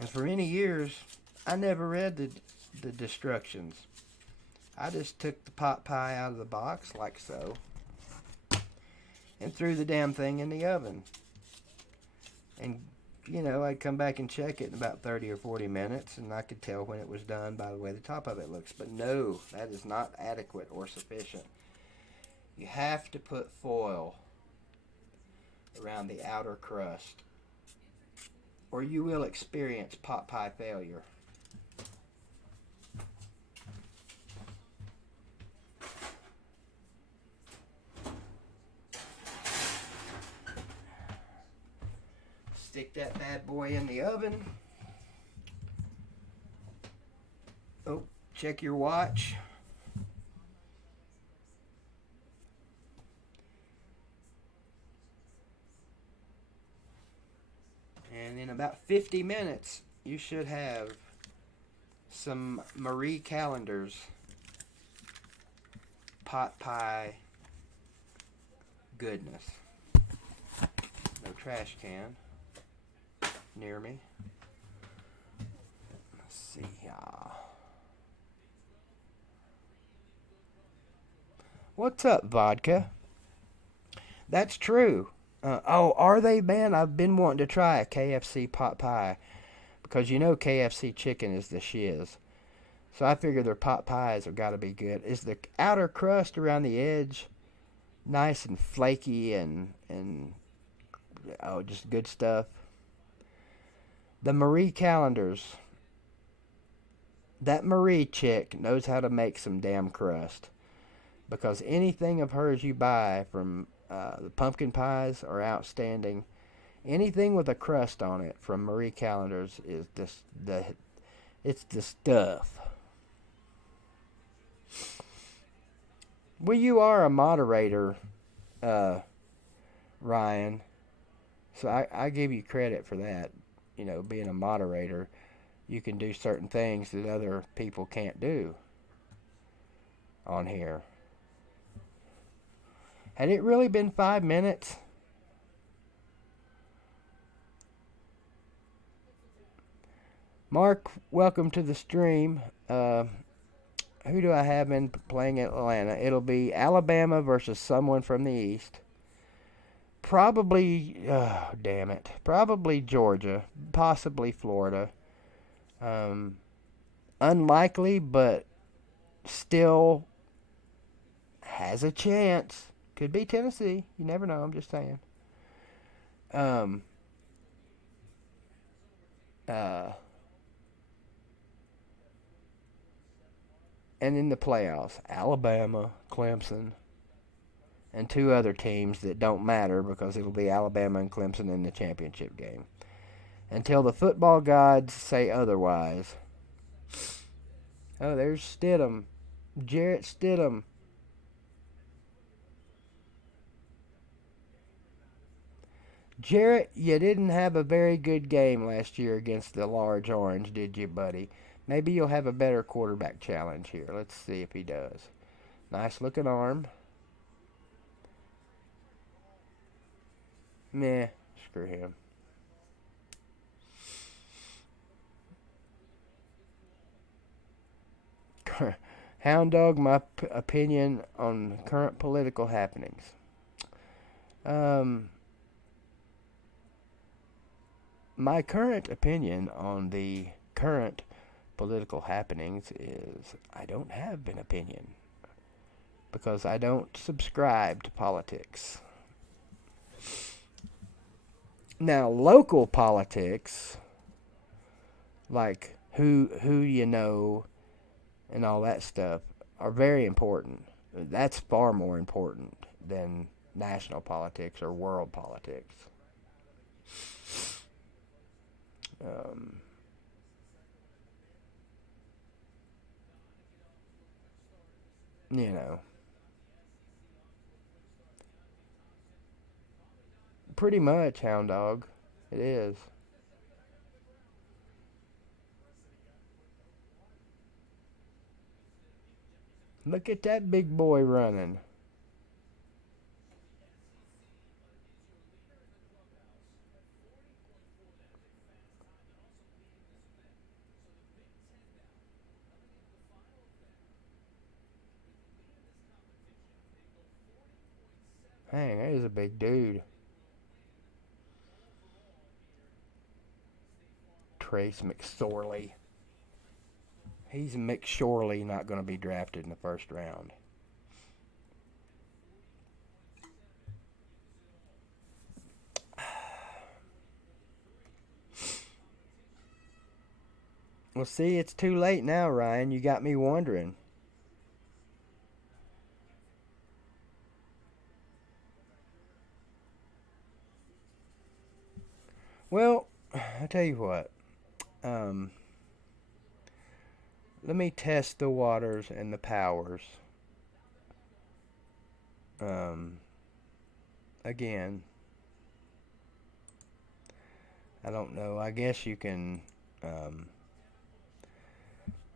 And for many years, I never read the instructions. I just took the pot pie out of the box, like so, and threw the damn thing in the oven. And you know, I'd come back and check it in about 30 or 40 minutes, and I could tell when it was done by the way the top of it looks. But no, that is not adequate or sufficient. You have to put foil around the outer crust, or you will experience pot pie failure. Stick that bad boy in the oven. Oh, check your watch. And in about 50 minutes, you should have some Marie Callender's pot pie goodness. No trash can near me. Let's see. What's up, vodka? That's true. Oh, are they, man? I've been wanting to try a KFC pot pie because you know KFC chicken is the shiz. So I figure their pot pies have got to be good. Is the outer crust around the edge nice and flaky and just good stuff? The Marie Callender's, that Marie chick knows how to make some damn crust. Because anything of hers you buy from the pumpkin pies are outstanding. Anything with a crust on it from Marie Callender's is it's the stuff. Well, you are a moderator, Ryan. So I give you credit for that. You know, being a moderator, you can do certain things that other people can't do on here. Had it really been 5 minutes? Mark, welcome to the stream. Who do I have in playing Atlanta? It'll be Alabama versus someone from the East. Probably, damn it. Probably Georgia. Possibly Florida. Unlikely, but still has a chance. Could be Tennessee. You never know. I'm just saying. Um. And in the playoffs, Alabama, Clemson, and two other teams that don't matter because it'll be Alabama and Clemson in the championship game. Until the football gods say otherwise. Oh, there's Stidham. Jarrett Stidham. Jarrett, you didn't have a very good game last year against the Large Orange, did you, buddy? Maybe you'll have a better quarterback challenge here. Let's see if he does. Nice looking arm. Nah, screw him. Hound Dog, my opinion on current political happenings. My current opinion on the current political happenings is I don't have an opinion because I don't subscribe to politics. Now, local politics, like who you know and all that stuff, are very important. That's far more important than national politics or world politics. You know, pretty much, Hound Dog. It is. Look at that big boy running. Dang, that is a big dude. Trace McSorley. He's McSorley, not going to be drafted in the first round. Well, see, it's too late now, Ryan. You got me wondering. Well, I tell you what. Let me test the waters and the powers. Again. I don't know. I guess you can.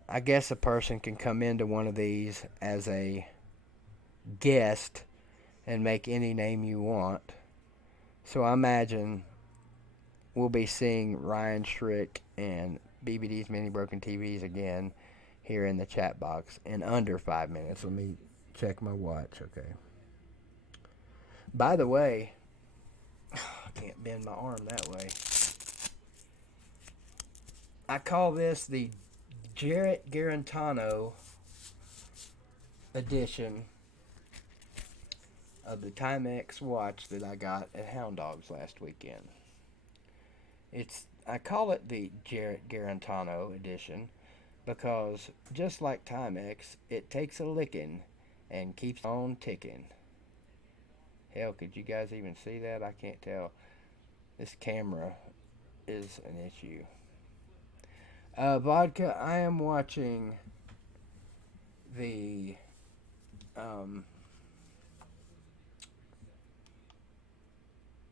I guess a person can come into one of these as a guest and make any name you want. So I imagine we'll be seeing Ryan Schrick and BBD's Mini Broken TVs again here in the chat box in under 5 minutes. Let me check my watch, okay. By the way, I can't bend my arm that way. I call this the Jarrett Garantano edition of the Timex watch that I got at Hound Dogs last weekend. I call it the Jarrett Garantano edition because just like Timex, it takes a licking and keeps on ticking. Hell, could you guys even see that? I can't tell. This camera is an issue. Vodka, I am watching the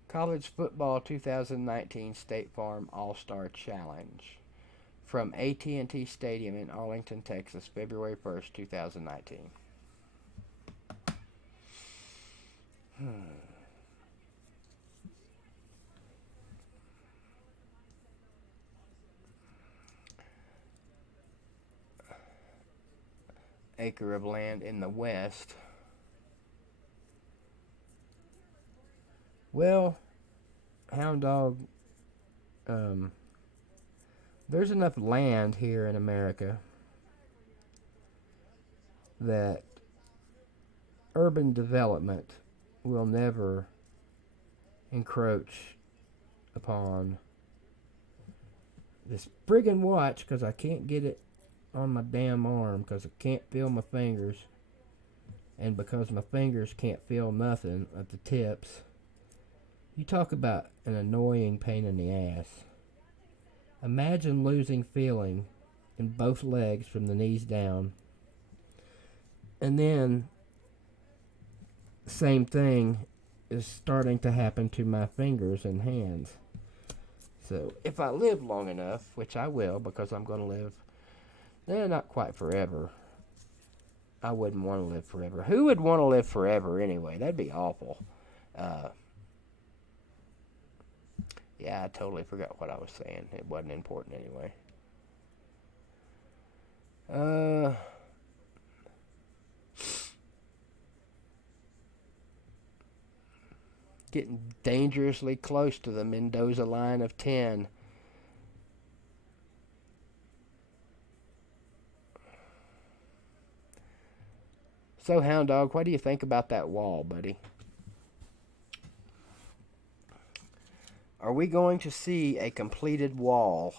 College Football 2019 State Farm All-Star Challenge from AT&T Stadium in Arlington, Texas, February 1st, 2019. Acre of land in the west. Well, Hound Dog, there's enough land here in America that urban development will never encroach upon this friggin' watch, because I can't get it on my damn arm because I can't feel my fingers, and because my fingers can't feel nothing at the tips. You talk about an annoying pain in the ass. Imagine losing feeling in both legs from the knees down, and then same thing is starting to happen to my fingers and hands. So if I live long enough, which I will, because I'm going to live, not quite forever. I wouldn't want to live forever. Who would want to live forever anyway? That'd be awful. Yeah, I totally forgot what I was saying. It wasn't important anyway. Getting dangerously close to the Mendoza line of 10. So, Hound Dog, what do you think about that wall, buddy? Are we going to see a completed wall?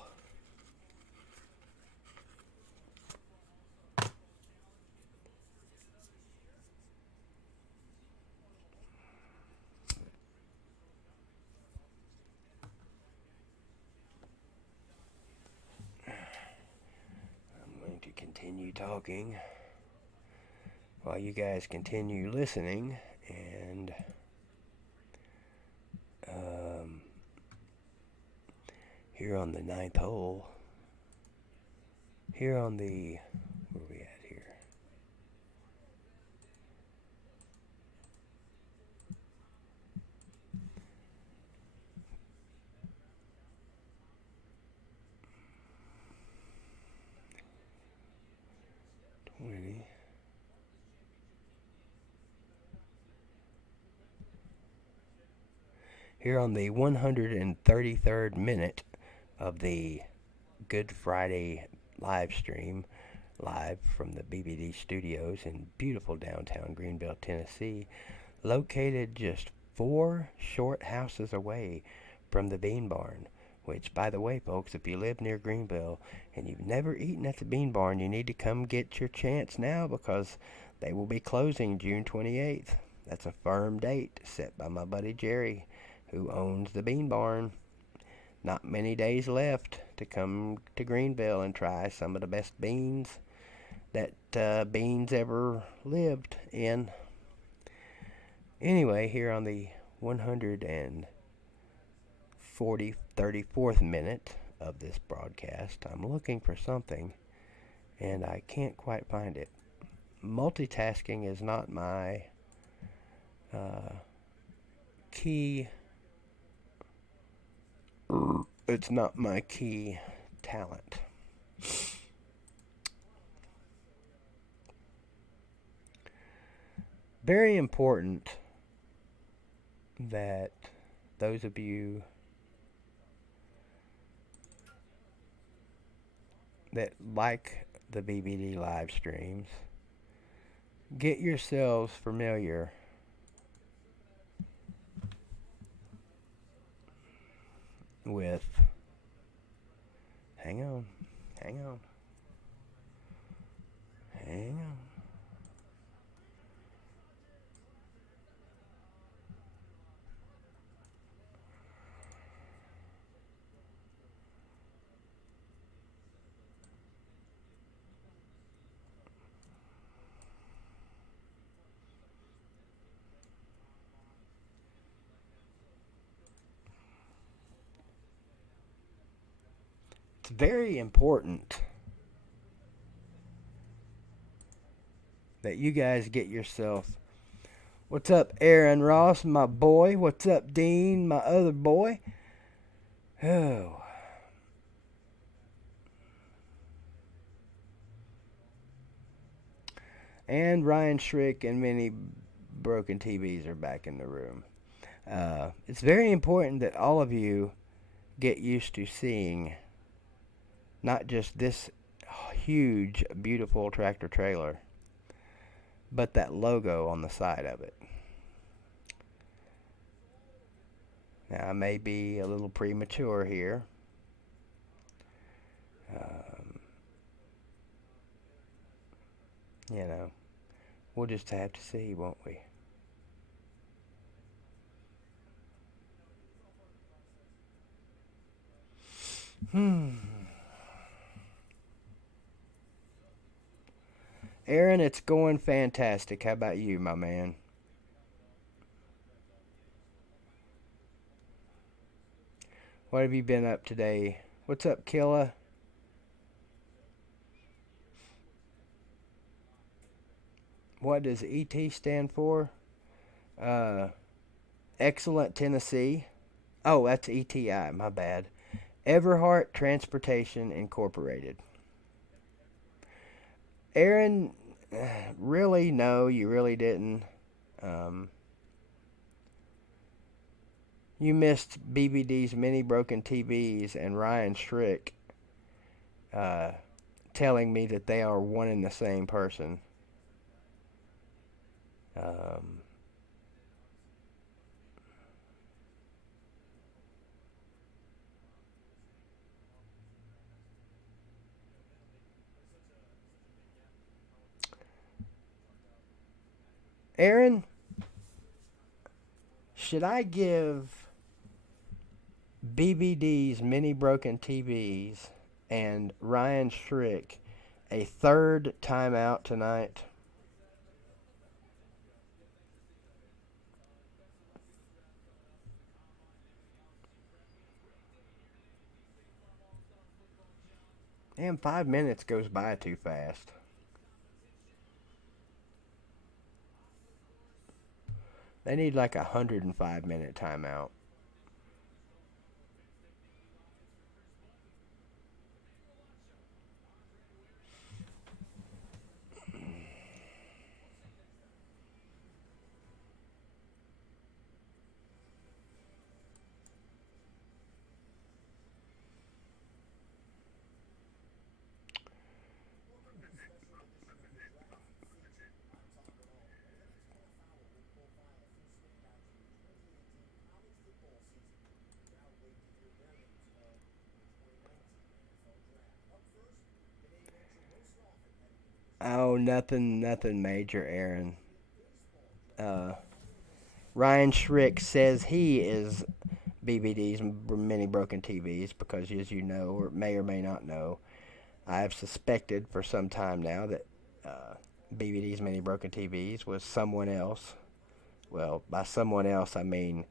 I'm going to continue talking while you guys continue listening, and here on the 9th hole, here on the, where are we at here? Here on the 133rd minute of the Good Friday live stream, live from the BVD studios in beautiful downtown Greenville, Tennessee, located just 4 short houses away from the Bean Barn, which, by the way, folks, if you live near Greenville and you've never eaten at the Bean Barn, you need to come get your chance now, because they will be closing June 28th. That's a firm date set by my buddy Jerry, who owns the Bean Barn. Not many days left to come to Greenville and try some of the best beans that beans ever lived in. Anyway, here on the 134th minute of this broadcast, I'm looking for something, and I can't quite find it. Multitasking is not my key. It's not my key talent. Very important that those of you that like the BVD live streams, get yourselves familiar with, hang on. It's very important that you guys get yourself. What's up, Aaron Ross, my boy? What's up, Dean, my other boy? Oh. And Ryan Schrick and many broken TVs are back in the room. It's very important that all of you get used to seeing not just this huge, beautiful tractor trailer, but that logo on the side of it. Now, I may be a little premature here. You know, we'll just have to see, won't we? Aaron, it's going fantastic. How about you, my man? What have you been up today? What's up, Killa? What does ET stand for? Excellent Tennessee. Oh, that's ETI, my bad. Everhart Transportation Incorporated. Aaron, really? No, you really didn't. You missed BVD's Many Broken TVs and Ryan Schrick telling me that they are one and the same person. Aaron, should I give BVD's Many Broken TVs and Ryan Schrick a third timeout tonight? Damn, 5 minutes goes by too fast. They need like a 105-minute timeout. Oh, nothing major, Aaron. Ryan Schrick says he is BBD's Many Broken TVs because, as you know, or may not know, I have suspected for some time now that BBD's Many Broken TVs was someone else. Well, by someone else, I mean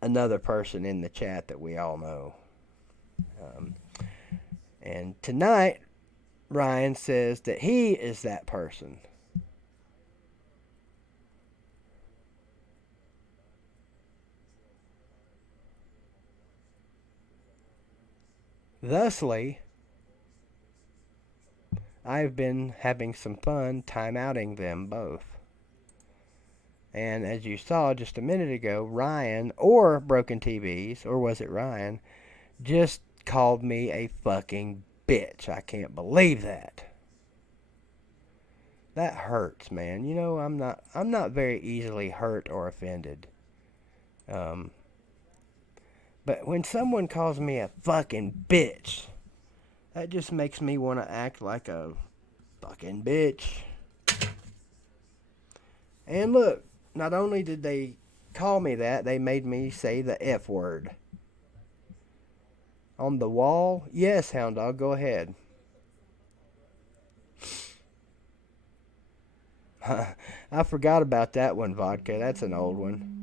another person in the chat that we all know. And tonight, Ryan says that he is that person. Thusly, I've been having some fun timeouting them both. And as you saw just a minute ago, Ryan, or Broken TVs, or was it Ryan, just called me a fucking bitch. I can't believe that. That hurts, man. You know, I'm not very easily hurt or offended. But when someone calls me a fucking bitch, that just makes me want to act like a fucking bitch. And look, not only did they call me that, they made me say the F word. On the wall? Yes, Hound Dog, go ahead. I forgot about that one, Vodka. That's an old one.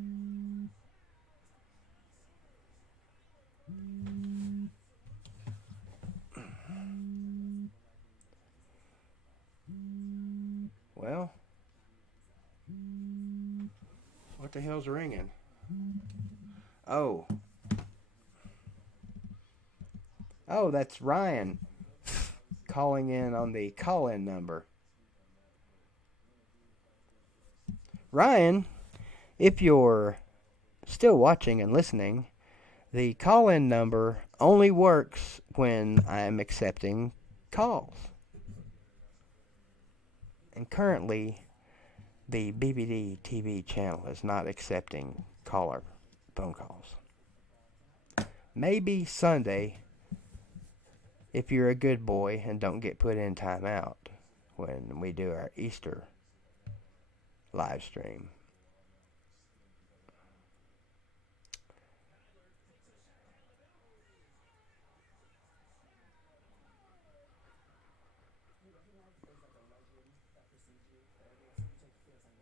Well, what the hell's ringing? Oh, that's Ryan calling in on the call-in number. Ryan, if you're still watching and listening, the call-in number only works when I'm accepting calls. And currently, The BVDTV channel is not accepting caller phone calls. Maybe Sunday, if you're a good boy and don't get put in timeout when we do our Easter live stream.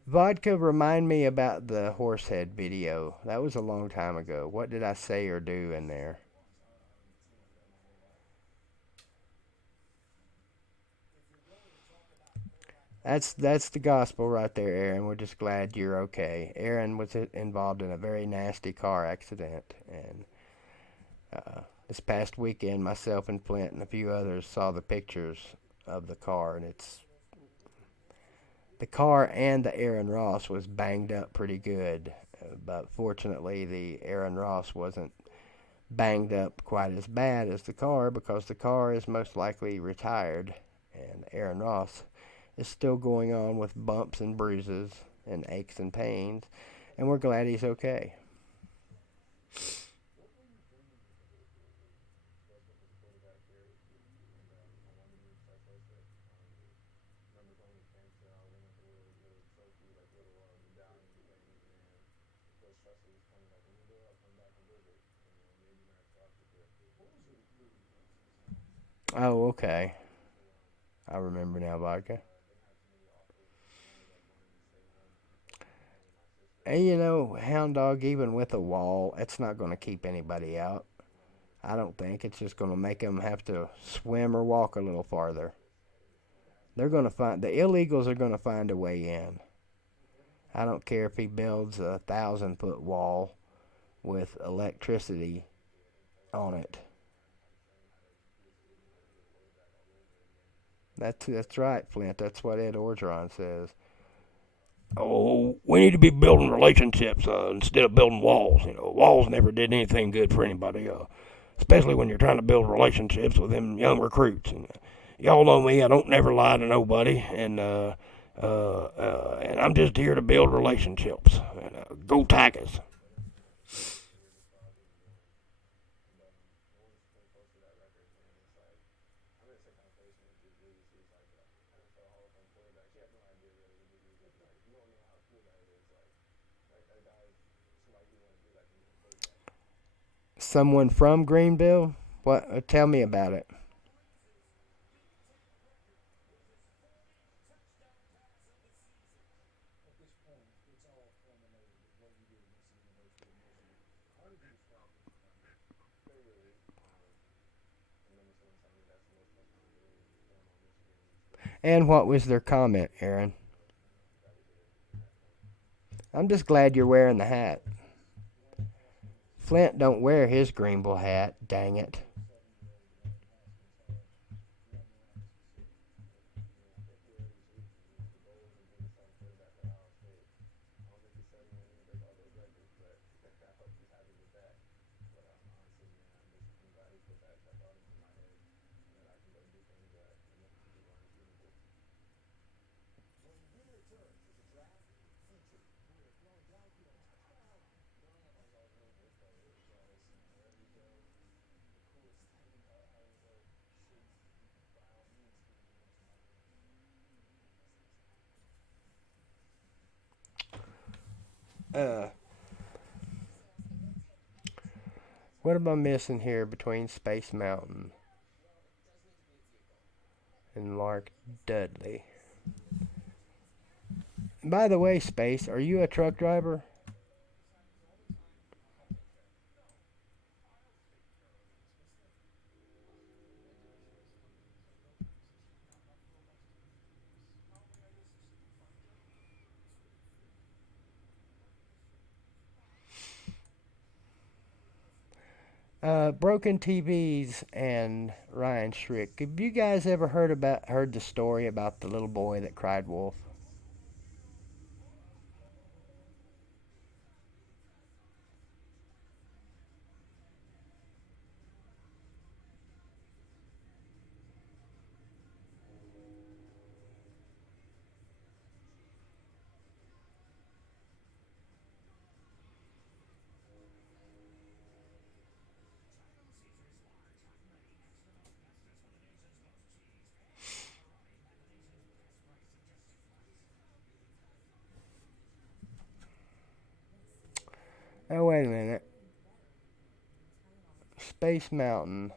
Vodka, remind me about the horsehead video. That was a long time ago. What did I say or do in there? That's the gospel right there, Aaron. We're just glad you're okay. Aaron was involved in a very nasty car accident, and this past weekend, myself and Flint and a few others saw the pictures of the car, and the car and the Aaron Ross was banged up pretty good, but fortunately, the Aaron Ross wasn't banged up quite as bad as the car because the car is most likely retired, and Aaron Ross is still going on with bumps and bruises and aches and pains, and we're glad he's okay. Oh, okay. I remember now, Vodka. And you know, Hound Dog, even with a wall, it's not going to keep anybody out. I don't think. It's just going to make them have to swim or walk a little farther. They're going to find, the illegals are going to find a way in. I don't care if he builds a 1,000-foot wall with electricity on it. That's right, Flint. That's what Ed Orgeron says. Oh, we need to be building relationships instead of building walls. You know, walls never did anything good for anybody, especially when you're trying to build relationships with them young recruits. And y'all know me; I don't never lie to nobody, and I'm just here to build relationships. And, go Tigers! Someone from Greenville? What? Tell me about it. And what was their comment, Aaron? I'm just glad you're wearing the hat. Flint don't wear his Greenville hat, dang it. Uh, what am I missing here between Space Mountain and Lark Dudley? By the way, Space, are you a truck driver? Broken TVs and Ryan Schrick. Have you guys ever heard the story about the little boy that cried wolf? Oh, wait a minute. Space Mountain.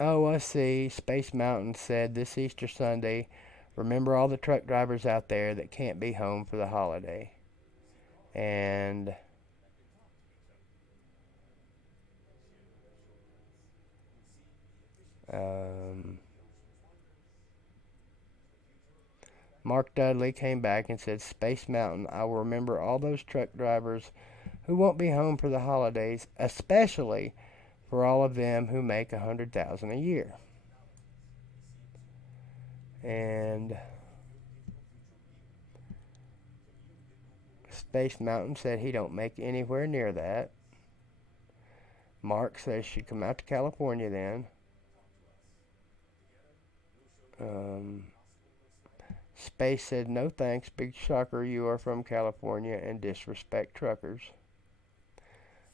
Oh, I see. Space Mountain said this Easter Sunday, remember all the truck drivers out there that can't be home for the holiday. And um, Mark Dudley came back and said, Space Mountain, I will remember all those truck drivers who won't be home for the holidays, especially for all of them who make 100,000 a year. And Space Mountain said he don't make anywhere near that. Mark says she'd come out to California then. Space said, no thanks, big shocker, you are from California and disrespect truckers.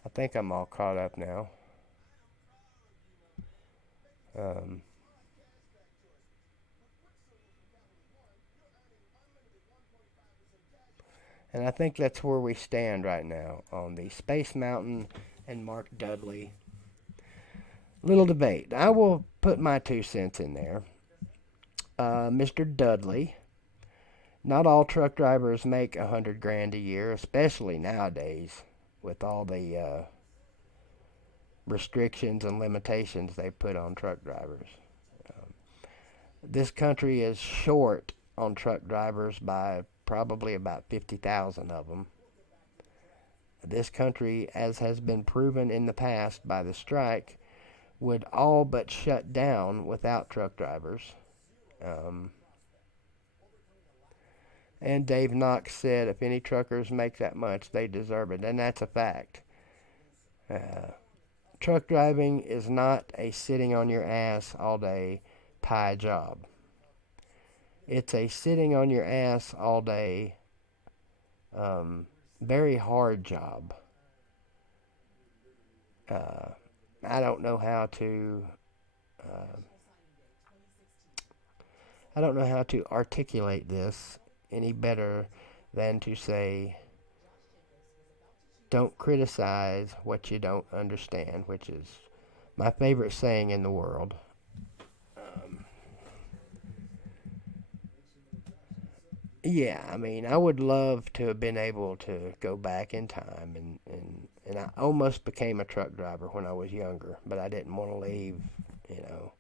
I think I'm all caught up now. And I think that's where we stand right now on the Space Mountain and Mark Dudley little debate. I will put my 2 cents in there. Mr. Dudley, not all truck drivers make 100 grand a year, especially nowadays with all the restrictions and limitations they put on truck drivers. This country is short on truck drivers by probably about 50,000 of them. This country, as has been proven in the past by the strike, would all but shut down without truck drivers. And Dave Knox said if any truckers make that much, they deserve it. And that's a fact. Truck driving is not a sitting on your ass all day pie job. It's a sitting on your ass all day, very hard job. I don't know how to articulate this any better than to say, don't criticize what you don't understand, which is my favorite saying in the world. Yeah, I mean, I would love to have been able to go back in time, and I almost became a truck driver when I was younger, but I didn't want to leave, you know.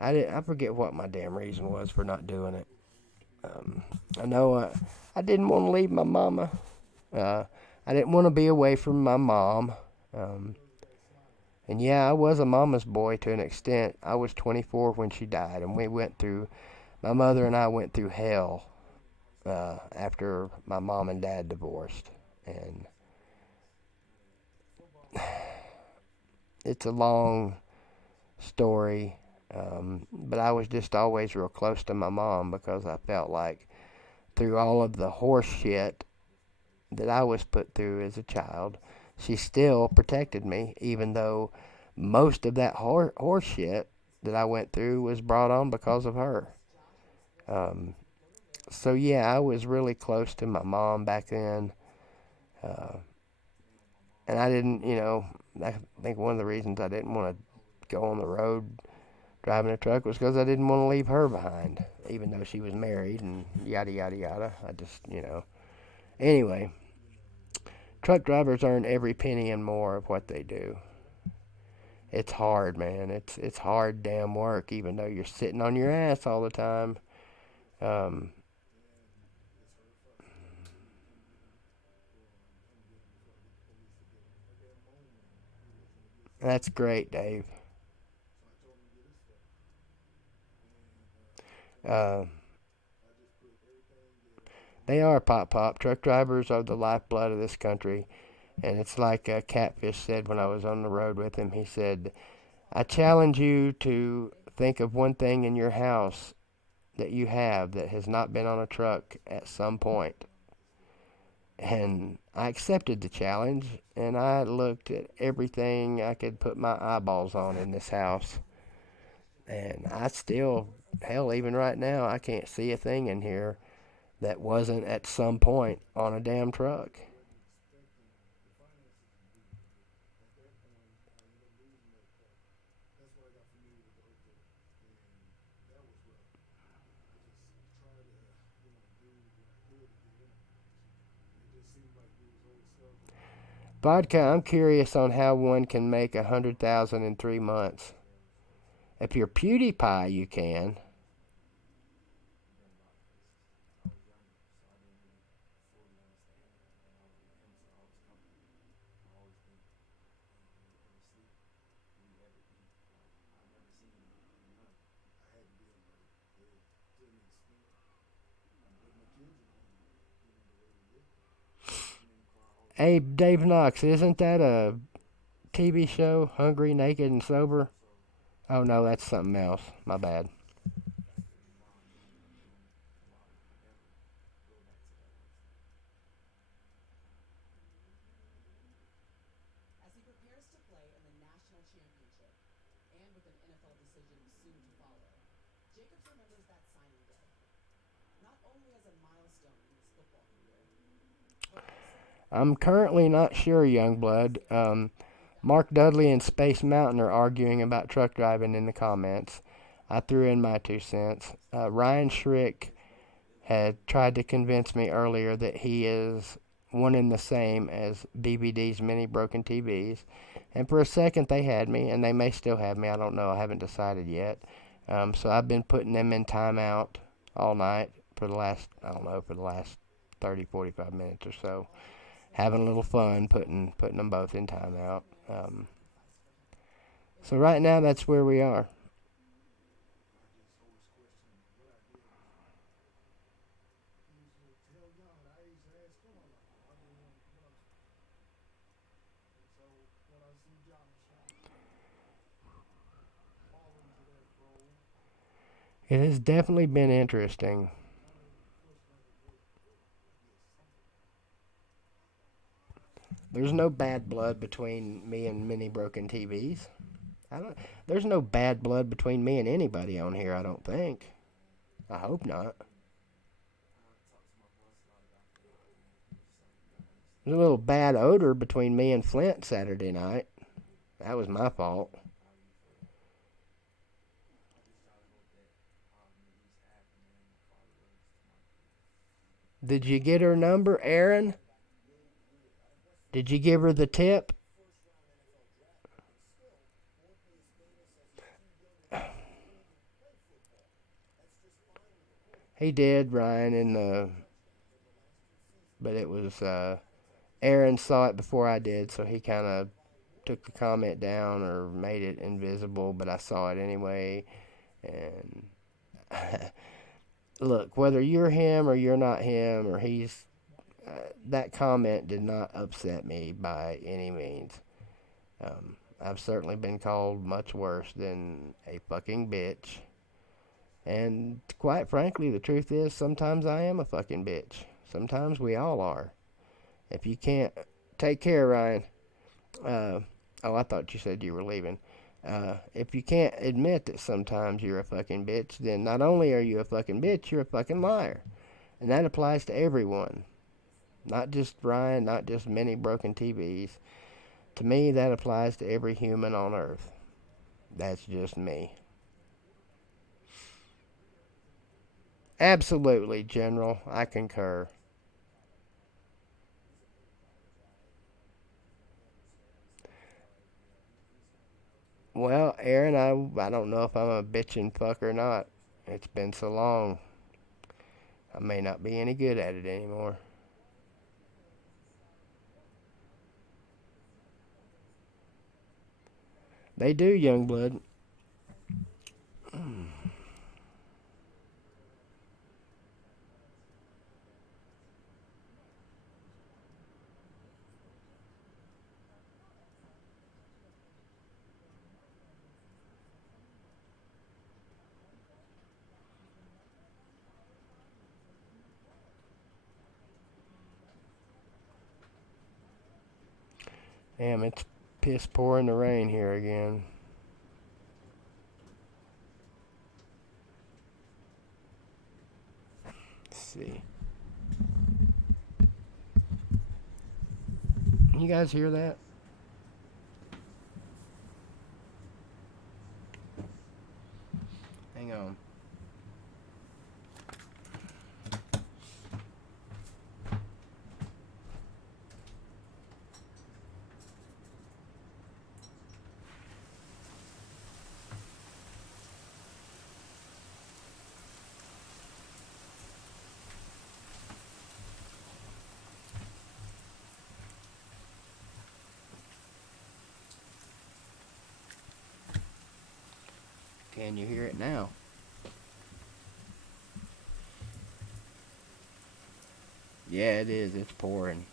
I forget what my damn reason was for not doing it. I know I didn't want to leave my mama. I didn't want to be away from my mom. And yeah, I was a mama's boy to an extent. I was 24 when she died, and my mother and I went through hell after my mom and dad divorced. And it's a long story, but I was just always real close to my mom because I felt like through all of the horse shit that I was put through as a child, she still protected me, even though most of that horse shit that I went through was brought on because of her. So yeah, I was really close to my mom back then. And I didn't, I think one of the reasons I didn't want to go on the road driving a truck was because I didn't want to leave her behind, even though she was married and yada, yada, yada. I just, Anyway, truck drivers earn every penny and more of what they do. It's hard, man. It's hard damn work, even though you're sitting on your ass all the time. That's great, Dave. Uh, they are pop. Truck drivers are the lifeblood of this country. And it's like Catfish said when I was on the road with him. He said, I challenge you to think of one thing in your house that you have that has not been on a truck at some point. And I accepted the challenge, and I looked at everything I could put my eyeballs on in this house. And I still, hell, even right now, I can't see a thing in here that wasn't at some point on a damn truck. Vodka, I'm curious on how one can make 100,000 in 3 months. If you're PewDiePie, you can. Hey, Dave Knox, isn't that a TV show, Hungry, Naked, and Sober? Oh, no, that's something else. My bad. I'm currently not sure, Youngblood. Mark Dudley and Space Mountain are arguing about truck driving in the comments. I threw in my 2 cents. Ryan Schrick had tried to convince me earlier that he is one and the same as BVD's many broken TVs. And for a second they had me, and they may still have me. I don't know. I haven't decided yet. So I've been putting them in timeout all night for the last, I don't know, for the last 30, 45 minutes or so. Having a little fun putting them both in timeout. So right now that's where we are. It has definitely been interesting. There's no bad blood between me and many broken TVs. There's no bad blood between me and anybody on here, I don't think. I hope not. There's a little bad odor between me and Flint Saturday night. That was my fault. Did you get her number, Aaron? Did you give her the tip? He did, Ryan, but it was Aaron saw it before I did, so he kind of took the comment down or made it invisible, but I saw it anyway. And look, whether you're him or you're not him or he's that comment did not upset me by any means. I've certainly been called much worse than a fucking bitch. And quite frankly, the truth is sometimes I am a fucking bitch. Sometimes we all are. If you can't take care, Ryan. I thought you said you were leaving. If you can't admit that sometimes you're a fucking bitch, then not only are you a fucking bitch, you're a fucking liar. And that applies to everyone. Not just Ryan, not just many broken TVs. To me, that applies to every human on earth. That's just me. Absolutely, General. I concur. Well, Aaron, I don't know if I'm a bitchin' fuck or not. It's been so long. I may not be any good at it anymore. They do, Youngblood. Damn, it's piss pouring the rain here again. Let's see. You guys hear that? Hang on. Can you hear it now? Yeah, it is. It's pouring.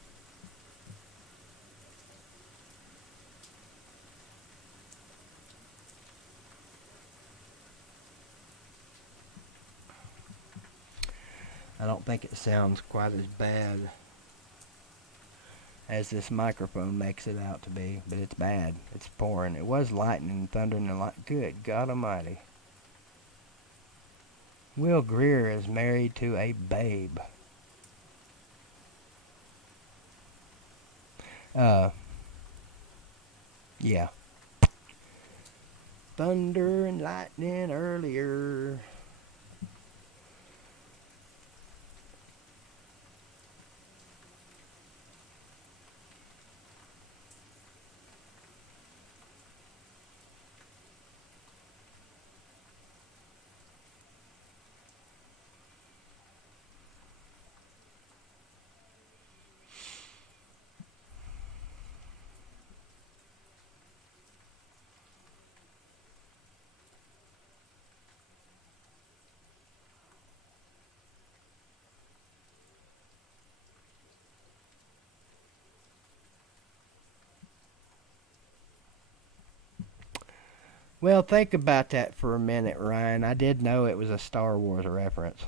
I don't think it sounds quite as bad as this microphone makes it out to be, but it's bad. It's pouring. It was lightning and thundering and good God Almighty. Will Greer is married to a babe. Yeah. Thunder and lightning earlier. Well, think about that for a minute, Ryan. I did know it was a Star Wars reference.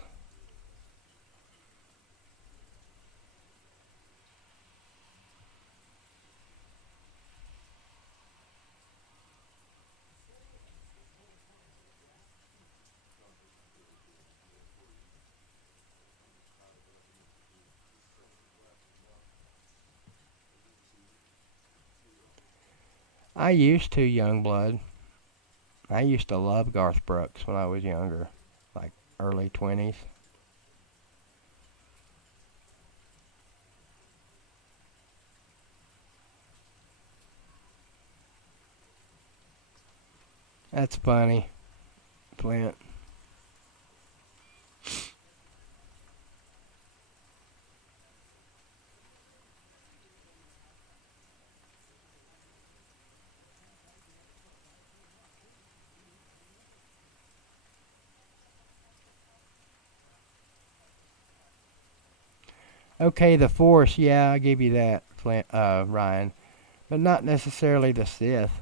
I used to, Youngblood. I used to love Garth Brooks when I was younger, like early 20s. That's funny, Flint. Okay, the Force, yeah, I give you that, Flint, Ryan, but not necessarily the Sith.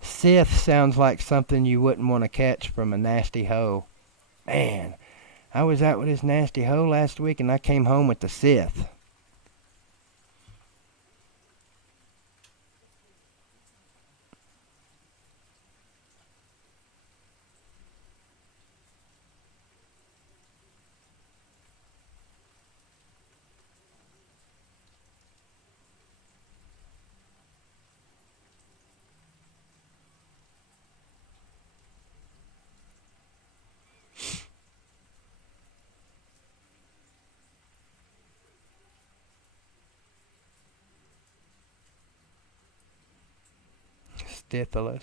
Sith sounds like something you wouldn't want to catch from a nasty hoe. Man, I was out with this nasty hoe last week and I came home with the Sith. Stithilus.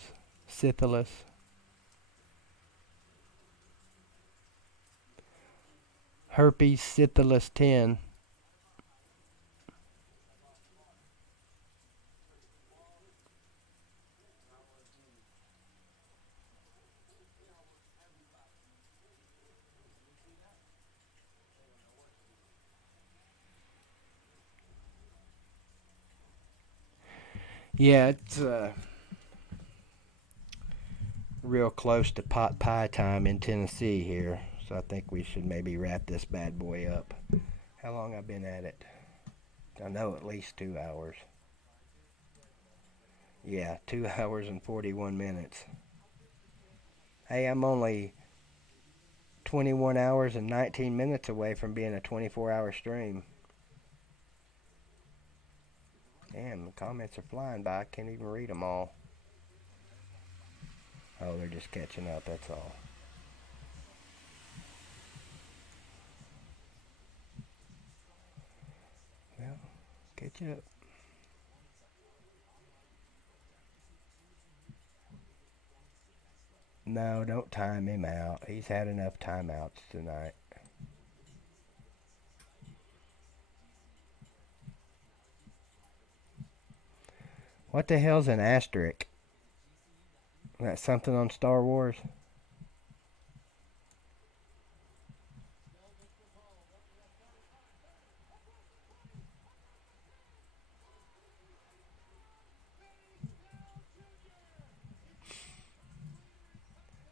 Sithilus. Herpes syphilis 10. Yeah, it's real close to pot pie time in Tennessee here, so I think we should maybe wrap this bad boy up. How long I've been at it? I know at least 2 hours. Yeah, 2 hours and 41 minutes. Hey, I'm only 21 hours and 19 minutes away from being a 24-hour stream. Damn, the comments are flying by. I can't even read them all. Oh, they're just catching up, that's all. Well, catch up. No, don't time him out. He's had enough timeouts tonight. What the hell's an asterisk? That something on Star Wars?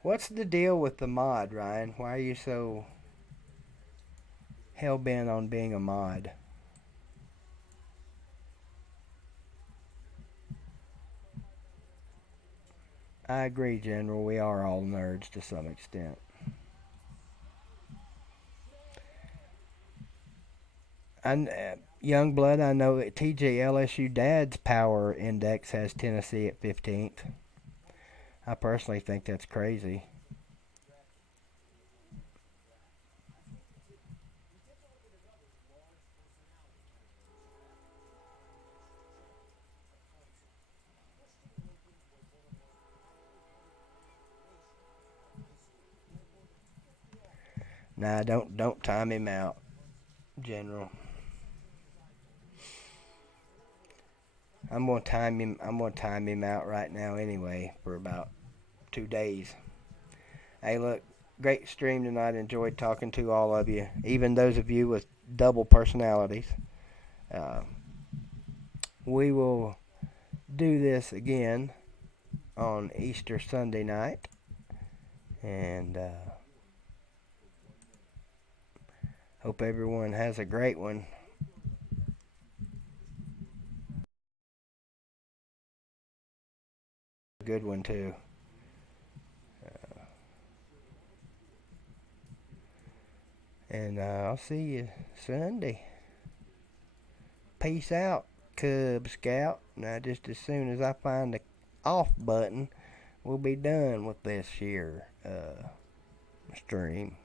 What's the deal with the mod, Ryan? Why are you so hell-bent on being a mod? I agree, General. We are all nerds to some extent. And Youngblood, I know that TJLSU Dad's power index has Tennessee at 15th. I personally think that's crazy. Nah, don't time him out, General. I'm gonna time him out right now anyway for about 2 days. Hey, look, great stream tonight. Enjoyed talking to all of you, even those of you with double personalities. We will do this again on Easter Sunday night, and hope everyone has a great one. Good one too. And I'll see you Sunday. Peace out, Cub Scout. Now, just as soon as I find the off button, we'll be done with this here stream.